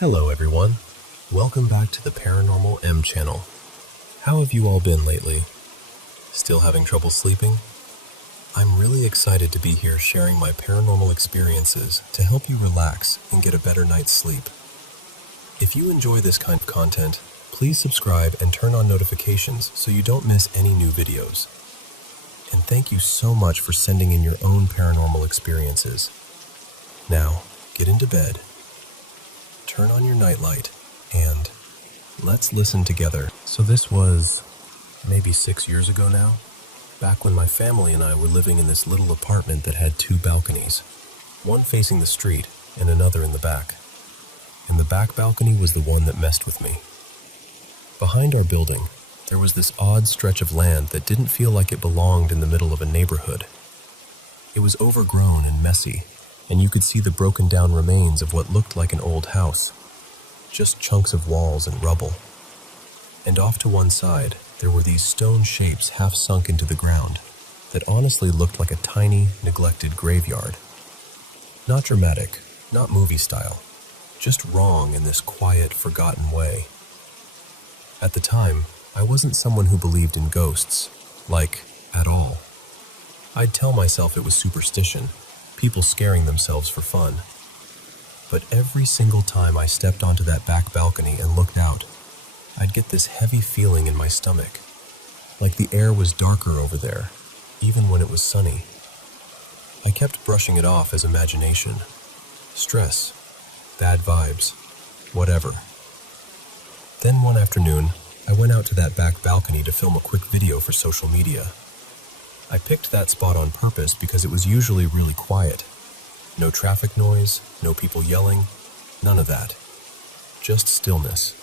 Hello everyone, welcome back to the Paranormal M channel. How have you all been lately? Still having trouble sleeping? I'm really excited to be here sharing my paranormal experiences to help you relax and get a better night's sleep. If you enjoy this kind of content, please subscribe and turn on notifications so you don't miss any new videos. And thank you so much for sending in your own paranormal experiences. Now, get into bed, turn on your nightlight, and let's listen together. So this was maybe 6 years ago now, back when my family and I were living in this little apartment that had two balconies, one facing the street and another in the back. And the back balcony was the one that messed with me. Behind our building, there was this odd stretch of land that didn't feel like it belonged in the middle of a neighborhood. It was overgrown and messy, and you could see the broken down remains of what looked like an old house. Just chunks of walls and rubble. And off to one side, there were these stone shapes half sunk into the ground that honestly looked like a tiny, neglected graveyard. Not dramatic, not movie style, just wrong in this quiet, forgotten way. At the time, I wasn't someone who believed in ghosts, at all. I'd tell myself it was superstition, people scaring themselves for fun. But every single time I stepped onto that back balcony and looked out, I'd get this heavy feeling in my stomach, like the air was darker over there, even when it was sunny. I kept brushing it off as imagination, stress, bad vibes, whatever. Then one afternoon, I went out to that back balcony to film a quick video for social media. I picked that spot on purpose because it was usually really quiet. No traffic noise, no people yelling, none of that. Just stillness.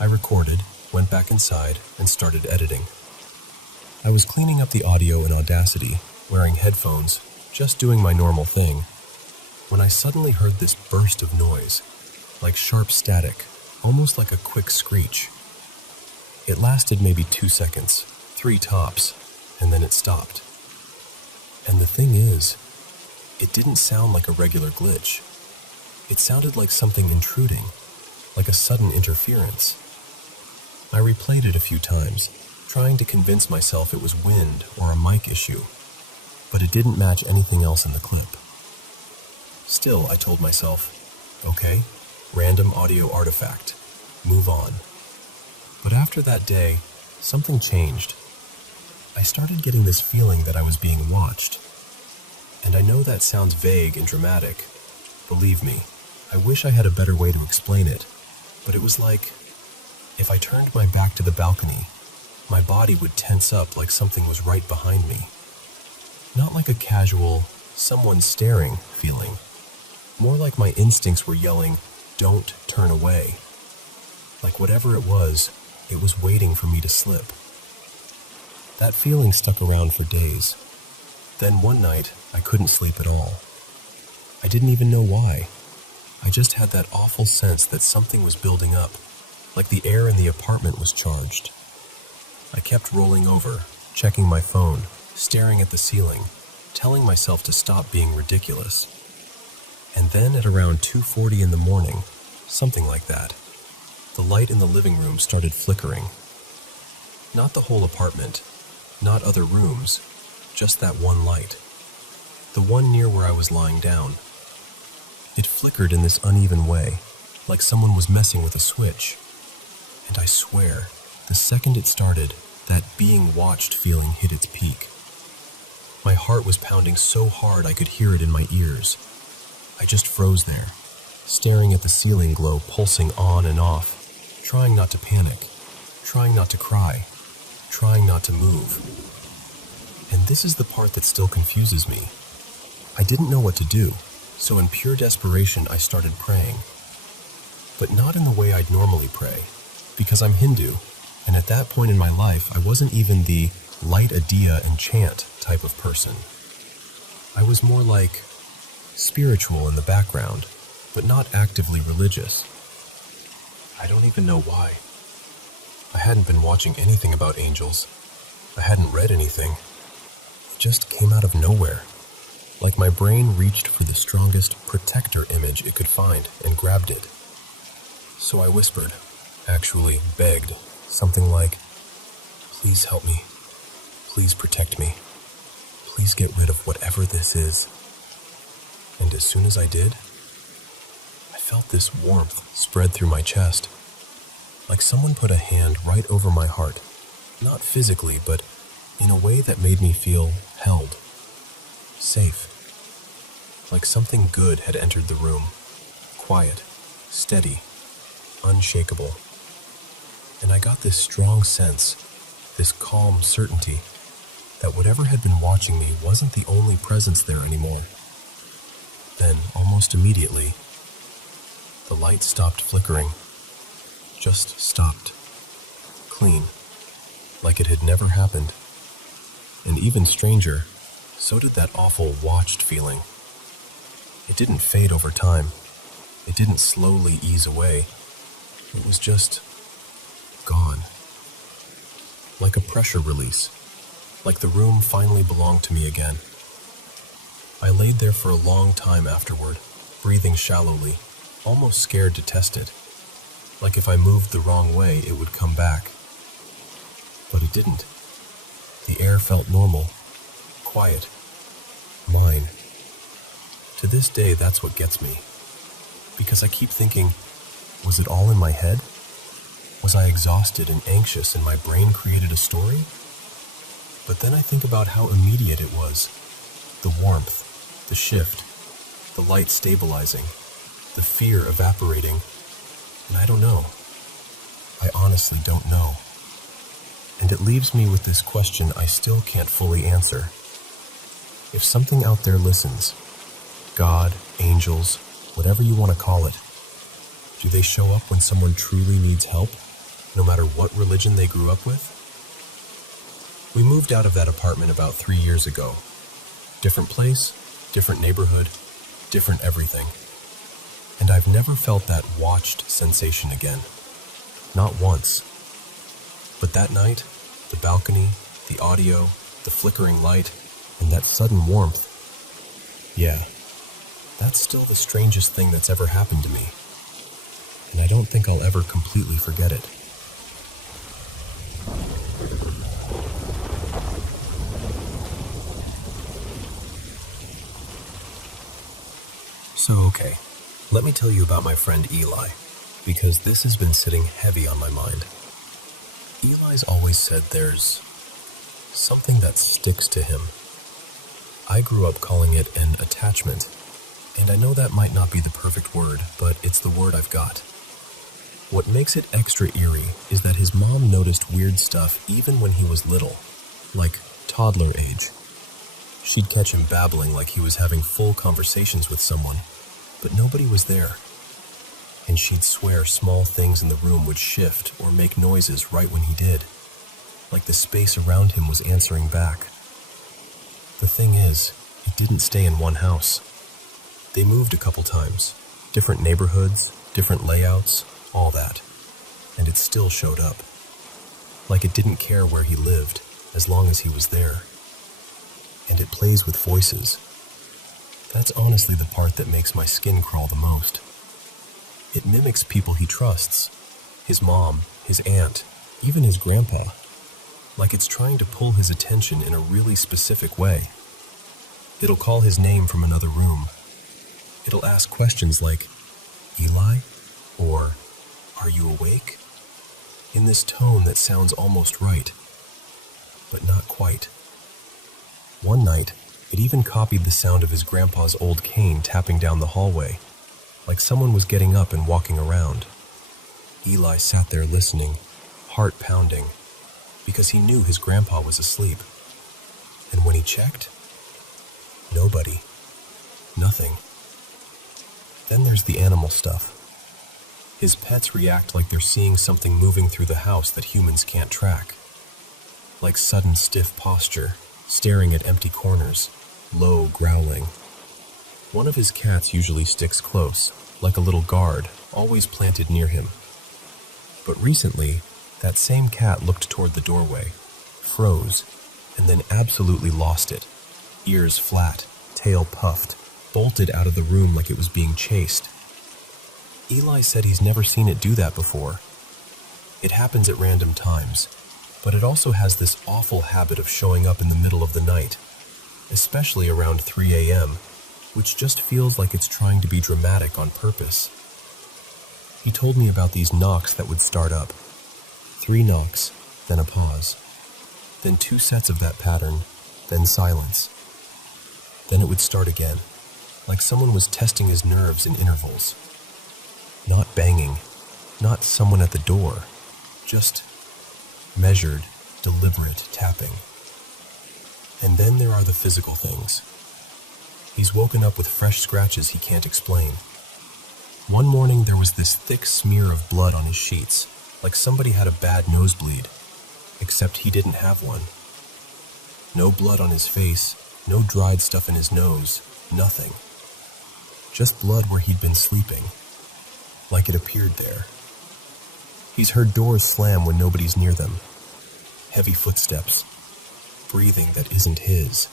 I recorded, went back inside, and started editing. I was cleaning up the audio in Audacity, wearing headphones, just doing my normal thing, when I suddenly heard this burst of noise, like sharp static, almost like a quick screech. It lasted maybe 2 seconds, 3 tops, and then it stopped. And the thing is, it didn't sound like a regular glitch. It sounded like something intruding, like a sudden interference. I replayed it a few times, trying to convince myself it was wind or a mic issue, but it didn't match anything else in the clip. Still, I told myself, okay, random audio artifact, move on. But after that day, something changed. I started getting this feeling that I was being watched. And I know that sounds vague and dramatic. Believe me, I wish I had a better way to explain it, but it was like, if I turned my back to the balcony, my body would tense up like something was right behind me. Not like a casual, someone staring feeling. More like my instincts were yelling, don't turn away. Like whatever it was waiting for me to slip. That feeling stuck around for days. Then one night, I couldn't sleep at all. I didn't even know why. I just had that awful sense that something was building up, like the air in the apartment was charged. I kept rolling over, checking my phone, staring at the ceiling, telling myself to stop being ridiculous. And then at around 2:40 in the morning, something like that, the light in the living room started flickering. Not the whole apartment, not other rooms, just that one light. The one near where I was lying down. It flickered in this uneven way, like someone was messing with a switch. And I swear, the second it started, that being watched feeling hit its peak. My heart was pounding so hard I could hear it in my ears. I just froze there, staring at the ceiling glow pulsing on and off, trying not to panic, trying not to cry, trying not to move. And this is the part that still confuses me. I didn't know what to do, so in pure desperation I started praying. But not in the way I'd normally pray, because I'm Hindu, and at that point in my life I wasn't even the light a diya and chant type of person. I was more like spiritual in the background, but not actively religious. I don't even know why. I hadn't been watching anything about angels. I hadn't read anything. It just came out of nowhere. Like my brain reached for the strongest protector image it could find and grabbed it So I whispered, actually begged, something like, "Please help me. Please protect me. Please get rid of whatever this is." And as soon as I did, I felt this warmth spread through my chest, like someone put a hand right over my heart, not physically, but in a way that made me feel held, safe, like something good had entered the room, quiet, steady, unshakable. And I got this strong sense, this calm certainty, that whatever had been watching me wasn't the only presence there anymore. Then, almost immediately, the light stopped flickering, just stopped, clean, like it had never happened. And even stranger, so did that awful watched feeling. It didn't fade over time. It didn't slowly ease away. It was just gone. Like a pressure release. Like the room finally belonged to me again. I laid there for a long time afterward, breathing shallowly, almost scared to test it. Like if I moved the wrong way, it would come back. But it didn't. The air felt normal, quiet, mine. To this day, that's what gets me. Because I keep thinking, was it all in my head? Was I exhausted and anxious and my brain created a story? But then I think about how immediate it was. The warmth, the shift, the light stabilizing, the fear evaporating. And I don't know. I honestly don't know. And it leaves me with this question I still can't fully answer. If something out there listens, God, angels, whatever you want to call it, do they show up when someone truly needs help, no matter what religion they grew up with? We moved out of that apartment about 3 years ago. Different place, different neighborhood, different everything. And I've never felt that watched sensation again. Not once. But that night, the balcony, the audio, the flickering light, and that sudden warmth, yeah, that's still the strangest thing that's ever happened to me. And I don't think I'll ever completely forget it. So, okay, let me tell you about my friend Eli, because this has been sitting heavy on my mind. Eli's always said there's something that sticks to him. I grew up calling it an attachment, and I know that might not be the perfect word, but it's the word I've got. What makes it extra eerie is that his mom noticed weird stuff even when he was little, like toddler age. She'd catch him babbling like he was having full conversations with someone, but nobody was there. And she'd swear small things in the room would shift or make noises right when he did, like the space around him was answering back. The thing is, it didn't stay in one house. They moved a couple times, different neighborhoods, different layouts, all that, and it still showed up. Like it didn't care where he lived, as long as he was there. And it plays with voices. That's honestly the part that makes my skin crawl the most. It mimics people he trusts. His mom, his aunt, even his grandpa. Like it's trying to pull his attention in a really specific way. It'll call his name from another room. It'll ask questions like, "Eli?" or "Are you awake?" in this tone that sounds almost right, but not quite. One night, it even copied the sound of his grandpa's old cane tapping down the hallway, like someone was getting up and walking around. Eli sat there listening, heart pounding, because he knew his grandpa was asleep. And when he checked, nobody. Nothing. Then there's the animal stuff. His pets react like they're seeing something moving through the house that humans can't track. Like sudden stiff posture, staring at empty corners, low growling. One of his cats usually sticks close, like a little guard, always planted near him. But recently, that same cat looked toward the doorway, froze, and then absolutely lost it. Ears flat, tail puffed, bolted out of the room like it was being chased. Eli said he's never seen it do that before. It happens at random times, but it also has this awful habit of showing up in the middle of the night, especially around 3 a.m., which just feels like it's trying to be dramatic on purpose. He told me about these knocks that would start up. 3 knocks, then a pause. Then 2 sets of that pattern, then silence. Then it would start again, like someone was testing his nerves in intervals. Not banging, not someone at the door, just measured, deliberate tapping. And then there are the physical things. He's woken up with fresh scratches he can't explain. One morning there was this thick smear of blood on his sheets, like somebody had a bad nosebleed, except he didn't have one. No blood on his face, no dried stuff in his nose, nothing. Just blood where he'd been sleeping, like it appeared there. He's heard doors slam when nobody's near them, heavy footsteps, breathing that isn't his,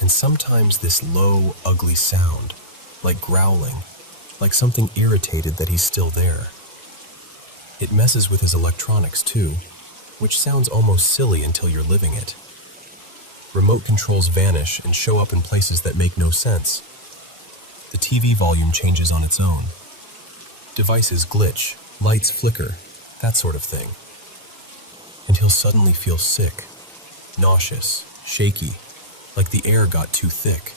and sometimes this low, ugly sound, like growling, like something irritated that he's still there. It messes with his electronics too, which sounds almost silly until you're living it. Remote controls vanish and show up in places that make no sense. The TV volume changes on its own. Devices glitch, lights flicker, that sort of thing. And he'll suddenly feel sick, nauseous, shaky, like the air got too thick.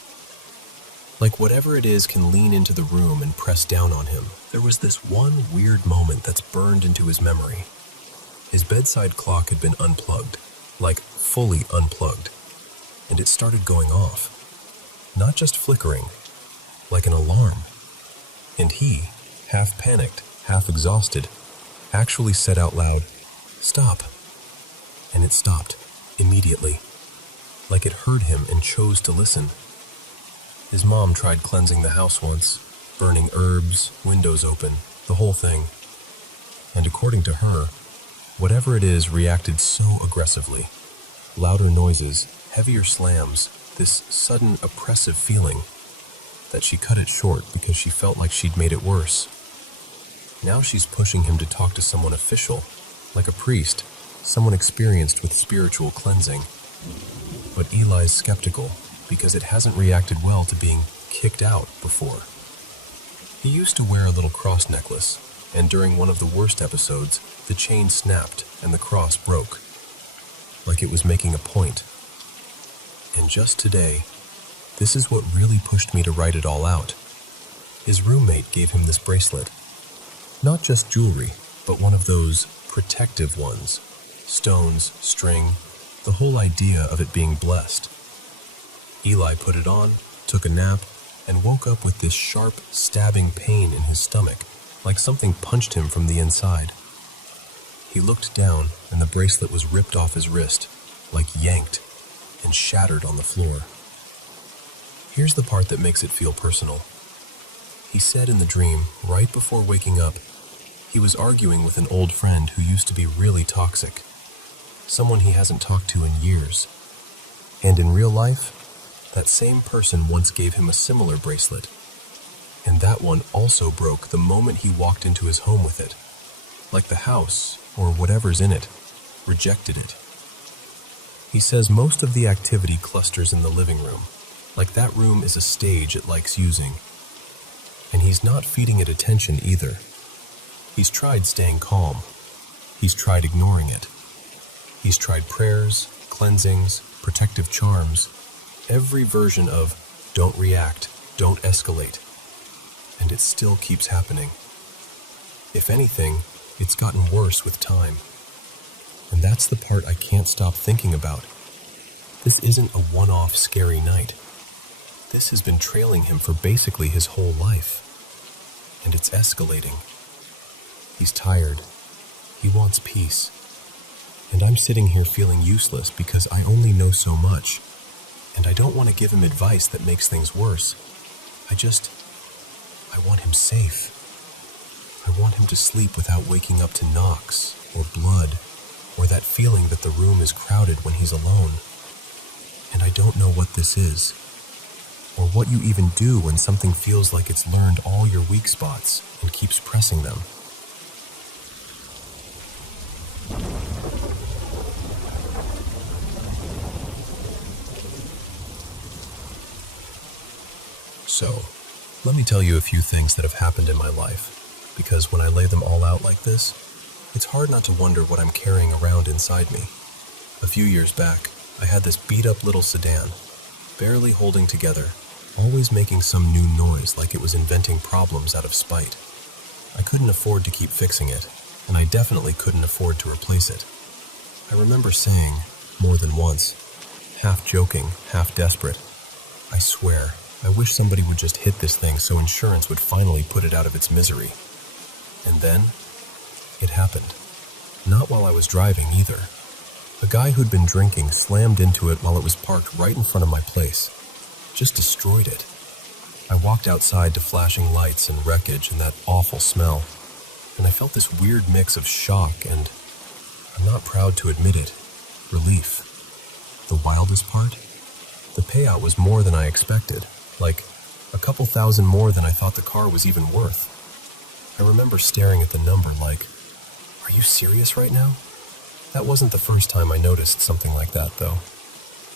Like whatever it is can lean into the room and press down on him. There was this one weird moment that's burned into his memory. His bedside clock had been unplugged, like fully unplugged, and it started going off. Not just flickering, like an alarm. And he, half panicked, half exhausted, actually said out loud, "Stop." And it stopped, immediately, like it heard him and chose to listen. His mom tried cleansing the house once, burning herbs, windows open, the whole thing. And according to her, whatever it is reacted so aggressively. Louder noises, heavier slams, this sudden oppressive feeling, that she cut it short because she felt like she'd made it worse. Now she's pushing him to talk to someone official, like a priest, someone experienced with spiritual cleansing. But Eli's skeptical because it hasn't reacted well to being kicked out before. He used to wear a little cross necklace, and during one of the worst episodes, the chain snapped and the cross broke, like it was making a point. And just today, this is what really pushed me to write it all out. His roommate gave him this bracelet. Not just jewelry, but one of those protective ones. Stones, string, the whole idea of it being blessed. Eli put it on, took a nap, and woke up with this sharp, stabbing pain in his stomach, like something punched him from the inside. He looked down, and the bracelet was ripped off his wrist, like yanked, and shattered on the floor. Here's the part that makes it feel personal. He said in the dream, right before waking up, he was arguing with an old friend who used to be really toxic, someone he hasn't talked to in years. And in real life, that same person once gave him a similar bracelet, and that one also broke the moment he walked into his home with it, like the house, or whatever's in it, rejected it. He says most of the activity clusters in the living room, like that room is a stage it likes using. And he's not feeding it attention either. He's tried staying calm. He's tried ignoring it. He's tried prayers, cleansings, protective charms, every version of don't react, don't escalate. And it still keeps happening. If anything, it's gotten worse with time. And that's the part I can't stop thinking about. This isn't a one-off scary night. This has been trailing him for basically his whole life. And it's escalating. He's tired. He wants peace. And I'm sitting here feeling useless because I only know so much. And I don't want to give him advice that makes things worse. I want him safe. I want him to sleep without waking up to knocks, or blood, or that feeling that the room is crowded when he's alone. And I don't know what this is. or what you even do when something feels like it's learned all your weak spots and keeps pressing them. So, let me tell you a few things that have happened in my life, because when I lay them all out like this, it's hard not to wonder what I'm carrying around inside me. A few years back, I had this beat-up little sedan, barely holding together, always making some new noise like it was inventing problems out of spite. I couldn't afford to keep fixing it, and I definitely couldn't afford to replace it. I remember saying, more than once, half joking, half desperate, I swear, I wish somebody would just hit this thing so insurance would finally put it out of its misery. And then, it happened. Not while I was driving either. A guy who'd been drinking slammed into it while it was parked right in front of my place. Just destroyed it. I walked outside to flashing lights and wreckage and that awful smell, and I felt this weird mix of shock and, I'm not proud to admit it, relief. The wildest part? The payout was more than I expected. Like, a couple thousand more than I thought the car was even worth. I remember staring at the number like, are you serious right now? That wasn't the first time I noticed something like that, though.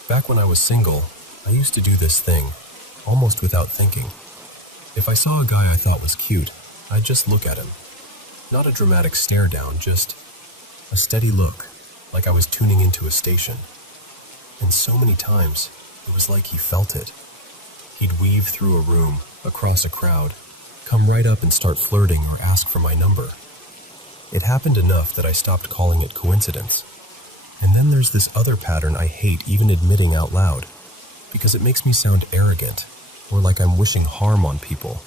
Back when I was single, I used to do this thing, almost without thinking. If I saw a guy I thought was cute, I'd just look at him. Not a dramatic stare down, just a steady look, like I was tuning into a station. And so many times, it was like he felt it. He'd weave through a room, across a crowd, come right up and start flirting or ask for my number. It happened enough that I stopped calling it coincidence. And then there's this other pattern I hate even admitting out loud, because it makes me sound arrogant, or like I'm wishing harm on people.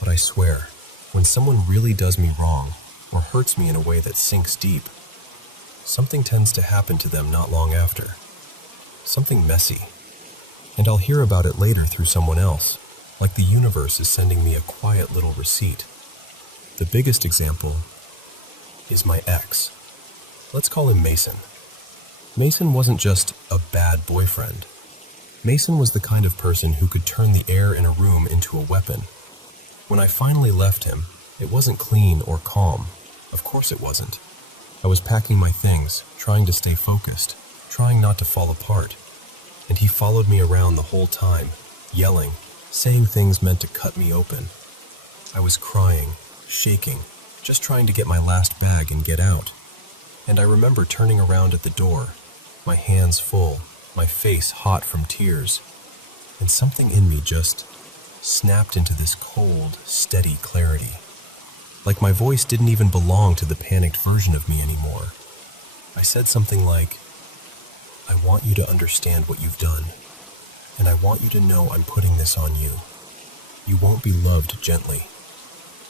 But I swear, when someone really does me wrong, or hurts me in a way that sinks deep, something tends to happen to them not long after. Something messy. And I'll hear about it later through someone else, like the universe is sending me a quiet little receipt. The biggest example is my ex. Let's call him Mason. Mason wasn't just a bad boyfriend. Mason was the kind of person who could turn the air in a room into a weapon. When I finally left him, it wasn't clean or calm. Of course it wasn't. I was packing my things, trying to stay focused, trying not to fall apart. And he followed me around the whole time, yelling, saying things meant to cut me open. I was crying, shaking, just trying to get my last bag and get out. And I remember turning around at the door, my hands full, my face hot from tears, and something in me just snapped into this cold, steady clarity. Like my voice didn't even belong to the panicked version of me anymore. I said something like, I want you to understand what you've done, and I want you to know I'm putting this on you. You won't be loved gently.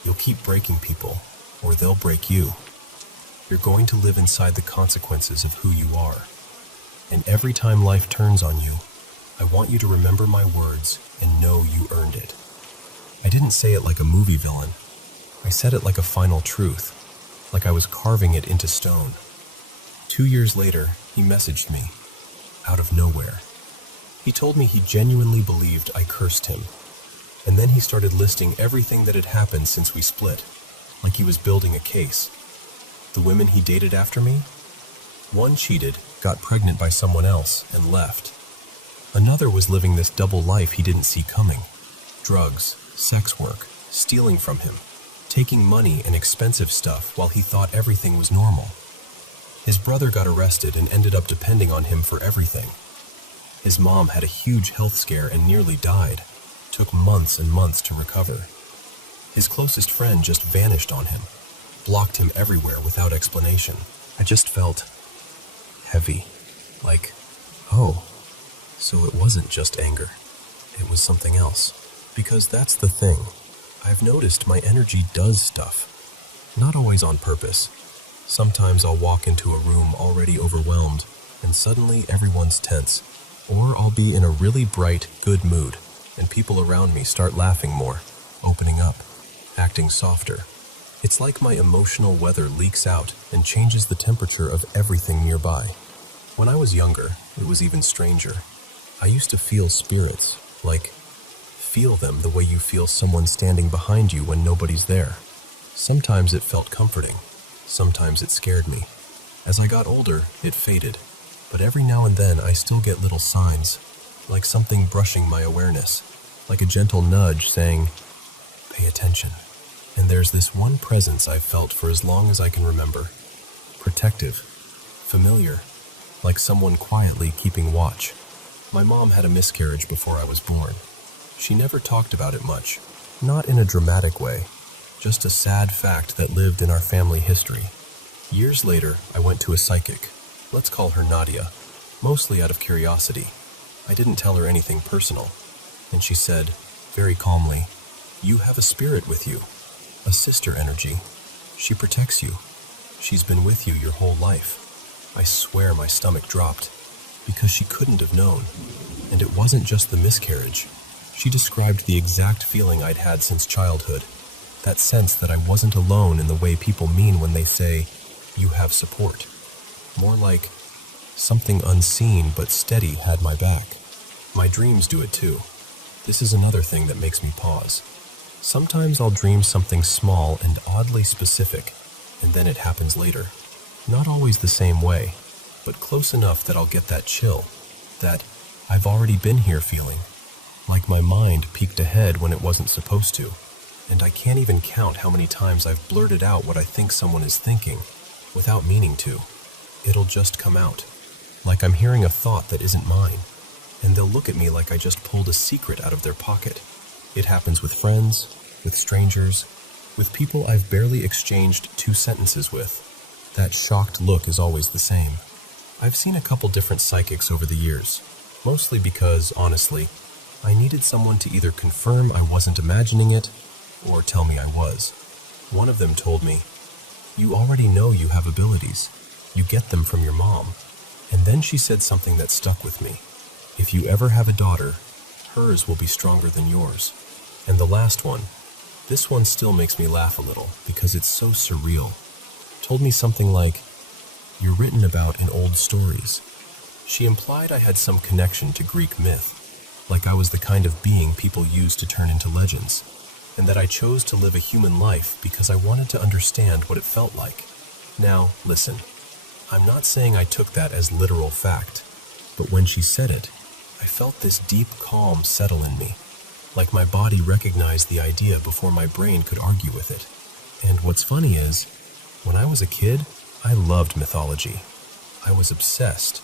You'll keep breaking people, or they'll break you. You're going to live inside the consequences of who you are. And every time life turns on you, I want you to remember my words and know you earned it. I didn't say it like a movie villain. I said it like a final truth, like I was carving it into stone. 2 years later, he messaged me, out of nowhere. He told me he genuinely believed I cursed him. And then he started listing everything that had happened since we split, like he was building a case. The women he dated after me? One cheated, got pregnant by someone else, and left. Another was living this double life he didn't see coming. Drugs, sex work, stealing from him, taking money and expensive stuff while he thought everything was normal. His brother got arrested and ended up depending on him for everything. His mom had a huge health scare and nearly died. Took months and months to recover. His closest friend just vanished on him, blocked him everywhere without explanation. I just felt heavy, like, oh, so it wasn't just anger. It was something else. Because that's the thing. I've noticed my energy does stuff. Not always on purpose. Sometimes I'll walk into a room already overwhelmed, and suddenly everyone's tense. Or I'll be in a really bright, good mood, and people around me start laughing more, opening up, acting softer. It's like my emotional weather leaks out and changes the temperature of everything nearby. When I was younger, it was even stranger. I used to feel spirits, like feel them the way you feel someone standing behind you when nobody's there. Sometimes it felt comforting. Sometimes it scared me. As I got older, it faded. But every now and then I still get little signs, like something brushing my awareness, like a gentle nudge saying, "Pay attention." And there's this one presence I've felt for as long as I can remember. Protective, familiar, like someone quietly keeping watch. My mom had a miscarriage before I was born. She never talked about it much, not in a dramatic way, just a sad fact that lived in our family history. Years later, I went to a psychic. Let's call her Nadia, mostly out of curiosity. I didn't tell her anything personal, and she said, very calmly, "You have a spirit with you, a sister energy. She protects you. She's been with you your whole life." I swear my stomach dropped, because she couldn't have known. And it wasn't just the miscarriage. She described the exact feeling I'd had since childhood, that sense that I wasn't alone in the way people mean when they say, "You have support." More like, something unseen but steady had my back. My dreams do it too. This is another thing that makes me pause. Sometimes I'll dream something small and oddly specific, and then it happens later. Not always the same way, but close enough that I'll get that chill, that I've already been here feeling, like my mind peeked ahead when it wasn't supposed to, and I can't even count how many times I've blurted out what I think someone is thinking, without meaning to. It'll just come out, like I'm hearing a thought that isn't mine, and they'll look at me like I just pulled a secret out of their pocket. It happens with friends, with strangers, with people I've barely exchanged 2 sentences with. That shocked look is always the same. I've seen a couple different psychics over the years, mostly because, honestly, I needed someone to either confirm I wasn't imagining it, or tell me I was. One of them told me, "You already know you have abilities. You get them from your mom." And then she said something that stuck with me. "If you ever have a daughter, hers will be stronger than yours." And the last one, this one still makes me laugh a little because it's so surreal, told me something like, "You're written about in old stories." She implied I had some connection to Greek myth, like I was the kind of being people used to turn into legends, and that I chose to live a human life because I wanted to understand what it felt like. Now, listen, I'm not saying I took that as literal fact, but when she said it, I felt this deep calm settle in me, like my body recognized the idea before my brain could argue with it. And what's funny is, when I was a kid, I loved mythology. I was obsessed.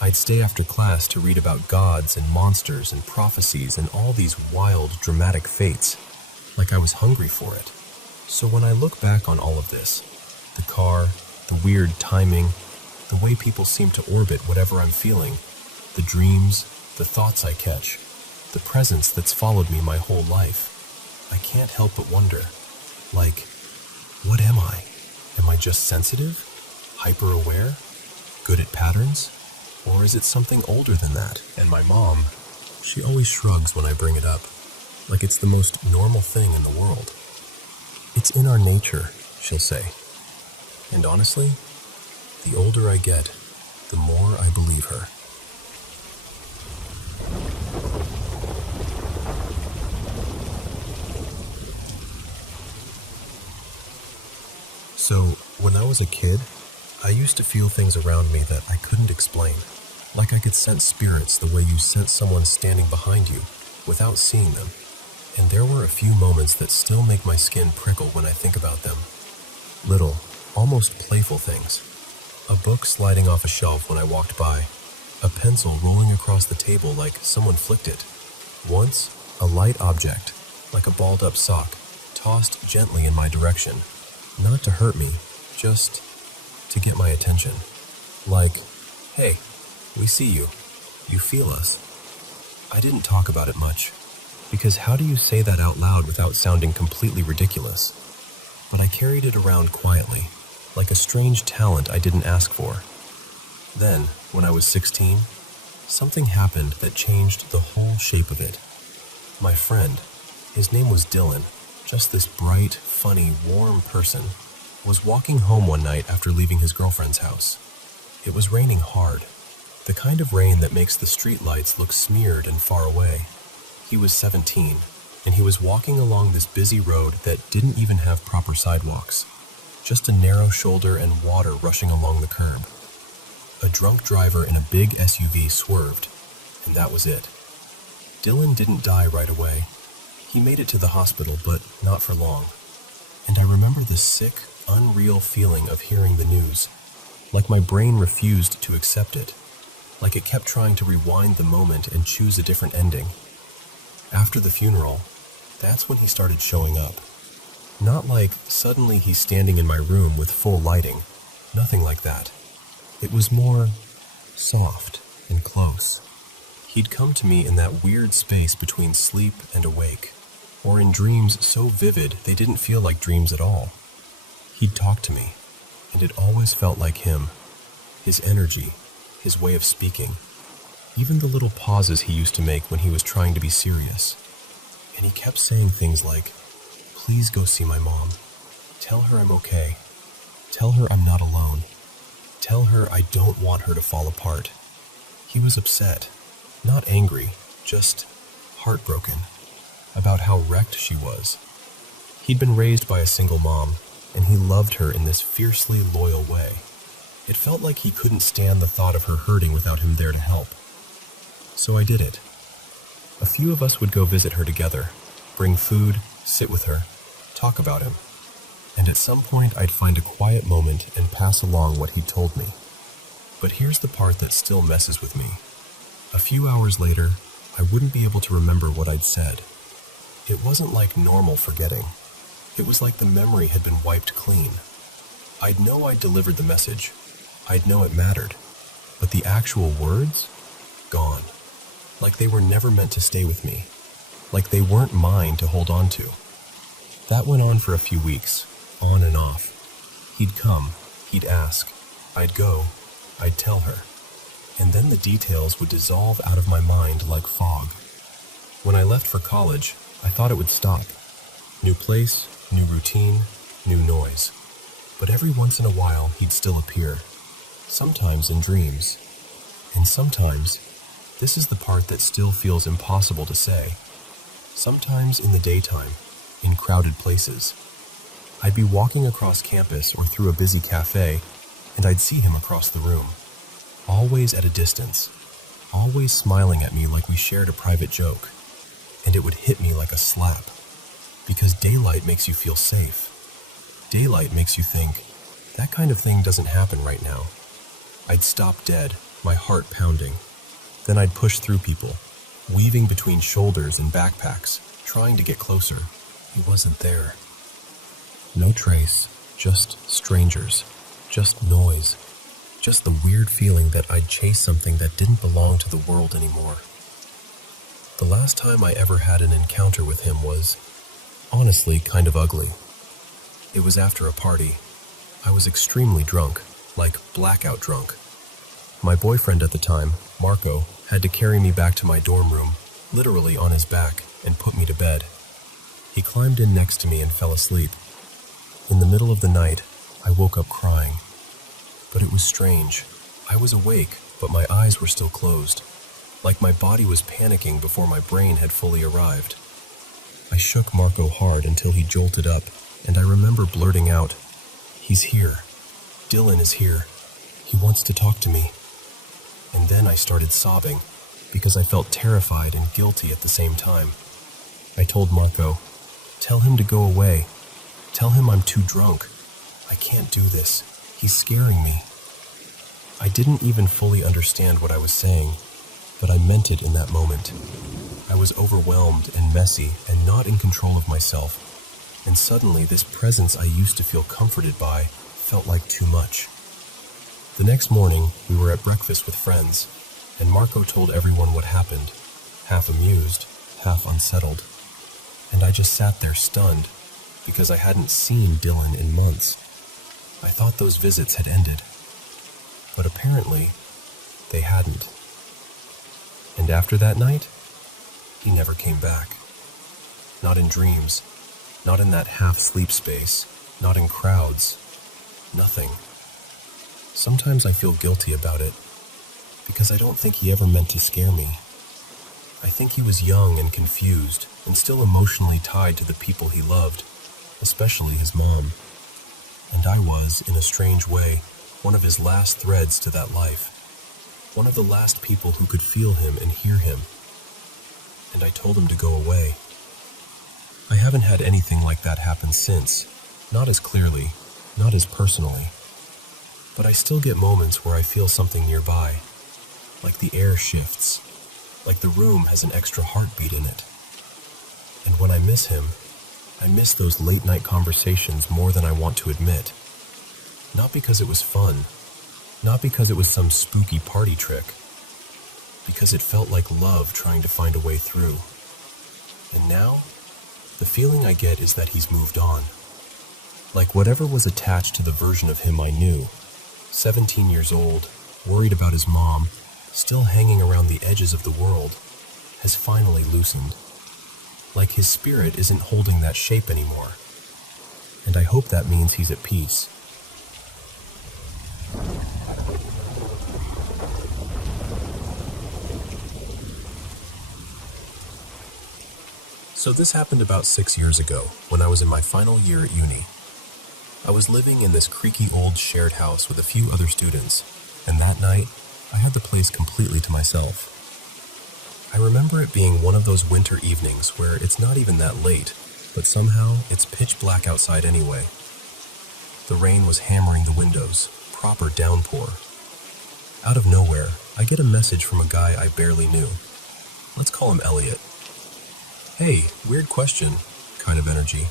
I'd stay after class to read about gods and monsters and prophecies and all these wild, dramatic fates, like I was hungry for it. So when I look back on all of this, the car, the weird timing, the way people seem to orbit whatever I'm feeling, the dreams, the thoughts I catch, the presence that's followed me my whole life, I can't help but wonder, like, what am I? Am I just sensitive? Hyper-aware? Good at patterns? Or is it something older than that? And my mom, she always shrugs when I bring it up, like it's the most normal thing in the world. "It's in our nature," she'll say. And honestly, the older I get, the more I believe her. So, when I was a kid, I used to feel things around me that I couldn't explain. Like I could sense spirits the way you sense someone standing behind you, without seeing them. And there were a few moments that still make my skin prickle when I think about them. Little, almost playful things. A book sliding off a shelf when I walked by. A pencil rolling across the table like someone flicked it. Once, a light object, like a balled-up sock, tossed gently in my direction. Not to hurt me, just to get my attention. Like, "Hey, we see you. You feel us." I didn't talk about it much, because how do you say that out loud without sounding completely ridiculous? But I carried it around quietly, like a strange talent I didn't ask for. Then, when I was 16, something happened that changed the whole shape of it. My friend, his name was Dylan, just this bright, funny, warm person, was walking home one night after leaving his girlfriend's house. It was raining hard, the kind of rain that makes the streetlights look smeared and far away. He was 17, and he was walking along this busy road that didn't even have proper sidewalks, just a narrow shoulder and water rushing along the curb. A drunk driver in a big SUV swerved, and that was it. Dylan didn't die right away. He made it to the hospital, but not for long. And I remember this sick, unreal feeling of hearing the news, like my brain refused to accept it, like it kept trying to rewind the moment and choose a different ending. After the funeral, that's when he started showing up. Not like suddenly he's standing in my room with full lighting, nothing like that. It was more soft and close. He'd come to me in that weird space between sleep and awake, or in dreams so vivid they didn't feel like dreams at all. He'd talk to me, and it always felt like him. His energy, his way of speaking, even the little pauses he used to make when he was trying to be serious. And he kept saying things like, "Please go see my mom. Tell her I'm okay. Tell her I'm not alone. Tell her I don't want her to fall apart." He was upset, not angry, just heartbroken about how wrecked she was. He'd been raised by a single mom, and he loved her in this fiercely loyal way. It felt like he couldn't stand the thought of her hurting without him there to help. So I did it. A few of us would go visit her together, bring food, sit with her, talk about him. And at some point I'd find a quiet moment and pass along what he'd told me. But here's the part that still messes with me. A few hours later, I wouldn't be able to remember what I'd said. It wasn't like normal forgetting. It was like the memory had been wiped clean. I'd know I'd delivered the message. I'd know it mattered. But the actual words? Gone. Like they were never meant to stay with me. Like they weren't mine to hold on to. That went on for a few weeks, on and off. He'd come, he'd ask, I'd go, I'd tell her. And then the details would dissolve out of my mind like fog. When I left for college, I thought it would stop. New place, new routine, new noise. But every once in a while, he'd still appear. Sometimes in dreams. And sometimes, this is the part that still feels impossible to say. Sometimes in the daytime, in crowded places. I'd be walking across campus or through a busy cafe, and I'd see him across the room. Always at a distance. Always smiling at me like we shared a private joke. And it would hit me like a slap. Because daylight makes you feel safe. Daylight makes you think, that kind of thing doesn't happen right now. I'd stop dead, my heart pounding. Then I'd push through people, weaving between shoulders and backpacks, trying to get closer. He wasn't there. No trace, just strangers, just noise, just the weird feeling that I'd chased something that didn't belong to the world anymore. The last time I ever had an encounter with him was, honestly, kind of ugly. It was after a party. I was extremely drunk, like blackout drunk. My boyfriend at the time, Marco, had to carry me back to my dorm room, literally on his back, and put me to bed. He climbed in next to me and fell asleep. In the middle of the night, I woke up crying. But it was strange. I was awake, but my eyes were still closed, like my body was panicking before my brain had fully arrived. I shook Marco hard until he jolted up, and I remember blurting out, "He's here. Dylan is here. He wants to talk to me." And then I started sobbing, because I felt terrified and guilty at the same time. I told Marco, "Tell him to go away. Tell him I'm too drunk. I can't do this. He's scaring me." I didn't even fully understand what I was saying, but I meant it in that moment. I was overwhelmed and messy and not in control of myself, and suddenly this presence I used to feel comforted by felt like too much. The next morning, we were at breakfast with friends, and Marco told everyone what happened, half amused, half unsettled. And I just sat there stunned, because I hadn't seen Dylan in months. I thought those visits had ended. But apparently, they hadn't. And after that night, he never came back. Not in dreams, not in that half-sleep space, not in crowds, nothing. Sometimes I feel guilty about it, because I don't think he ever meant to scare me. I think he was young and confused and still emotionally tied to the people he loved, especially his mom. And I was, in a strange way, one of his last threads to that life. One of the last people who could feel him and hear him. And I told him to go away. I haven't had anything like that happen since. Not as clearly, not as personally. But I still get moments where I feel something nearby. Like the air shifts. Like the room has an extra heartbeat in it. And when I miss him, I miss those late-night conversations more than I want to admit. Not because it was fun. Not because it was some spooky party trick. Because it felt like love trying to find a way through. And now, the feeling I get is that he's moved on. Like whatever was attached to the version of him I knew, 17 years old, worried about his mom, still hanging around the edges of the world, has finally loosened. Like his spirit isn't holding that shape anymore. And I hope that means he's at peace. So this happened about 6 years ago, when I was in my final year at uni. I was living in this creaky old shared house with a few other students, and that night, I had the place completely to myself. I remember it being one of those winter evenings where it's not even that late, but somehow it's pitch black outside anyway. The rain was hammering the windows, proper downpour. Out of nowhere, I get a message from a guy I barely knew. Let's call him Elliot. Hey, weird question, kind of energy.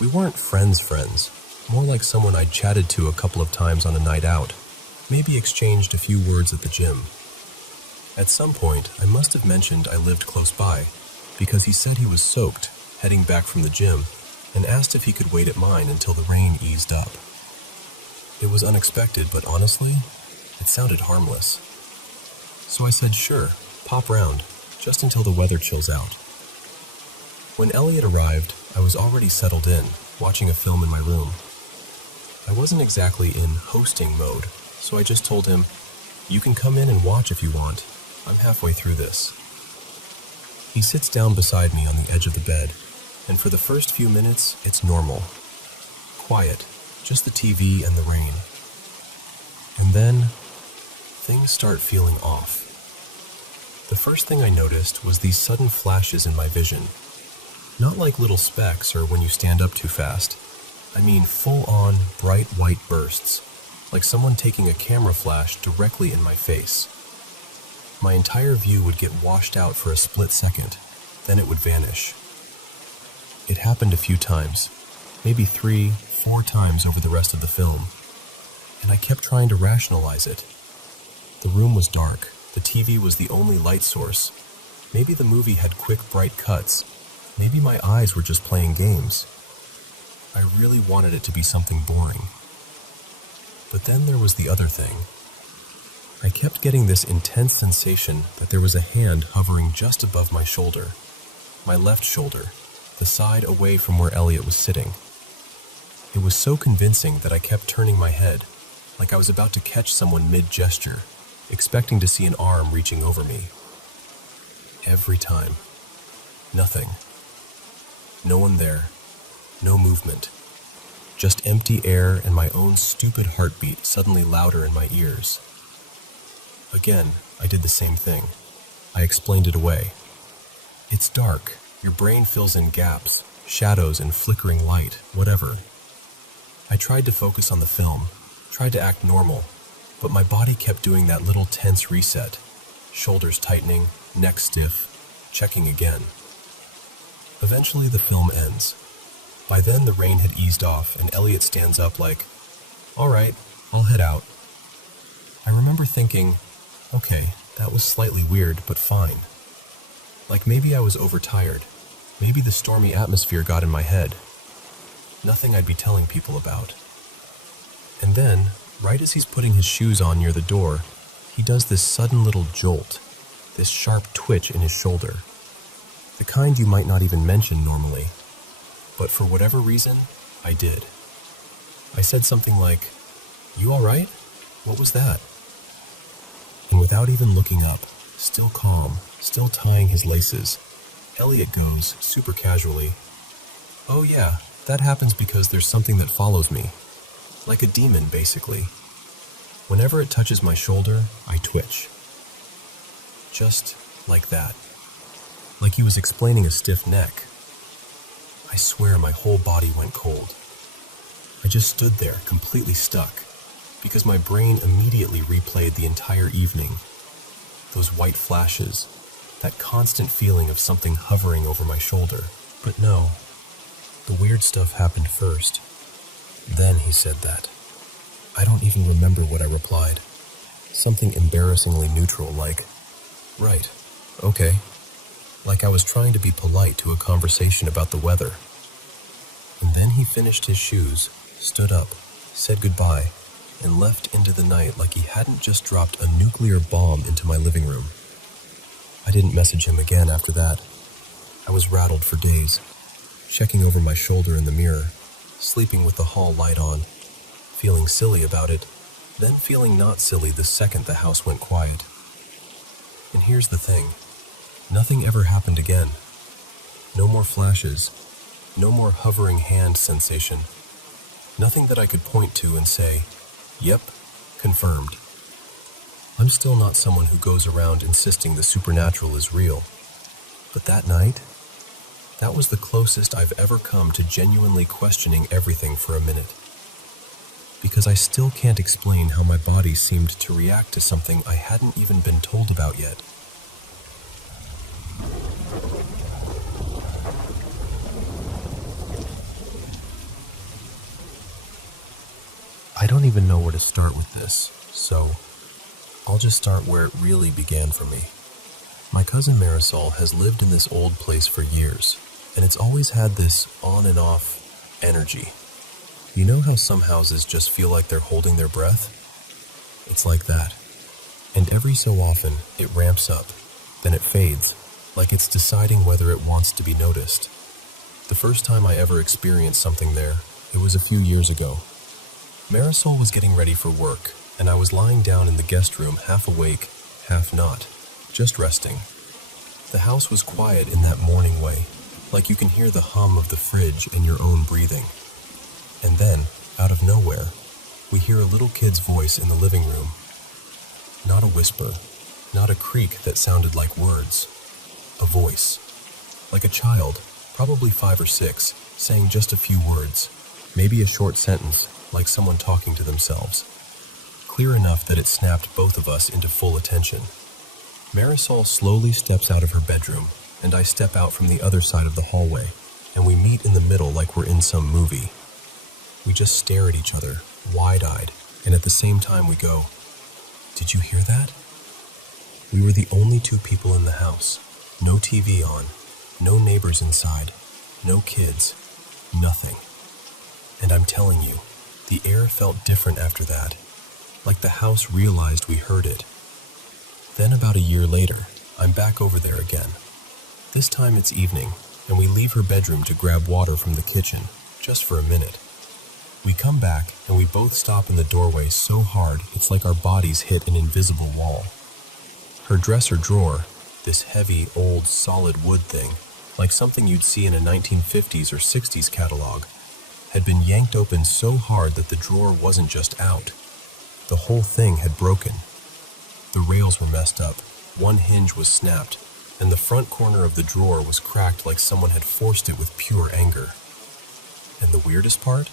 We weren't friends, more like someone I'd chatted to a couple of times on a night out, maybe exchanged a few words at the gym. At some point, I must have mentioned I lived close by, because he said he was soaked, heading back from the gym, and asked if he could wait at mine until the rain eased up. It was unexpected, but honestly, it sounded harmless. So I said sure, pop round, just until the weather chills out. When Elliot arrived, I was already settled in, watching a film in my room. I wasn't exactly in hosting mode, so I just told him, "You can come in and watch if you want. I'm halfway through this." He sits down beside me on the edge of the bed, and for the first few minutes, it's normal. Quiet, just the TV and the rain. And then, things start feeling off. The first thing I noticed was these sudden flashes in my vision. Not like little specks or when you stand up too fast. I mean full-on, bright white bursts, like someone taking a camera flash directly in my face. My entire view would get washed out for a split second, then it would vanish. It happened a few times, maybe 3, 4 times over the rest of the film, and I kept trying to rationalize it. The room was dark, the TV was the only light source. Maybe the movie had quick, bright cuts. Maybe my eyes were just playing games. I really wanted it to be something boring. But then there was the other thing. I kept getting this intense sensation that there was a hand hovering just above my shoulder. My left shoulder, the side away from where Elliot was sitting. It was so convincing that I kept turning my head, like I was about to catch someone mid-gesture, expecting to see an arm reaching over me. Every time. Nothing. No one there. No movement. Just empty air and my own stupid heartbeat suddenly louder in my ears. Again, I did the same thing. I explained it away. It's dark. Your brain fills in gaps, shadows and flickering light, whatever. I tried to focus on the film, tried to act normal, but my body kept doing that little tense reset. Shoulders tightening, neck stiff, checking again. Eventually the film ends. By then the rain had eased off and Elliot stands up like, "All right, I'll head out." I remember thinking, okay, that was slightly weird, but fine. Like maybe I was overtired. Maybe the stormy atmosphere got in my head. Nothing I'd be telling people about. And then, right as he's putting his shoes on near the door, he does this sudden little jolt, this sharp twitch in his shoulder. The kind you might not even mention normally. But for whatever reason, I did. I said something like, "You all right? What was that?" And without even looking up, still calm, still tying his laces. Elliot goes, super casually, "Oh yeah, that happens because there's something that follows me. Like a demon, basically. Whenever it touches my shoulder, I twitch." Just like that. Like he was explaining a stiff neck. I swear my whole body went cold. I just stood there, completely stuck, because my brain immediately replayed the entire evening. Those white flashes, that constant feeling of something hovering over my shoulder. But no, the weird stuff happened first. Then he said that. I don't even remember what I replied. Something embarrassingly neutral like, "Right, okay." Like I was trying to be polite to a conversation about the weather. And then he finished his shoes, stood up, said goodbye, and left into the night like he hadn't just dropped a nuclear bomb into my living room. I didn't message him again after that. I was rattled for days, checking over my shoulder in the mirror, sleeping with the hall light on, feeling silly about it, then feeling not silly the second the house went quiet. And here's the thing. Nothing ever happened again. No more flashes. No more hovering hand sensation. Nothing that I could point to and say, "Yep, confirmed." I'm still not someone who goes around insisting the supernatural is real. But that night, that was the closest I've ever come to genuinely questioning everything for a minute. Because I still can't explain how my body seemed to react to something I hadn't even been told about yet. I don't even know where to start with this, so I'll just start where it really began for me. My cousin Marisol has lived in this old place for years, and it's always had this on and off energy. You know how some houses just feel like they're holding their breath? It's like that. And every so often, it ramps up, then it fades, like it's deciding whether it wants to be noticed. The first time I ever experienced something there, it was a few years ago. Marisol was getting ready for work, and I was lying down in the guest room half awake, half not, just resting. The house was quiet in that morning way, like you can hear the hum of the fridge and your own breathing. And then, out of nowhere, we hear a little kid's voice in the living room. Not a whisper, not a creak that sounded like words. A voice. Like a child, probably 5 or 6, saying just a few words, maybe a short sentence, like someone talking to themselves. Clear enough that it snapped both of us into full attention. Marisol slowly steps out of her bedroom, and I step out from the other side of the hallway, and we meet in the middle like we're in some movie. We just stare at each other, wide-eyed, and at the same time we go, "Did you hear that?" We were the only 2 people in the house. No TV on, no neighbors inside, no kids, nothing. And I'm telling you, the air felt different after that, like the house realized we heard it. Then about a year later, I'm back over there again. This time it's evening, and we leave her bedroom to grab water from the kitchen, just for a minute. We come back, and we both stop in the doorway so hard it's like our bodies hit an invisible wall. Her dresser drawer, this heavy, old, solid wood thing, like something you'd see in a 1950s or 60s catalog, had been yanked open so hard that the drawer wasn't just out. The whole thing had broken. The rails were messed up, one hinge was snapped, and the front corner of the drawer was cracked like someone had forced it with pure anger. And the weirdest part?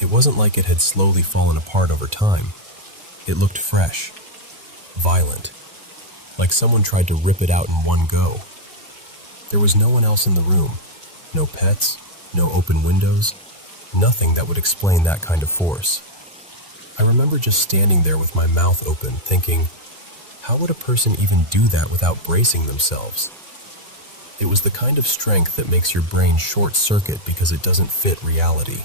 It wasn't like it had slowly fallen apart over time. It looked fresh, violent, like someone tried to rip it out in one go. There was no one else in the room, no pets, no open windows, nothing that would explain that kind of force. I remember just standing there with my mouth open, thinking, how would a person even do that without bracing themselves? It was the kind of strength that makes your brain short-circuit because it doesn't fit reality.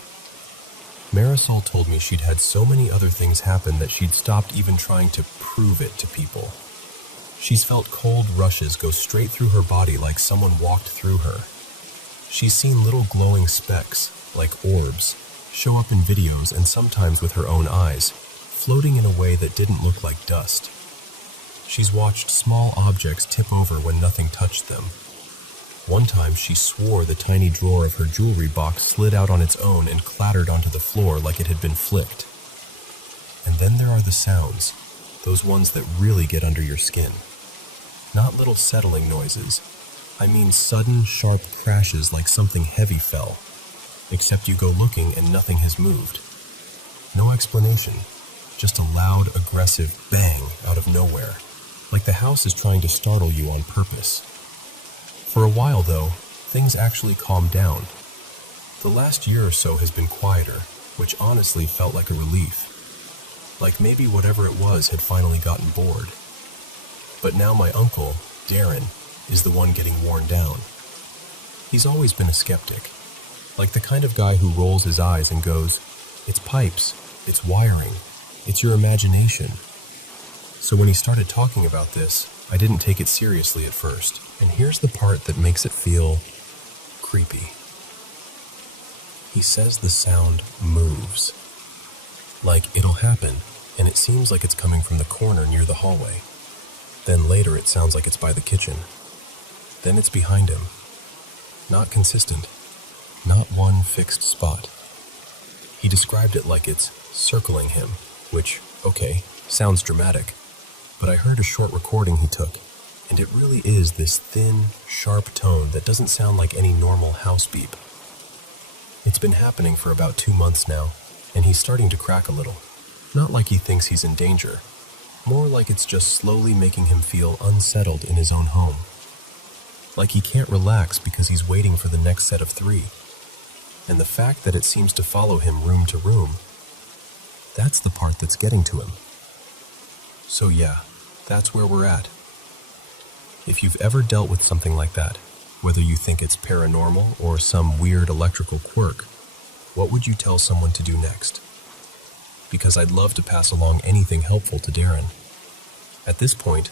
Marisol told me she'd had so many other things happen that she'd stopped even trying to prove it to people. She's felt cold rushes go straight through her body like someone walked through her. She's seen little glowing specks, like orbs, show up in videos and sometimes with her own eyes, floating in a way that didn't look like dust. She's watched small objects tip over when nothing touched them. One time she swore the tiny drawer of her jewelry box slid out on its own and clattered onto the floor like it had been flicked. And then there are the sounds, those ones that really get under your skin. Not little settling noises. I mean sudden, sharp crashes like something heavy fell. Except you go looking and nothing has moved. No explanation, just a loud, aggressive bang out of nowhere, like the house is trying to startle you on purpose. For a while, though, things actually calmed down. The last year or so has been quieter, which honestly felt like a relief. Like maybe whatever it was had finally gotten bored. But now my uncle, Darren, is the one getting worn down. He's always been a skeptic, like the kind of guy who rolls his eyes and goes, "It's pipes, it's wiring, it's your imagination." So when he started talking about this, I didn't take it seriously at first. And here's the part that makes it feel creepy. He says the sound moves. Like it'll happen, and it seems like it's coming from the corner near the hallway. Then later it sounds like it's by the kitchen. Then it's behind him. Not consistent. Not one fixed spot. He described it like it's circling him, which, okay, sounds dramatic. But I heard a short recording he took, and it really is this thin, sharp tone that doesn't sound like any normal house beep. It's been happening for about 2 months now, and he's starting to crack a little. Not like he thinks he's in danger, more like it's just slowly making him feel unsettled in his own home. Like he can't relax because he's waiting for the next set of 3. And the fact that it seems to follow him room to room, that's the part that's getting to him. So yeah, that's where we're at. If you've ever dealt with something like that, whether you think it's paranormal or some weird electrical quirk, what would you tell someone to do next? Because I'd love to pass along anything helpful to Darren. At this point,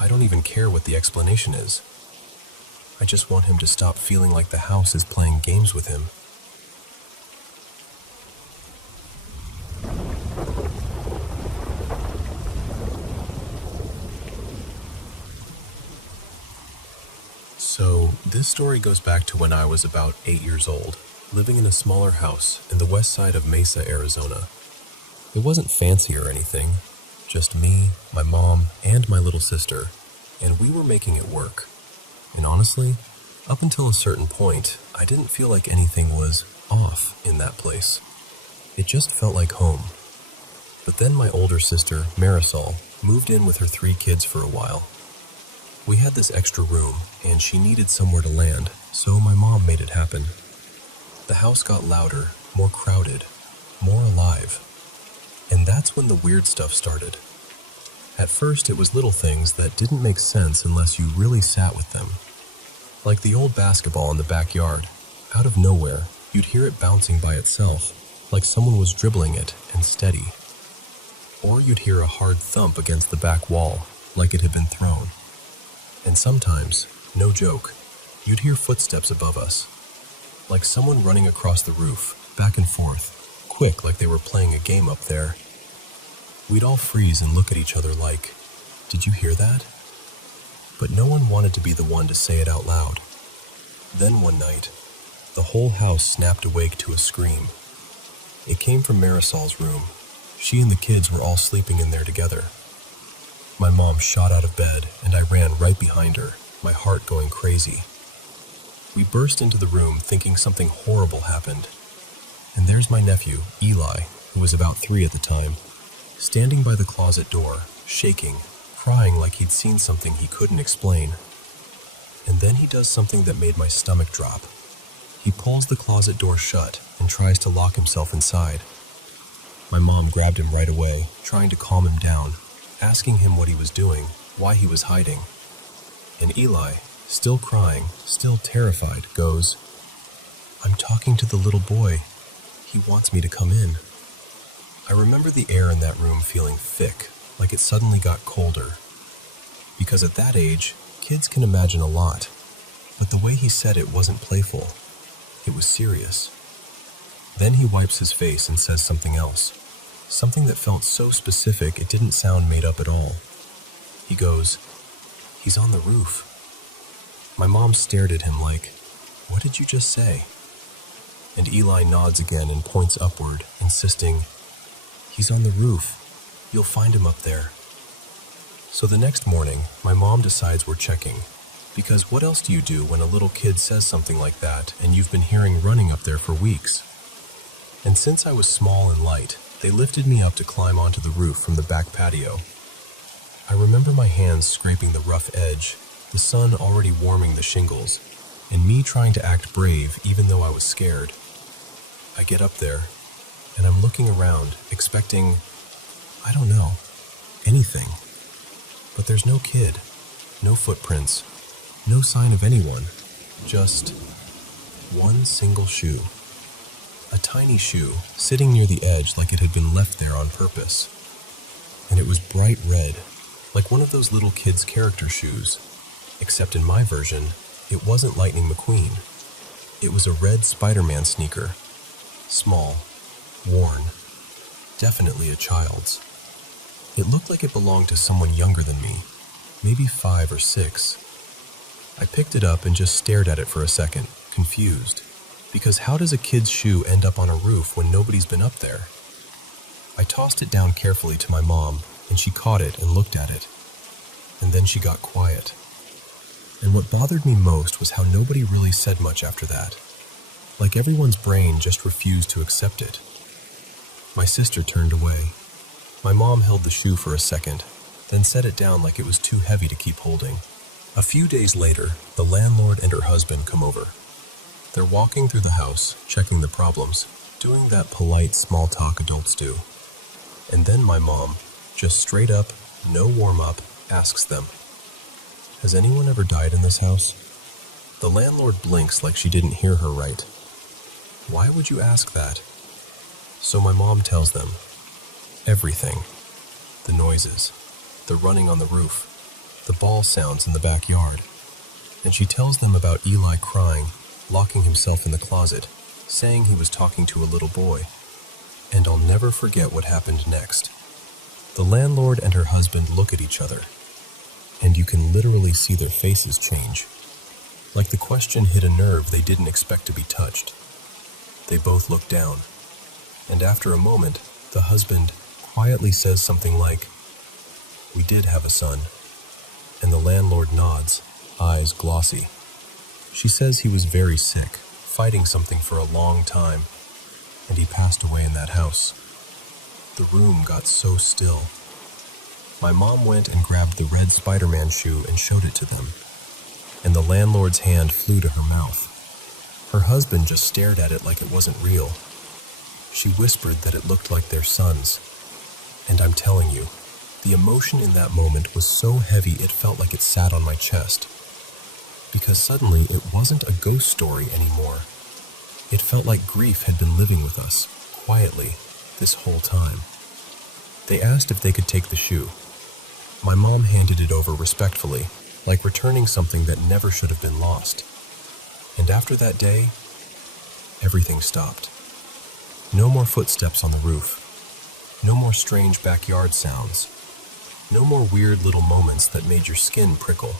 I don't even care what the explanation is. I just want him to stop feeling like the house is playing games with him. So, this story goes back to when I was about 8 years old, living in a smaller house in the west side of Mesa, Arizona. It wasn't fancy or anything, just me, my mom, and my little sister, and we were making it work. And honestly, up until a certain point, I didn't feel like anything was off in that place. It just felt like home. But then my older sister, Marisol, moved in with her 3 kids for a while. We had this extra room, and she needed somewhere to land, so my mom made it happen. The house got louder, more crowded, more alive. And that's when the weird stuff started. At first, it was little things that didn't make sense unless you really sat with them. Like the old basketball in the backyard. Out of nowhere, you'd hear it bouncing by itself, like someone was dribbling it and steady. Or you'd hear a hard thump against the back wall, like it had been thrown. And sometimes, no joke, you'd hear footsteps above us, like someone running across the roof, back and forth, quick like they were playing a game up there. We'd all freeze and look at each other like, "Did you hear that?" But no one wanted to be the one to say it out loud. Then one night, the whole house snapped awake to a scream. It came from Marisol's room. She and the kids were all sleeping in there together. My mom shot out of bed, and I ran right behind her, my heart going crazy. We burst into the room thinking something horrible happened. And there's my nephew, Eli, who was about 3 at the time, standing by the closet door, shaking, crying like he'd seen something he couldn't explain. And then he does something that made my stomach drop. He pulls the closet door shut and tries to lock himself inside. My mom grabbed him right away, trying to calm him down, asking him what he was doing, why he was hiding. And Eli, still crying, still terrified, goes, "I'm talking to the little boy. He wants me to come in." I remember the air in that room feeling thick, like it suddenly got colder. Because at that age, kids can imagine a lot. But the way he said it wasn't playful. It was serious. Then he wipes his face and says something else. Something that felt so specific it didn't sound made up at all. He goes, "He's on the roof." My mom stared at him like, "What did you just say?" And Eli nods again and points upward, insisting, "He's on the roof. You'll find him up there." So the next morning, my mom decides we're checking, because what else do you do when a little kid says something like that and you've been hearing running up there for weeks? And since I was small and light, they lifted me up to climb onto the roof from the back patio. I remember my hands scraping the rough edge, the sun already warming the shingles, and me trying to act brave even though I was scared. I get up there, and I'm looking around, expecting, I don't know, anything. But there's no kid, no footprints, no sign of anyone, just one single shoe. A tiny shoe, sitting near the edge like it had been left there on purpose. And it was bright red, like one of those little kids' character shoes, except in my version, it wasn't Lightning McQueen. It was a red Spider-Man sneaker, small, worn, definitely a child's. It looked like it belonged to someone younger than me, maybe 5 or 6. I picked it up and just stared at it for a second, confused, because how does a kid's shoe end up on a roof when nobody's been up there? I tossed it down carefully to my mom, and she caught it and looked at it. And then she got quiet. And what bothered me most was how nobody really said much after that. Like everyone's brain just refused to accept it. My sister turned away. My mom held the shoe for a second, then set it down like it was too heavy to keep holding. A few days later, the landlord and her husband come over. They're walking through the house, checking the problems, doing that polite small talk adults do. And then my mom, just straight up, no warm-up, asks them, "Has anyone ever died in this house?" The landlord blinks like she didn't hear her right. "Why would you ask that?" So my mom tells them, everything. The noises, the running on the roof, the ball sounds in the backyard. And she tells them about Eli crying, locking himself in the closet, saying he was talking to a little boy. And I'll never forget what happened next. The landlord and her husband look at each other, and you can literally see their faces change. Like the question hit a nerve they didn't expect to be touched. They both look down, and after a moment, the husband quietly says something like, "We did have a son," and the landlord nods, eyes glossy. She says he was very sick, fighting something for a long time, and he passed away in that house. The room got so still. My mom went and grabbed the red Spider-Man shoe and showed it to them, and the landlord's hand flew to her mouth. Her husband just stared at it like it wasn't real. She whispered that it looked like their son's, and I'm telling you, the emotion in that moment was so heavy it felt like it sat on my chest. Because suddenly it wasn't a ghost story anymore. It felt like grief had been living with us, quietly, this whole time. They asked if they could take the shoe. My mom handed it over respectfully, like returning something that never should have been lost. And after that day, everything stopped. No more footsteps on the roof. No more strange backyard sounds. No more weird little moments that made your skin prickle.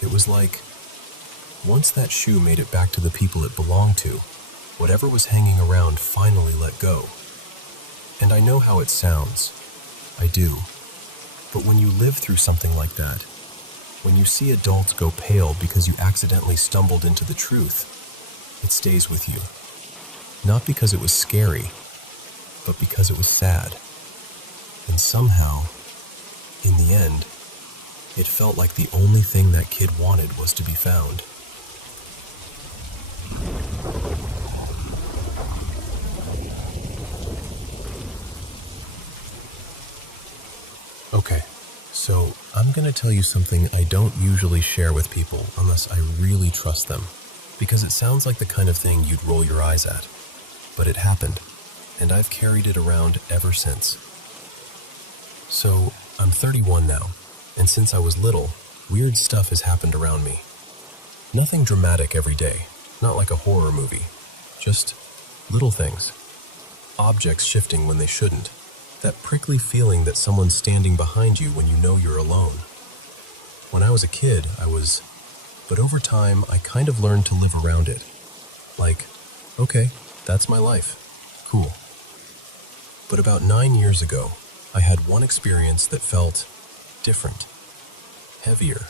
It was like, once that shoe made it back to the people it belonged to, whatever was hanging around finally let go. And I know how it sounds. I do. But when you live through something like that, when you see adults go pale because you accidentally stumbled into the truth, it stays with you. Not because it was scary, but because it was sad. And somehow, in the end, it felt like the only thing that kid wanted was to be found. Okay, so I'm going to tell you something I don't usually share with people unless I really trust them, because it sounds like the kind of thing you'd roll your eyes at. But it happened, and I've carried it around ever since. So, I'm 31 now, and since I was little, weird stuff has happened around me. Nothing dramatic every day, not like a horror movie, just little things. Objects shifting when they shouldn't, That prickly feeling that someone's standing behind you when you know you're alone. When I was a kid, but over time, I kind of learned to live around it. Like, okay, that's my life. Cool. But about 9 years ago, I had one experience that felt different, heavier.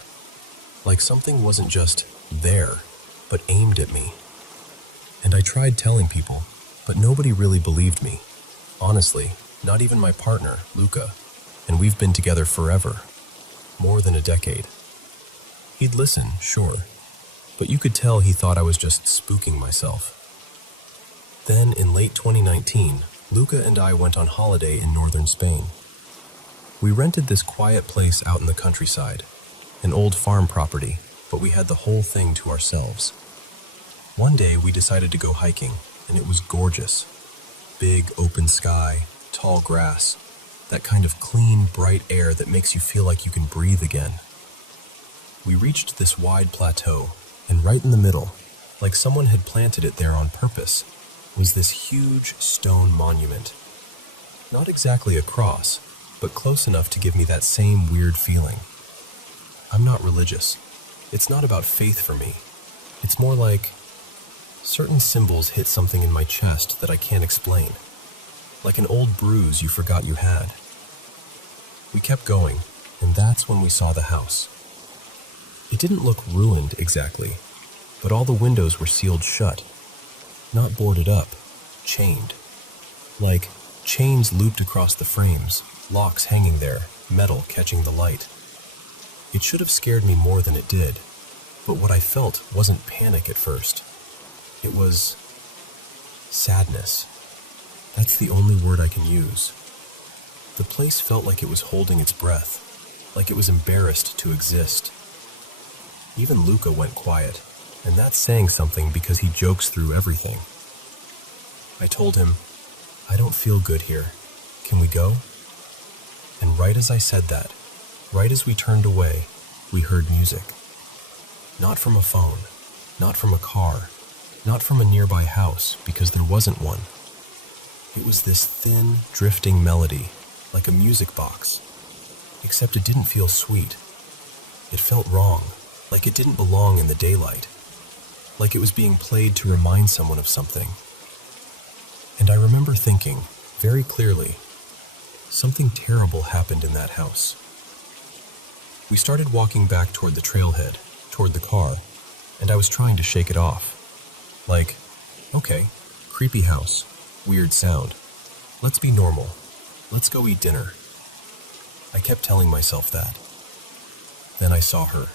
Like something wasn't just there, but aimed at me. And I tried telling people, but nobody really believed me. Honestly, not even my partner, Luca, and we've been together forever, more than a decade. He'd listen, sure, but you could tell he thought I was just spooking myself. Then, in late 2019, Luca and I went on holiday in northern Spain. We rented this quiet place out in the countryside, an old farm property, but we had the whole thing to ourselves. One day we decided to go hiking, and it was gorgeous. Big open sky, tall grass, that kind of clean, bright air that makes you feel like you can breathe again. We reached this wide plateau, and right in the middle, like someone had planted it there on purpose, was this huge stone monument. Not exactly a cross, but close enough to give me that same weird feeling. I'm not religious. It's not about faith for me. It's more like certain symbols hit something in my chest that I can't explain. Like an old bruise you forgot you had. We kept going, and that's when we saw the house. It didn't look ruined exactly, but all the windows were sealed shut. Not boarded up, chained. Like chains looped across the frames, locks hanging there, metal catching the light. It should have scared me more than it did, but what I felt wasn't panic at first. It was sadness. That's the only word I can use. The place felt like it was holding its breath, like it was embarrassed to exist. Even Luca went quiet, and that's saying something because he jokes through everything. I told him, I don't feel good here. Can we go? And right as I said that, right as we turned away, we heard music. Not from a phone, not from a car, not from a nearby house, because there wasn't one. It was this thin, drifting melody, like a music box, except it didn't feel sweet. It felt wrong, like it didn't belong in the daylight, like it was being played to remind someone of something. And I remember thinking, very clearly, something terrible happened in that house. We started walking back toward the trailhead, toward the car, and I was trying to shake it off. Like, okay, creepy house, weird sound. Let's be normal. Let's go eat dinner. I kept telling myself that. Then I saw her.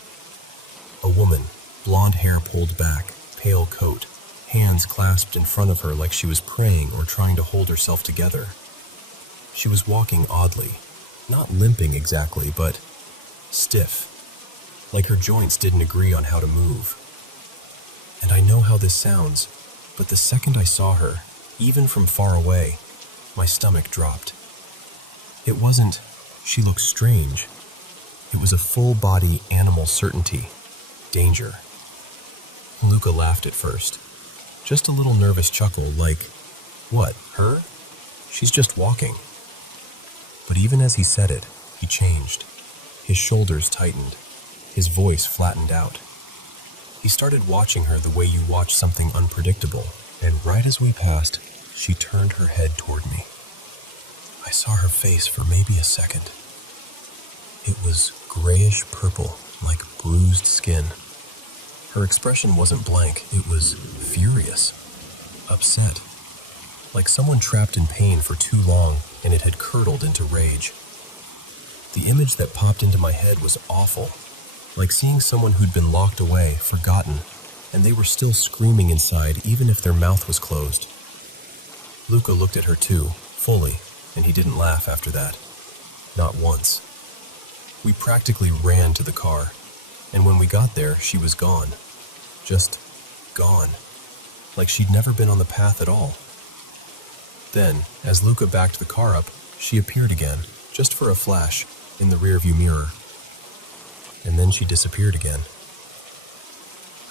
A woman, blonde hair pulled back, pale coat, hands clasped in front of her like she was praying or trying to hold herself together. She was walking oddly, not limping exactly, but stiff, like her joints didn't agree on how to move. And I know how this sounds, but the second I saw her, even from far away, my stomach dropped. It wasn't, she looked strange. It was a full-body animal certainty, danger. Luca laughed at first. Just a little nervous chuckle like, what, her? She's just walking. But even as he said it, he changed. His shoulders tightened. His voice flattened out. He started watching her the way you watch something unpredictable, and right as we passed, she turned her head toward me. I saw her face for maybe a second. It was grayish purple, like bruised skin. Her expression wasn't blank, it was furious, upset, like someone trapped in pain for too long and it had curdled into rage. The image that popped into my head was awful, like seeing someone who'd been locked away, forgotten, and they were still screaming inside even if their mouth was closed. Luca looked at her too, fully, and he didn't laugh after that. Not once. We practically ran to the car, and when we got there, she was gone. Just gone. Like she'd never been on the path at all. Then, as Luca backed the car up, she appeared again, just for a flash, in the rearview mirror. And then she disappeared again.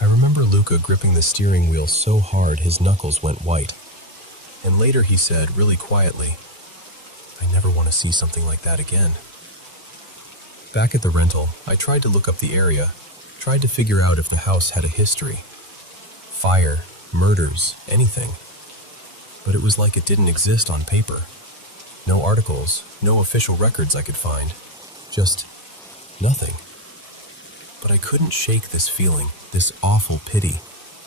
I remember Luca gripping the steering wheel so hard his knuckles went white. And later he said, really quietly, I never want to see something like that again. Back at the rental, I tried to look up the area, tried to figure out if the house had a history. Fire, murders, anything. But it was like it didn't exist on paper. No articles, no official records I could find. Just nothing. But I couldn't shake this feeling, this awful pity,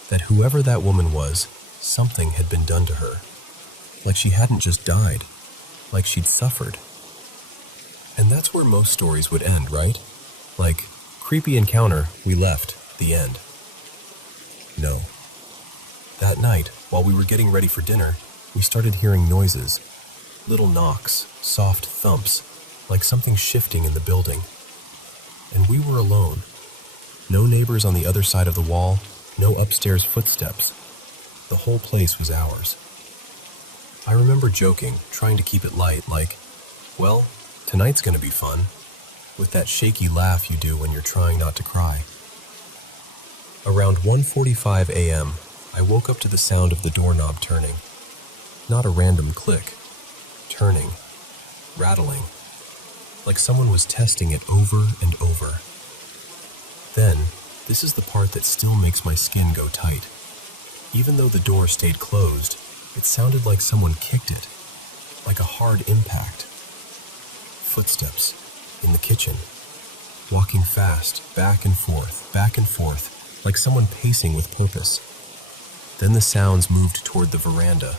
that whoever that woman was, something had been done to her. Like she hadn't just died, like she'd suffered. And that's where most stories would end, right? Like, creepy encounter, we left, the end. No. That night, while we were getting ready for dinner, we started hearing noises. Little knocks, soft thumps, like something shifting in the building. And we were alone. No neighbors on the other side of the wall, no upstairs footsteps. The whole place was ours. I remember joking, trying to keep it light, like, well, tonight's gonna be fun, with that shaky laugh you do when you're trying not to cry. Around 1:45 a.m., I woke up to the sound of the doorknob turning. Not a random click. Turning. Rattling. Like someone was testing it over and over. Then, this is the part that still makes my skin go tight. Even though the door stayed closed, it sounded like someone kicked it. Like a hard impact. Footsteps. In the kitchen. Walking fast, back and forth, like someone pacing with purpose. Then the sounds moved toward the veranda,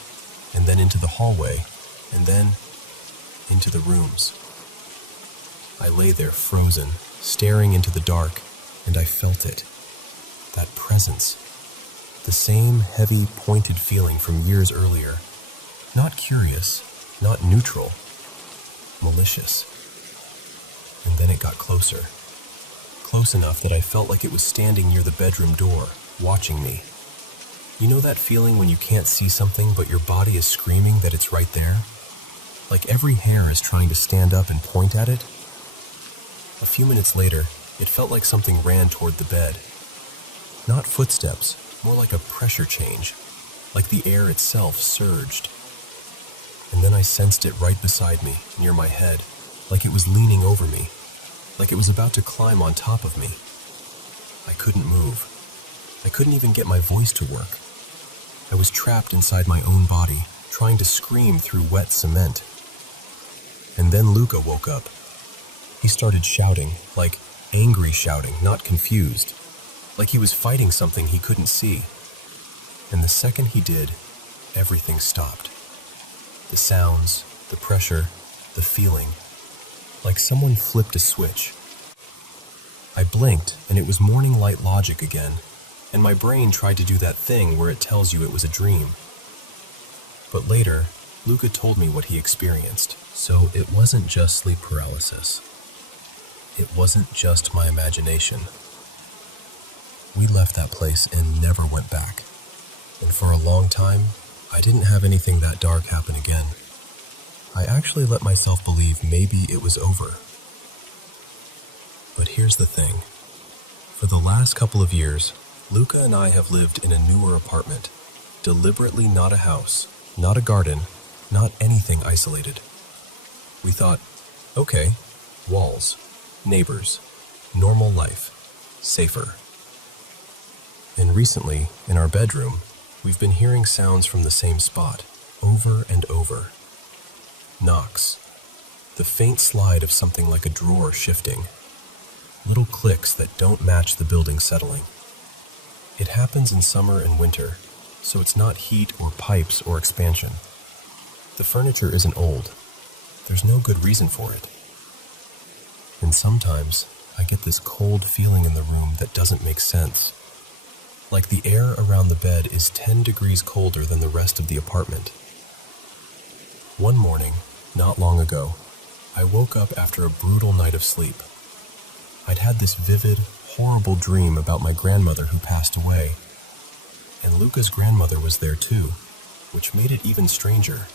and then into the hallway, and then into the rooms. I lay there frozen, staring into the dark, and I felt it. That presence. The same heavy, pointed feeling from years earlier. Not curious, not neutral. Malicious. And then it got closer. Close enough that I felt like it was standing near the bedroom door, watching me. You know that feeling when you can't see something but your body is screaming that it's right there? Like every hair is trying to stand up and point at it? A few minutes later, it felt like something ran toward the bed. Not footsteps, more like a pressure change, like the air itself surged. And then I sensed it right beside me, near my head, like it was leaning over me, like it was about to climb on top of me. I couldn't move. I couldn't even get my voice to work. I was trapped inside my own body, trying to scream through wet cement. And then Luca woke up. He started shouting, like angry shouting, not confused, like he was fighting something he couldn't see. And the second he did, everything stopped. The sounds, the pressure, the feeling, like someone flipped a switch. I blinked, and it was morning light logic again, and my brain tried to do that thing where it tells you it was a dream. But later, Luca told me what he experienced, so it wasn't just sleep paralysis. It wasn't just my imagination. We left that place and never went back. And for a long time, I didn't have anything that dark happen again. I actually let myself believe maybe it was over. But here's the thing. For the last couple of years, Luca and I have lived in a newer apartment. Deliberately not a house, not a garden, not anything isolated. We thought, okay, walls, neighbors, normal life, safer. And recently, in our bedroom, we've been hearing sounds from the same spot, over and over. Knocks. The faint slide of something like a drawer shifting. Little clicks that don't match the building settling. It happens in summer and winter, so it's not heat or pipes or expansion. The furniture isn't old. There's no good reason for it. And sometimes, I get this cold feeling in the room that doesn't make sense. Like the air around the bed is 10 degrees colder than the rest of the apartment. One morning, not long ago, I woke up after a brutal night of sleep. I'd had this vivid, horrible dream about my grandmother who passed away. And Luca's grandmother was there too, which made it even stranger.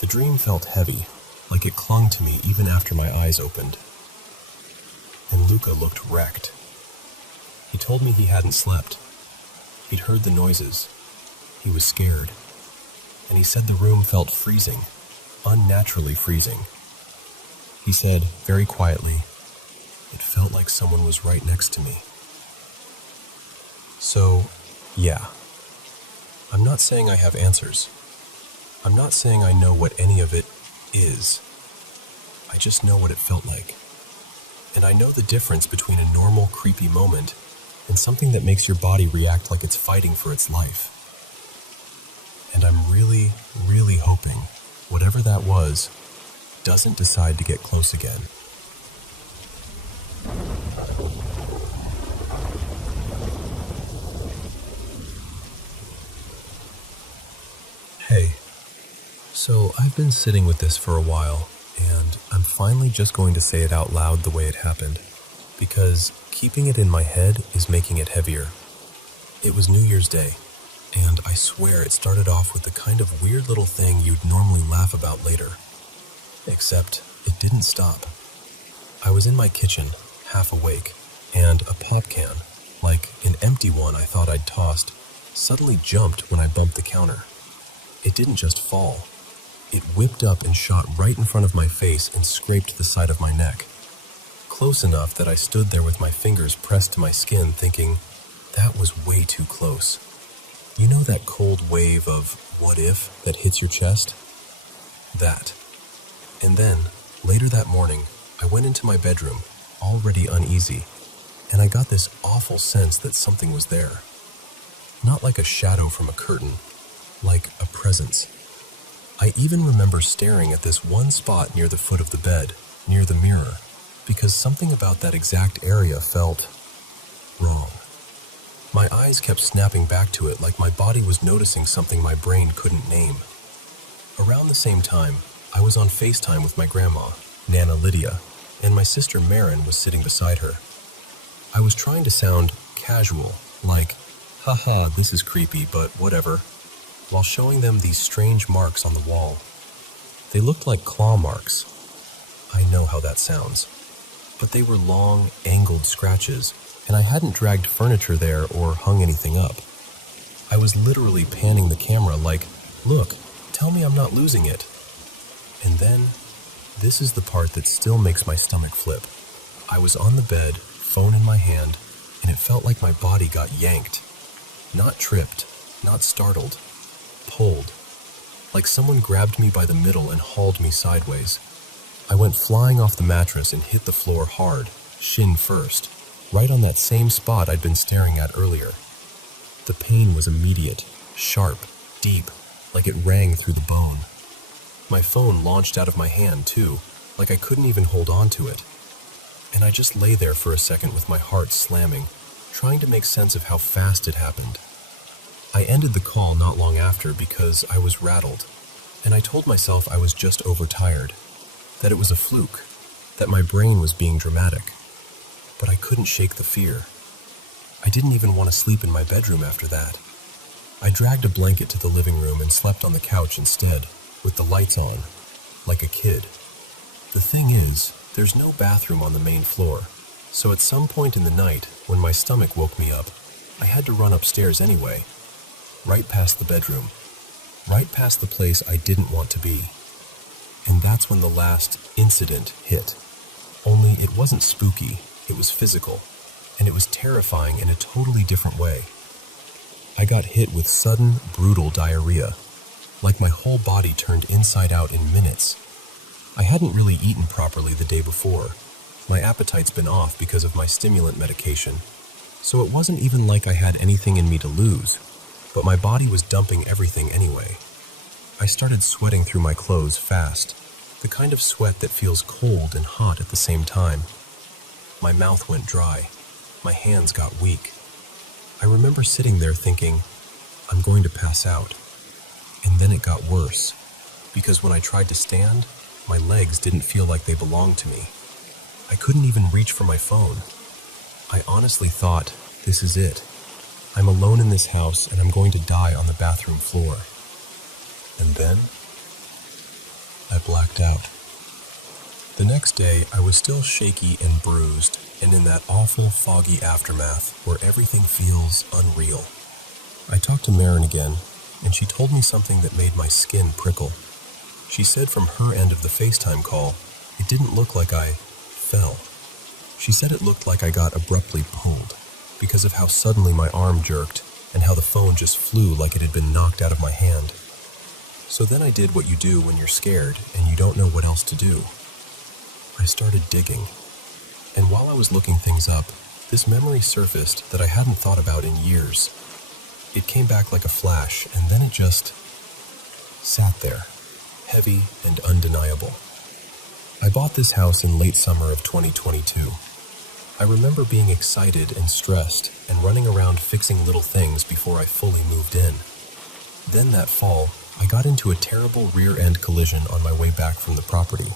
The dream felt heavy, like it clung to me even after my eyes opened. And Luca looked wrecked. He told me he hadn't slept. He'd heard the noises. He was scared. And he said the room felt freezing, unnaturally freezing. He said, very quietly, "It felt like someone was right next to me." So, yeah. I'm not saying I have answers. I'm not saying I know what any of it is. I just know what it felt like. And I know the difference between a normal, creepy moment and something that makes your body react like it's fighting for its life. And I'm really, really hoping whatever that was doesn't decide to get close again. Hey, so I've been sitting with this for a while, and I'm finally just going to say it out loud the way it happened, because keeping it in my head is making it heavier. It was New Year's Day, and I swear it started off with the kind of weird little thing you'd normally laugh about later. Except it didn't stop. I was in my kitchen, half awake, and a pop can, like an empty one I thought I'd tossed, suddenly jumped when I bumped the counter. It didn't just fall. It whipped up and shot right in front of my face and scraped the side of my neck. Close enough that I stood there with my fingers pressed to my skin thinking, that was way too close. You know that cold wave of what if that hits your chest? That. And then, later that morning, I went into my bedroom, already uneasy, and I got this awful sense that something was there. Not like a shadow from a curtain, like a presence. I even remember staring at this one spot near the foot of the bed, near the mirror, because something about that exact area felt wrong. My eyes kept snapping back to it like my body was noticing something my brain couldn't name. Around the same time, I was on FaceTime with my grandma, Nana Lydia, and my sister Marin was sitting beside her. I was trying to sound casual, like, haha, this is creepy, but whatever, while showing them these strange marks on the wall. They looked like claw marks. I know how that sounds. But they were long, angled scratches, and I hadn't dragged furniture there or hung anything up. I was literally panning the camera like, look, tell me I'm not losing it. And then, this is the part that still makes my stomach flip. I was on the bed, phone in my hand, and it felt like my body got yanked. Not tripped, not startled, pulled. Like someone grabbed me by the middle and hauled me sideways. I went flying off the mattress and hit the floor hard, shin first, right on that same spot I'd been staring at earlier. The pain was immediate, sharp, deep, like it rang through the bone. My phone launched out of my hand too, like I couldn't even hold on to it. And I just lay there for a second with my heart slamming, trying to make sense of how fast it happened. I ended the call not long after because I was rattled, and I told myself I was just overtired, that it was a fluke, that my brain was being dramatic. But I couldn't shake the fear. I didn't even want to sleep in my bedroom after that. I dragged a blanket to the living room and slept on the couch instead, with the lights on, like a kid. The thing is, there's no bathroom on the main floor, so at some point in the night, when my stomach woke me up, I had to run upstairs anyway, right past the bedroom, right past the place I didn't want to be. And that's when the last incident hit. Only it wasn't spooky, it was physical, and it was terrifying in a totally different way. I got hit with sudden, brutal diarrhea, like my whole body turned inside out in minutes. I hadn't really eaten properly the day before. My appetite's been off because of my stimulant medication, so it wasn't even like I had anything in me to lose, but my body was dumping everything anyway. I started sweating through my clothes fast, the kind of sweat that feels cold and hot at the same time. My mouth went dry. My hands got weak. I remember sitting there thinking, I'm going to pass out. And then it got worse, because when I tried to stand, my legs didn't feel like they belonged to me. I couldn't even reach for my phone. I honestly thought, this is it. I'm alone in this house and I'm going to die on the bathroom floor. And then, I blacked out. The next day, I was still shaky and bruised, and in that awful, foggy aftermath where everything feels unreal. I talked to Marin again, and she told me something that made my skin prickle. She said from her end of the FaceTime call, it didn't look like I fell. She said it looked like I got abruptly pulled because of how suddenly my arm jerked and how the phone just flew like it had been knocked out of my hand. So then I did what you do when you're scared and you don't know what else to do. I started digging. And while I was looking things up, this memory surfaced that I hadn't thought about in years. It came back like a flash, and then it just sat there, heavy and undeniable. I bought this house in late summer of 2022. I remember being excited and stressed and running around fixing little things before I fully moved in. Then that fall, I got into a terrible rear-end collision on my way back from the property.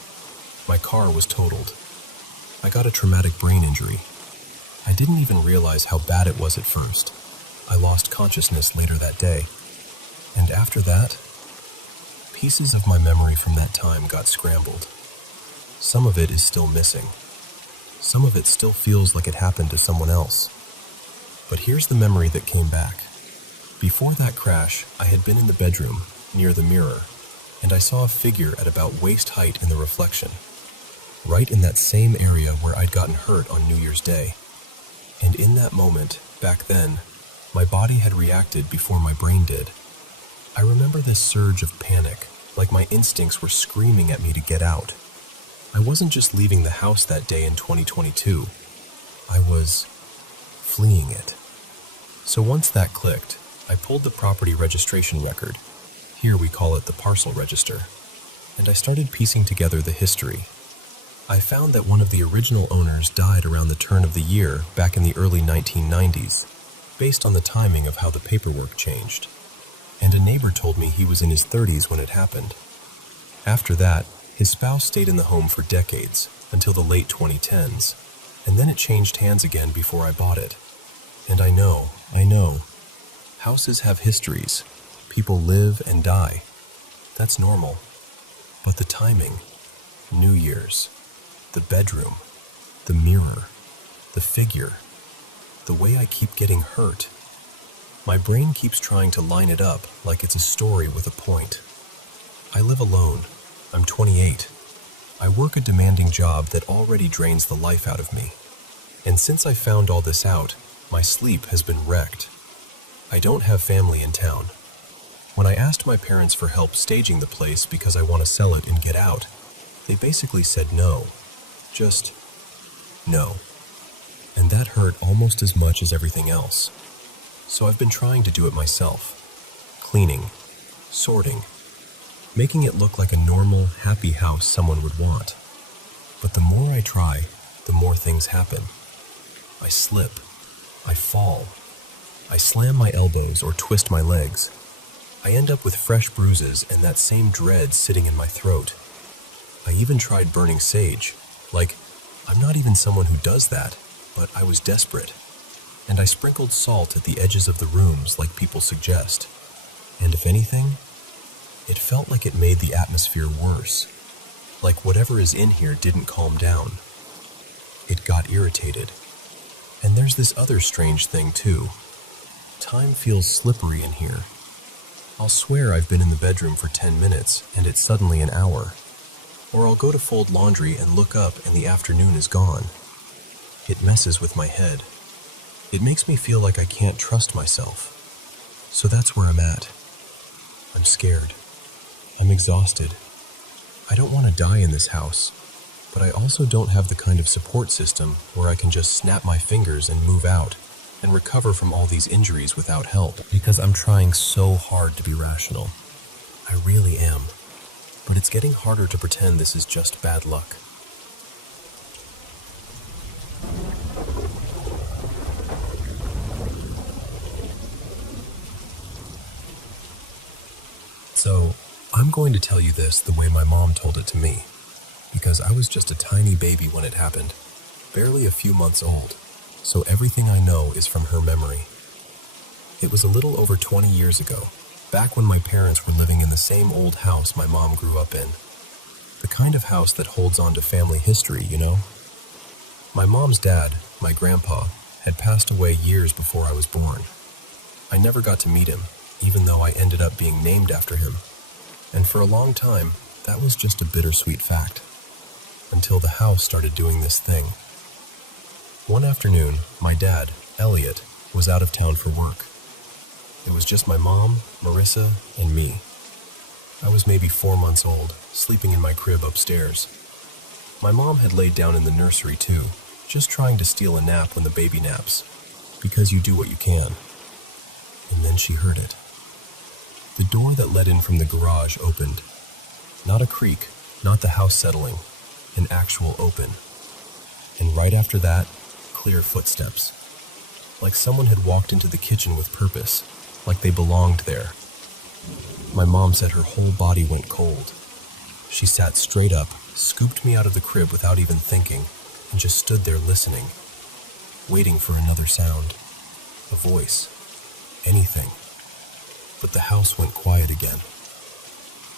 My car was totaled. I got a traumatic brain injury. I didn't even realize how bad it was at first. I lost consciousness later that day. And after that, pieces of my memory from that time got scrambled. Some of it is still missing. Some of it still feels like it happened to someone else. But here's the memory that came back. Before that crash, I had been in the bedroom, near the mirror, and I saw a figure at about waist height in the reflection, right in that same area where I'd gotten hurt on New Year's Day. And in that moment, back then, my body had reacted before my brain did. I remember this surge of panic, like my instincts were screaming at me to get out. I wasn't just leaving the house that day in 2022. I was fleeing it. So once that clicked, I pulled the property registration record. Here we call it the parcel register. And I started piecing together the history. I found that one of the original owners died around the turn of the year back in the early 1990s, based on the timing of how the paperwork changed. And a neighbor told me he was in his 30s when it happened. After that, his spouse stayed in the home for decades, until the late 2010s, and then it changed hands again before I bought it. And I know, houses have histories. People live and die. That's normal. But the timing, New Year's, the bedroom, the mirror, the figure, the way I keep getting hurt. My brain keeps trying to line it up like it's a story with a point. I live alone. I'm 28. I work a demanding job that already drains the life out of me. And since I found all this out, my sleep has been wrecked. I don't have family in town. When I asked my parents for help staging the place because I want to sell it and get out, they basically said no. Just no. And that hurt almost as much as everything else. So I've been trying to do it myself. Cleaning, sorting, making it look like a normal, happy house someone would want. But the more I try, the more things happen. I slip. I fall. I slam my elbows or twist my legs. I end up with fresh bruises and that same dread sitting in my throat. I even tried burning sage. Like, I'm not even someone who does that, but I was desperate. And I sprinkled salt at the edges of the rooms like people suggest. And if anything, it felt like it made the atmosphere worse. Like whatever is in here didn't calm down. It got irritated. And there's this other strange thing too. Time feels slippery in here. I'll swear I've been in the bedroom for 10 minutes and it's suddenly an hour. Or I'll go to fold laundry and look up and the afternoon is gone. It messes with my head. It makes me feel like I can't trust myself. So that's where I'm at. I'm scared. I'm exhausted. I don't want to die in this house, but I also don't have the kind of support system where I can just snap my fingers and move out and recover from all these injuries without help, because I'm trying so hard to be rational. I really am. But it's getting harder to pretend this is just bad luck. So, I'm going to tell you this the way my mom told it to me, because I was just a tiny baby when it happened, barely a few months old, so everything I know is from her memory. It was a little over 20 years ago, back when my parents were living in the same old house my mom grew up in. The kind of house that holds on to family history, you know? My mom's dad, my grandpa, had passed away years before I was born. I never got to meet him, even though I ended up being named after him. And for a long time, that was just a bittersweet fact, until the house started doing this thing. One afternoon, my dad, Elliot, was out of town for work. It was just my mom, Marissa, and me. I was maybe 4 months old, sleeping in my crib upstairs. My mom had laid down in the nursery too, just trying to steal a nap when the baby naps, because you do what you can. And then she heard it. The door that led in from the garage opened. Not a creak, not the house settling, an actual open. And right after that, clear footsteps. Like someone had walked into the kitchen with purpose, like they belonged there. My mom said her whole body went cold. She sat straight up, scooped me out of the crib without even thinking, and just stood there listening, waiting for another sound, a voice, anything. But the house went quiet again.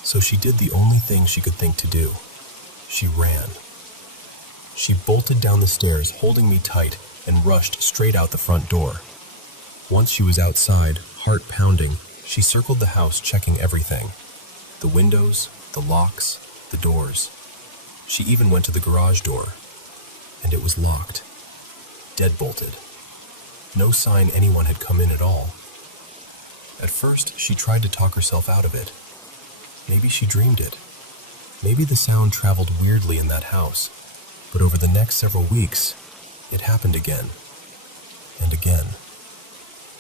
So she did the only thing she could think to do. She ran. She bolted down the stairs, holding me tight, and rushed straight out the front door. Once she was outside, heart pounding, she circled the house checking everything. The windows, the locks, the doors. She even went to the garage door, and it was locked. Deadbolted. No sign anyone had come in at all. At first, she tried to talk herself out of it. Maybe she dreamed it. Maybe the sound traveled weirdly in that house, but over the next several weeks, it happened again, and again.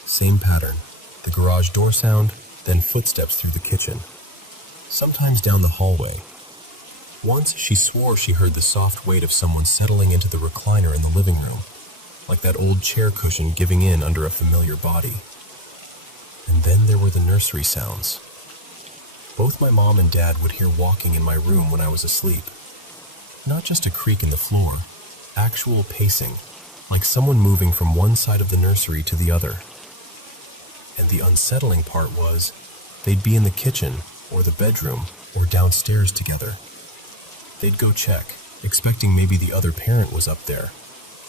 Same pattern, the garage door sound, then footsteps through the kitchen. Sometimes down the hallway. Once she swore she heard the soft weight of someone settling into the recliner in the living room, like that old chair cushion giving in under a familiar body. And then there were the nursery sounds. Both my mom and dad would hear walking in my room when I was asleep. Not just a creak in the floor, actual pacing, like someone moving from one side of the nursery to the other. And the unsettling part was, they'd be in the kitchen, or the bedroom, or downstairs together. They'd go check, expecting maybe the other parent was up there,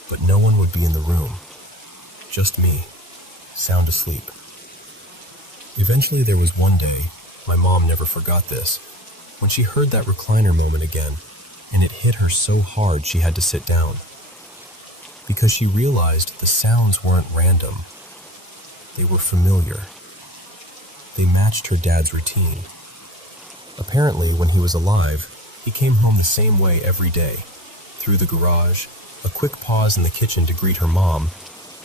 but no one would be in the room. Just me, sound asleep. Eventually there was one day, my mom never forgot this, when she heard that recliner moment again, and it hit her so hard she had to sit down. Because she realized the sounds weren't random. They were familiar. They matched her dad's routine. Apparently, when he was alive, he came home the same way every day. Through the garage, a quick pause in the kitchen to greet her mom,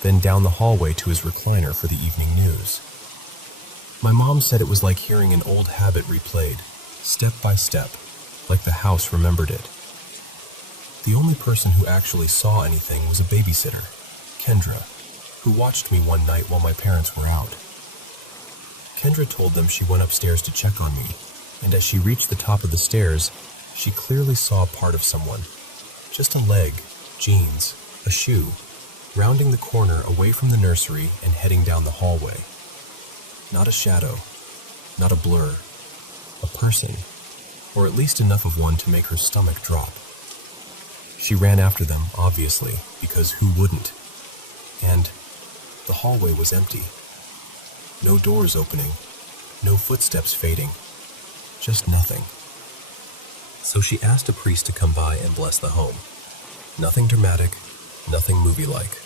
then down the hallway to his recliner for the evening news. My mom said it was like hearing an old habit replayed, step by step, like the house remembered it. The only person who actually saw anything was a babysitter, Kendra, who watched me one night while my parents were out. Kendra told them she went upstairs to check on me, and as she reached the top of the stairs, she clearly saw part of someone. Just a leg, jeans, a shoe, rounding the corner away from the nursery and heading down the hallway. Not a shadow, not a blur, a person, or at least enough of one to make her stomach drop. She ran after them, obviously, because who wouldn't? And the hallway was empty. No doors opening, no footsteps fading, just nothing. So she asked a priest to come by and bless the home. Nothing dramatic, nothing movie-like,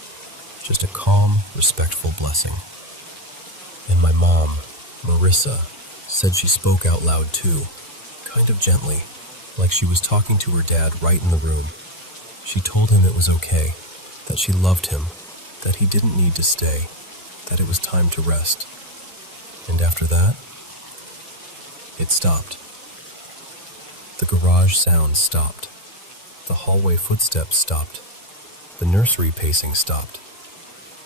just a calm, respectful blessing. And my mom, Marissa, said she spoke out loud too, kind of gently, like she was talking to her dad right in the room. She told him it was okay, that she loved him, that he didn't need to stay, that it was time to rest. And after that, it stopped. The garage sound stopped. The hallway footsteps stopped. The nursery pacing stopped.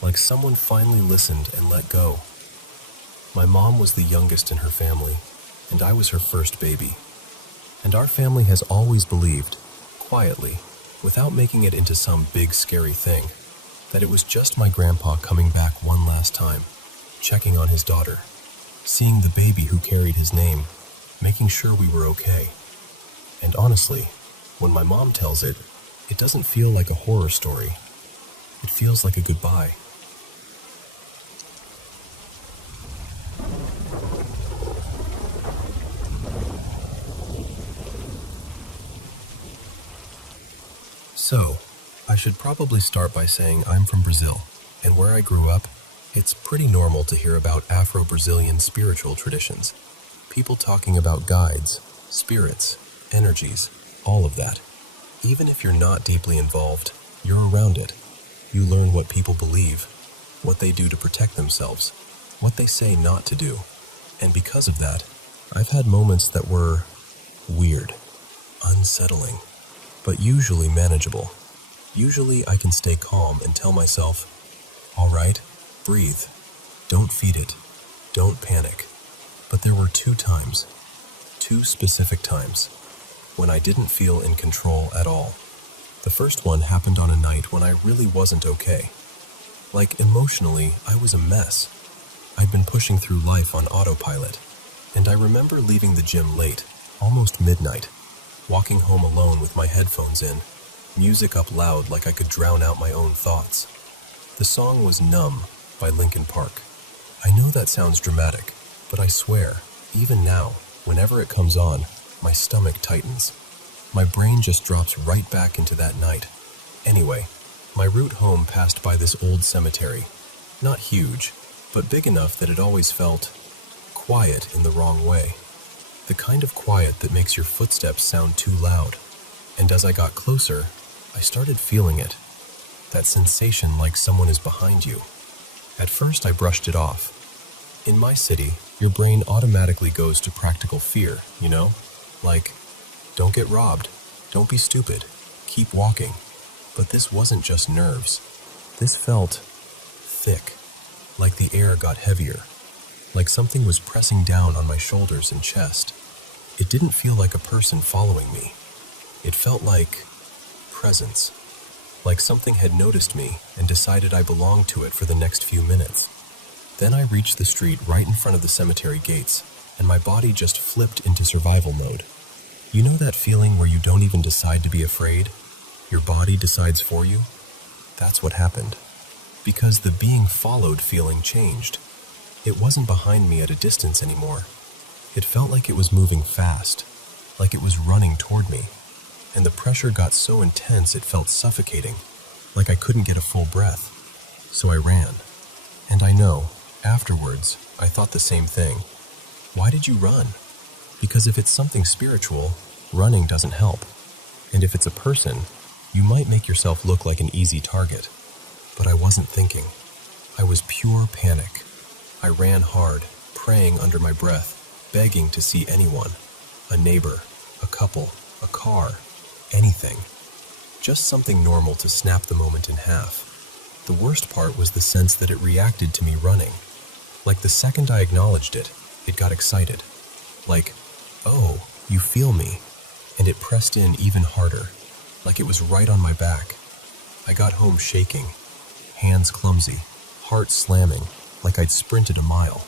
Like someone finally listened and let go. My mom was the youngest in her family, and I was her first baby. And our family has always believed, quietly, without making it into some big scary thing, that it was just my grandpa coming back one last time, checking on his daughter, seeing the baby who carried his name, making sure we were okay. And honestly, when my mom tells it, it doesn't feel like a horror story. It feels like a goodbye. So, I should probably start by saying I'm from Brazil, and where I grew up, it's pretty normal to hear about Afro-Brazilian spiritual traditions. People talking about guides, spirits, energies, all of that. Even if you're not deeply involved, you're around it. You learn what people believe, what they do to protect themselves, what they say not to do. And because of that, I've had moments that were weird, unsettling, but usually manageable. Usually I can stay calm and tell myself, all right, breathe, don't feed it, don't panic. But there were two specific times, when I didn't feel in control at all. The first one happened on a night when I really wasn't okay. Like, emotionally, I was a mess. I'd been pushing through life on autopilot, and I remember leaving the gym late, almost midnight, walking home alone with my headphones in, music up loud like I could drown out my own thoughts. The song was Numb by Linkin Park. I know that sounds dramatic, but I swear, even now, whenever it comes on, my stomach tightens. My brain just drops right back into that night. Anyway, my route home passed by this old cemetery. Not huge, but big enough that it always felt quiet in the wrong way. The kind of quiet that makes your footsteps sound too loud. And as I got closer, I started feeling it. That sensation like someone is behind you. At first I brushed it off. In my city, your brain automatically goes to practical fear, you know? Like, don't get robbed, don't be stupid, keep walking. But this wasn't just nerves. This felt thick, like the air got heavier, like something was pressing down on my shoulders and chest. It didn't feel like a person following me. It felt like presence, like something had noticed me and decided I belonged to it for the next few minutes. Then I reached the street right in front of the cemetery gates, and my body just flipped into survival mode. You know that feeling where you don't even decide to be afraid? Your body decides for you? That's what happened. Because the being followed feeling changed. It wasn't behind me at a distance anymore. It felt like it was moving fast, like it was running toward me. And the pressure got so intense it felt suffocating, like I couldn't get a full breath. So I ran. And I know, afterwards, I thought the same thing. Why did you run? Because if it's something spiritual, running doesn't help. And if it's a person, you might make yourself look like an easy target. But I wasn't thinking. I was pure panic. I ran hard, praying under my breath, begging to see anyone. A neighbor, a couple, a car, anything. Just something normal to snap the moment in half. The worst part was the sense that it reacted to me running. Like the second I acknowledged it, it got excited. Like, oh, you feel me. And it pressed in even harder, like it was right on my back. I got home shaking, hands clumsy, heart slamming, like I'd sprinted a mile.